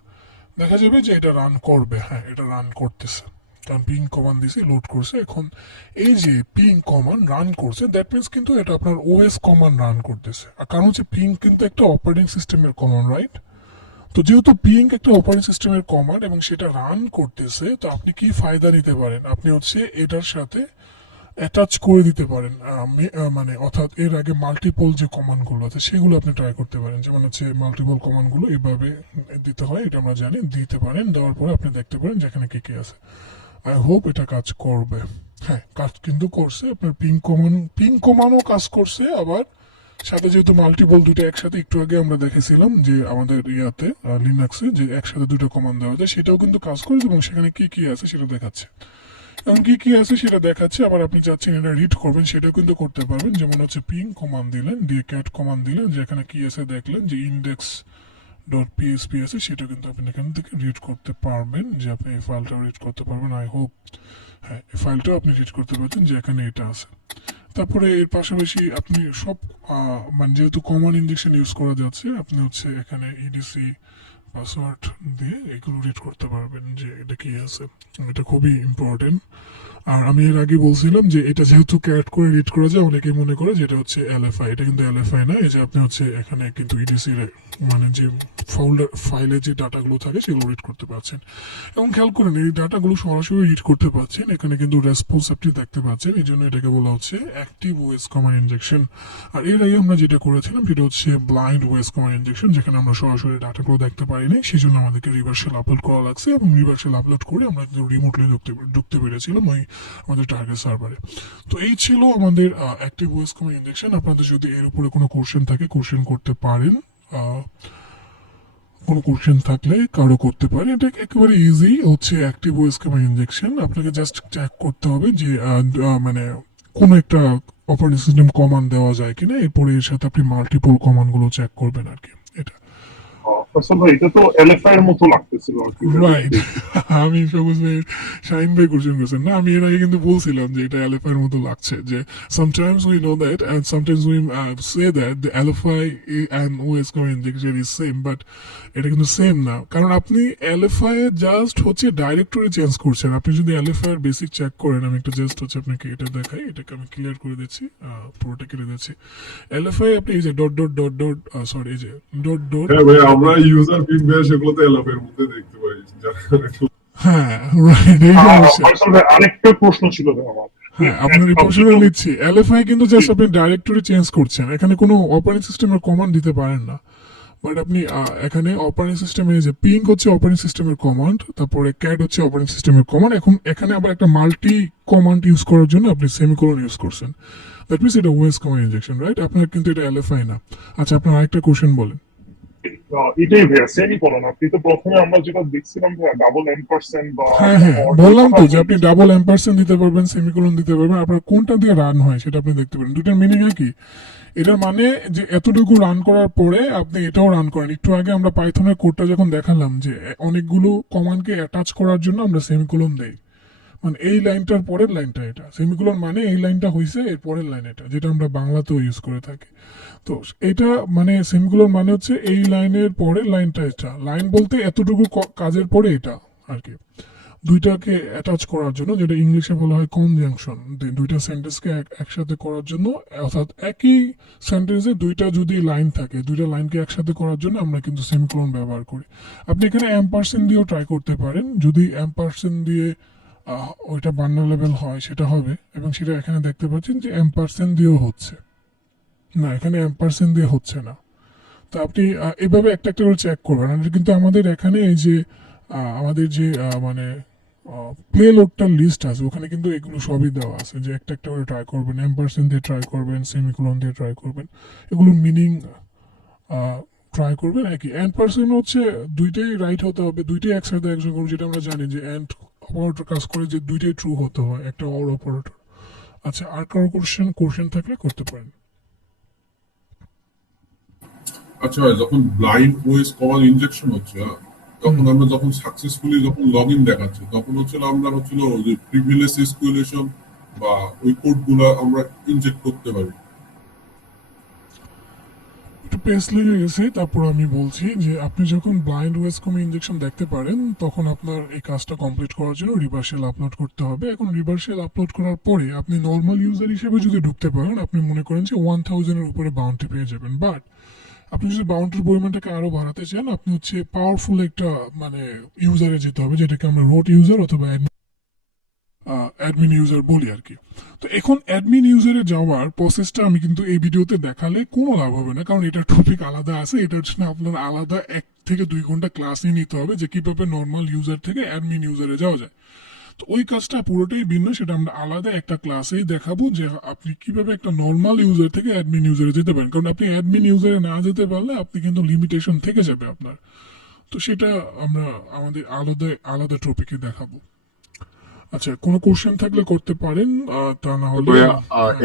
দেখা যাবে যে এটা রান করবে, হ্যাঁ এটা রান করতেছে, কারণ পিং কমান্ড দিয়েছি, লোড করছে। এখন এই যে পিং কমান্ড রান করছে, দ্যাট মিনস কিন্তু এটা আপনার ওএস কমান্ড রান করতেছে। আর কারণ হচ্ছে পিং কিন্তু একটা অপারেটিং সিস্টেমের কমান্ড, রাইট? তো যেহেতু পিং একটা অপারেটিং সিস্টেমের কমান্ড এবং সেটা রান করতেছে, তো আপনি কি ফায়দা নিতে পারেন, আপনি হচ্ছে এটার সাথে অ্যাটাচ করে দিতে পারেন, মানে অর্থাৎ এর আগে মাল্টিপল যে কমান্ডগুলো আছে সেগুলো আপনি ট্রাই করতে পারেন। যেমন হচ্ছে মাল্টিপল কমান্ডগুলো এভাবে দিতে হয়, এটা আমরা জানি, দিতে পারেন। দেওয়ার পরে আপনি দেখতে পারেন যেখানে কি কি আছে। আই হোপ এটা কাজ করবে। হ্যাঁ, কাজ কিন্তু করছে। আপনার পিং কমান্ডও কাজ করছে, আবার সাথে যেহেতু মাল্টিপল দুটো একসাথে, একটু আগে আমরা দেখেছিলাম যে আমাদের ইয়াতে লিনাক্সে যে একসাথে দুটো কমান্ড দেওয়া যায়, সেটাও কিন্তু কাজ করছে এবং সেখানে কি কি আছে সেটা দেখাচ্ছে। এবং কি কি আছে সেটা দেখাচ্ছে। আবার আপনি চাচ্ছেন এটা রিড করবেন, সেটাও কিন্তু করতে পারবেন। যেমন হচ্ছে পিং কমান্ড দিলেন, দিয়ে ক্যাট কমান্ড দিলেন, যে এখানে কি আছে দেখলেন যে ইন্ডেক্স ডট পিএসপি আছে, সেটা কিন্তু আপনি এখান থেকে রিড করতে পারবেন, যে আপনি এই ফাইলটাও রিড করতে পারবেন। আই হোপ হ্যাঁ এই ফাইলটাও আপনি রিড করতে পারছেন যে এখানে এটা আছে। তারপরে এর পাশাপাশি আপনি সব মানে যেহেতু কমন ইনজেকশন ইউজ করা যাচ্ছে, আপনি হচ্ছে এখানে ইডিসি পাসওয়ার্ড দিয়ে এগুলো রিড করতে পারবেন যে এটা কি আছে। এটা খুবই ইম্পর্টেন্ট। আর আমি এর আগে বলছিলাম যে এটা যেহেতু ক্যাট করে রিড করা যায়, অনেকেই মনে করে যে এটা হচ্ছে এলএফআই। এটা কিন্তু এলএফআই না। এই যে আপনি হচ্ছে এখানে কিন্তু ইডিসি মানে যে ফাইলে যে ডাটাগুলো থাকে সেগুলো রিড করতে পারছেন। এবং খেয়াল করেন এই ডাটাগুলো সরাসরি রিড করতে পারছেন, এখানে কিন্তু রেসপন্স আপনি দেখতে পাচ্ছেন। এই জন্য এটাকে বলা হচ্ছে অ্যাক্টিভ ওএস কমান্ড ইনজেকশন। আর এর আগে আমরা যেটা করেছিলাম সেটা হচ্ছে ব্লাইন্ড ওএস কমান্ড ইনজেকশন, যেখানে আমরা সরাসরি ডাটাগুলো দেখতে পারিনি, সেই জন্য আমাদেরকে রিভার্সাল আপলোড করা লাগছে। এবং রিভার্সাল আপলোড করে আমরা কিন্তু রিমোটলি ঢুকতে পেরেছিলাম ওই আমাদের টার্গেট সার্ভারে। তো এই ছিল আমাদের অ্যাক্টিভ ওএস কমান্ড ইনজেকশন। আপনাদের যদি এর উপরে কোনো কোশ্চেন থাকে, কোশ্চেন করতে পারেন। কোনো কোশ্চেন থাকলে কারো করতে পারে। এটা একেবারে ইজি হচ্ছে অ্যাক্টিভ ওএস কমান্ড ইনজেকশন। আপনাকে জাস্ট চেক করতে হবে যে মানে কোনো একটা অপারেটিং সিস্টেম কমান্ড দেওয়া যায় কিনা, এরপরে এর সাথে আপনি মাল্টিপল কমান্ডগুলো চেক করবেন আর কি। এটা আসলে ভাই এটা তো এলএফআই এর মতো লাগতেছিল আর কি। রাইট। আমি সবুজ ভাই, শাহিন ভাই কোশ্চেন করছেন না, আমি এর আগে কিন্তু বলছিলাম যে এটা এলএফআই এর মতো লাগছে, যে sometimes we know that and sometimes we say that the LFI and OS command injection is same, but এটা কিন্তু সেম না। কারণ আপনি এলএফআই এ জাস্ট হচ্ছে ডাইরেক্টরি চেঞ্জ করছেন। আপনি যদি এলএফআই এর বেসিক চেক করেন, আমি একটা জাস্ট হচ্ছে আপনাকে এটা দেখাই, এটাকে আমি ক্লিয়ার করে দিচ্ছি, পুরোটা কেটে দিচ্ছি। এলএফআই আপনি এই যে dot dot dot dot sorry এই যে ডট ডট, হ্যাঁ ভাই, আমরা ইউজার ফিডব্যাক সেগুলো তো এলএফআই এর মধ্যে দেখতে পাই। হ্যাঁ রাইট, এই সমস্যা। আসলে আরেকটা প্রশ্ন ছিল ভাই আমার। হ্যাঁ, আপনার রিপোর্টটা নিচ্ছি। এলএফআই কিন্তু জাস্ট আপনি ডাইরেক্টরি চেঞ্জ করছেন, এখানে কোনো অপারেটিং সিস্টেমের কমান্ড দিতে পারেন না। বাট আপনি এখানে অপারেটিং সিস্টেমের যে পিং হচ্ছে অপারেটিং সিস্টেমের কমান্ড, তারপরে ক্যাট হচ্ছে অপারেটিং সিস্টেমের কমান্ড। এখন এখানে আবার একটা মাল্টি কমান্ড ইউজ করার জন্য আপনি সেমিকোলন ইউজ করছেন, দ্যাট মিনস এটা ওএস কমান্ড ইনজেকশন, রাইট? আপনার কিন্তু এটা এলএফআই না। আচ্ছা, আপনার আরেকটা কোশ্চেন বলেন। এটাই ভাইয়া সেমিকোলন। আপনি তো প্রথমে আমরা যেটা দেখছিলাম ভাইয়া ডাবল এম্পারসেন্ট বা হ্যাঁ হ্যাঁ, বললাম তো যে আপনি ডাবল এম্পারসেন্ট দিতে পারবেন, সেমিকোলন দিতে পারবেন। আপনার কোনটা দিয়ে রান হয় সেটা আপনি দেখতে পারেন। দুটার মিনিং কি? এটার মানে যে এতটুকু রান করার পরে আপনি এটাও রান করেন। একটু আগে আমরা পাইথনের কোডটা যখন দেখালাম যে অনেকগুলো কমান্ডকে অ্যাটাচ করার জন্য আমরা সেমিকোলন দেই, মানে এই লাইনটার পরের লাইনটা এটা। সেমিকোলন মানে এই লাইনটা হয়েছে এর পরের লাইন, এটা যেটা আমরা বাংলাতেও ইউজ করে থাকি। তো এটা মানে সেমিকোলন মানে হচ্ছে এই লাইনের পরের লাইনটা, এটা লাইন বলতে এতটুকু কাজের পরে এটা আর কি। দুইটাকে অ্যাটাচ করার জন্য, যেটা ইংলিশে বলা হয় কনজাংশন, দুইটা সেন্টেন্সকে একসাথে করার জন্য, অর্থাৎ একই সেন্টেন্সে দুইটা যদি লাইন থাকে, দুইটা লাইনকে একসাথে করার জন্য আমরা কিন্তু সেমিকোলন ব্যবহার করি। আপনি এখানে অ্যাম্পারসেন্ট দিয়েও ট্রাই করতে পারেন, যদি অ্যাম্পারসেন্ট দিয়ে ওইটা বান্না লেভেল হয় সেটা হবে। এবং সেটা এখানে দেখতে পাচ্ছেন যে অ্যাম্পারসেন্ট দিয়েও হচ্ছে না, এখানে অ্যাম্পারসেন্ট দিয়ে হচ্ছে না। তো আপনি এভাবে একটা একটা করে চেক করবেন। আর কিন্তু আমাদের এখানে এই যে আমাদের যে মানে প্লে লোডটার লিস্ট আছে, ওখানে কিন্তু এগুলো সবই দেওয়া আছে, যে একটা একটা করে ট্রাই করবেন, অ্যাম্পারসেন্ট দিয়ে ট্রাই করবেন, সেমিকোলন দিয়ে ট্রাই করবেন, এগুলো মিনিং ট্রাই করবেন একই। অ্যাম্পারসেন্ট হচ্ছে দুইটাই রাইট হতে হবে, দুইটাই একসাথে একজন করুন, যেটা আমরা জানি যে অ্যান্ড অপারেটর কাজ করে যে দুইটাই ট্রু হতে হয়, একটা অর অপারেটর। আচ্ছা, আর কারো কোশ্চেন থাকলে করতে পারেন। আচ্ছা ভাই, যখন ব্লাইন্ড ওএস কমান্ড ইনজেকশন হচ্ছে, হ্যাঁ, তখন আমরা যখন সাকসেসফুলি যখন লগ ইন দেখাচ্ছে, তখন হচ্ছিল আমরা হচ্ছিল যে প্রিভিলেজ এসকিউলেশন বা ওই কোড গুলা আমরা ইনজেক্ট করতে পারি। একটু পেস লেগে গেছে, তারপর আমি বলছি যে আপনি যখন ব্লাইন্ড ওয়েসকম ইনজেকশন দেখতে পারেন তখন আপনার এই কাজটা কমপ্লিট করার জন্য রিভার্সেল আপলোড করতে হবে। এখন রিভার্সেল আপলোড করার পরে আপনি নর্মাল ইউজার হিসেবে যদি ঢুকতে পারেন, আপনি মনে করেন যে 1000-এর উপরে বাউন্টি পেয়ে যাবেন। বাট আপনি যদি বাউন্টির পরিমাণটাকে আরো বাড়াতে চান, আপনি হচ্ছে পাওয়ারফুল একটা মানে ইউজারে যেতে হবে, যেটাকে আমরা রোট ইউজার অথবা অ্যাডমিন ইউজার বলি আর কি। তো এখন অ্যাডমিন ইউজারে যাওয়ার প্রসেসটা আমি কিন্তু এই ভিডিওতে দেখালে কোনো লাভ হবে না, কারণ এটার টপিক আলাদা আছে। এটার জন্য আপনার আলাদা 1 থেকে 2 ঘন্টা ক্লাসই নিতে হবে যে কিভাবে নর্মাল ইউজার থেকে অ্যাডমিন ইউজারে যাওয়া যায়। তো ওই কাজটা পুরোটাই ভিন্ন, সেটা আমরা আলাদা একটা ক্লাসেই দেখাবো যে আপনি কিভাবে একটা নর্মাল ইউজার থেকে অ্যাডমিন ইউজারে যেতে পারেন। কারণ আপনি অ্যাডমিন ইউজারে না যেতে পারলে আপনি কিন্তু লিমিটেশন থেকে যাবে আপনার। তো সেটা আমরা আমাদের আলাদা আলাদা টপিকে দেখাবো। আচ্ছা, কোনো কোশ্চেন থাকলে করতে পারেন, তা না হলে ভাইয়া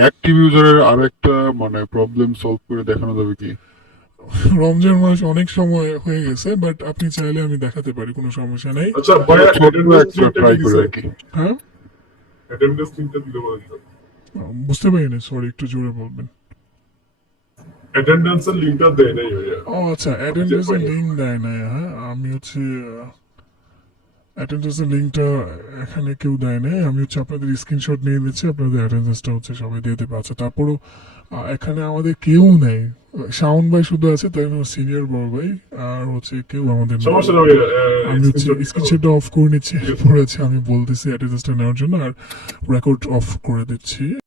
অ্যাক্টিভ ইউজারের আরেকটা মানে প্রবলেম সলভ করে দেখানো যাবে কি? রমজান মাস অনেক সময় হয়ে গেছে, বাট আপনি চাইলে আমি দেখাতে পারি, কোনো সমস্যা নেই। আচ্ছা ভাইয়া, ছোট একটা ট্রাই করে আর কি। হ্যাঁ, অ্যাটেন্ডেন্স লিংকটা দিলে বলেন তো। বুঝতে পারিনি, সরি, একটু জোরে বলবেন। অ্যাটেন্ডেন্সের লিংকটা দেয় নাই ভাইয়া। ও আচ্ছা, অ্যাটেন্ডেন্সের লিঙ্ক দেয় না। হ্যাঁ, আমি হচ্ছে অ্যাটেন্ডেন্সের লিঙ্কটা এখানে কেউ দেয় নাই। আমি হচ্ছে আপনাদের স্ক্রিনশট নিয়ে নিচ্ছি, আপনাদের অ্যাটেন্ডেন্সটা হচ্ছে সবাই দিয়ে দেবে। আচ্ছা, তারপরও এখানে আমাদের কেউ নেই, শাওন ভাই শুধু আছে, তাই সিনিয়র বড় ভাই, আর হচ্ছে কেউ আমাদের নেই। সমস্যা নেই ভাইয়া, আমি হচ্ছে স্ক্রিনশটটা অফ করে নিচ্ছি, এরপর হচ্ছে আমি বলতেছি অ্যাটেন্ডেন্সটা নেওয়ার জন্য, আর রেকর্ড অফ করে দিচ্ছি।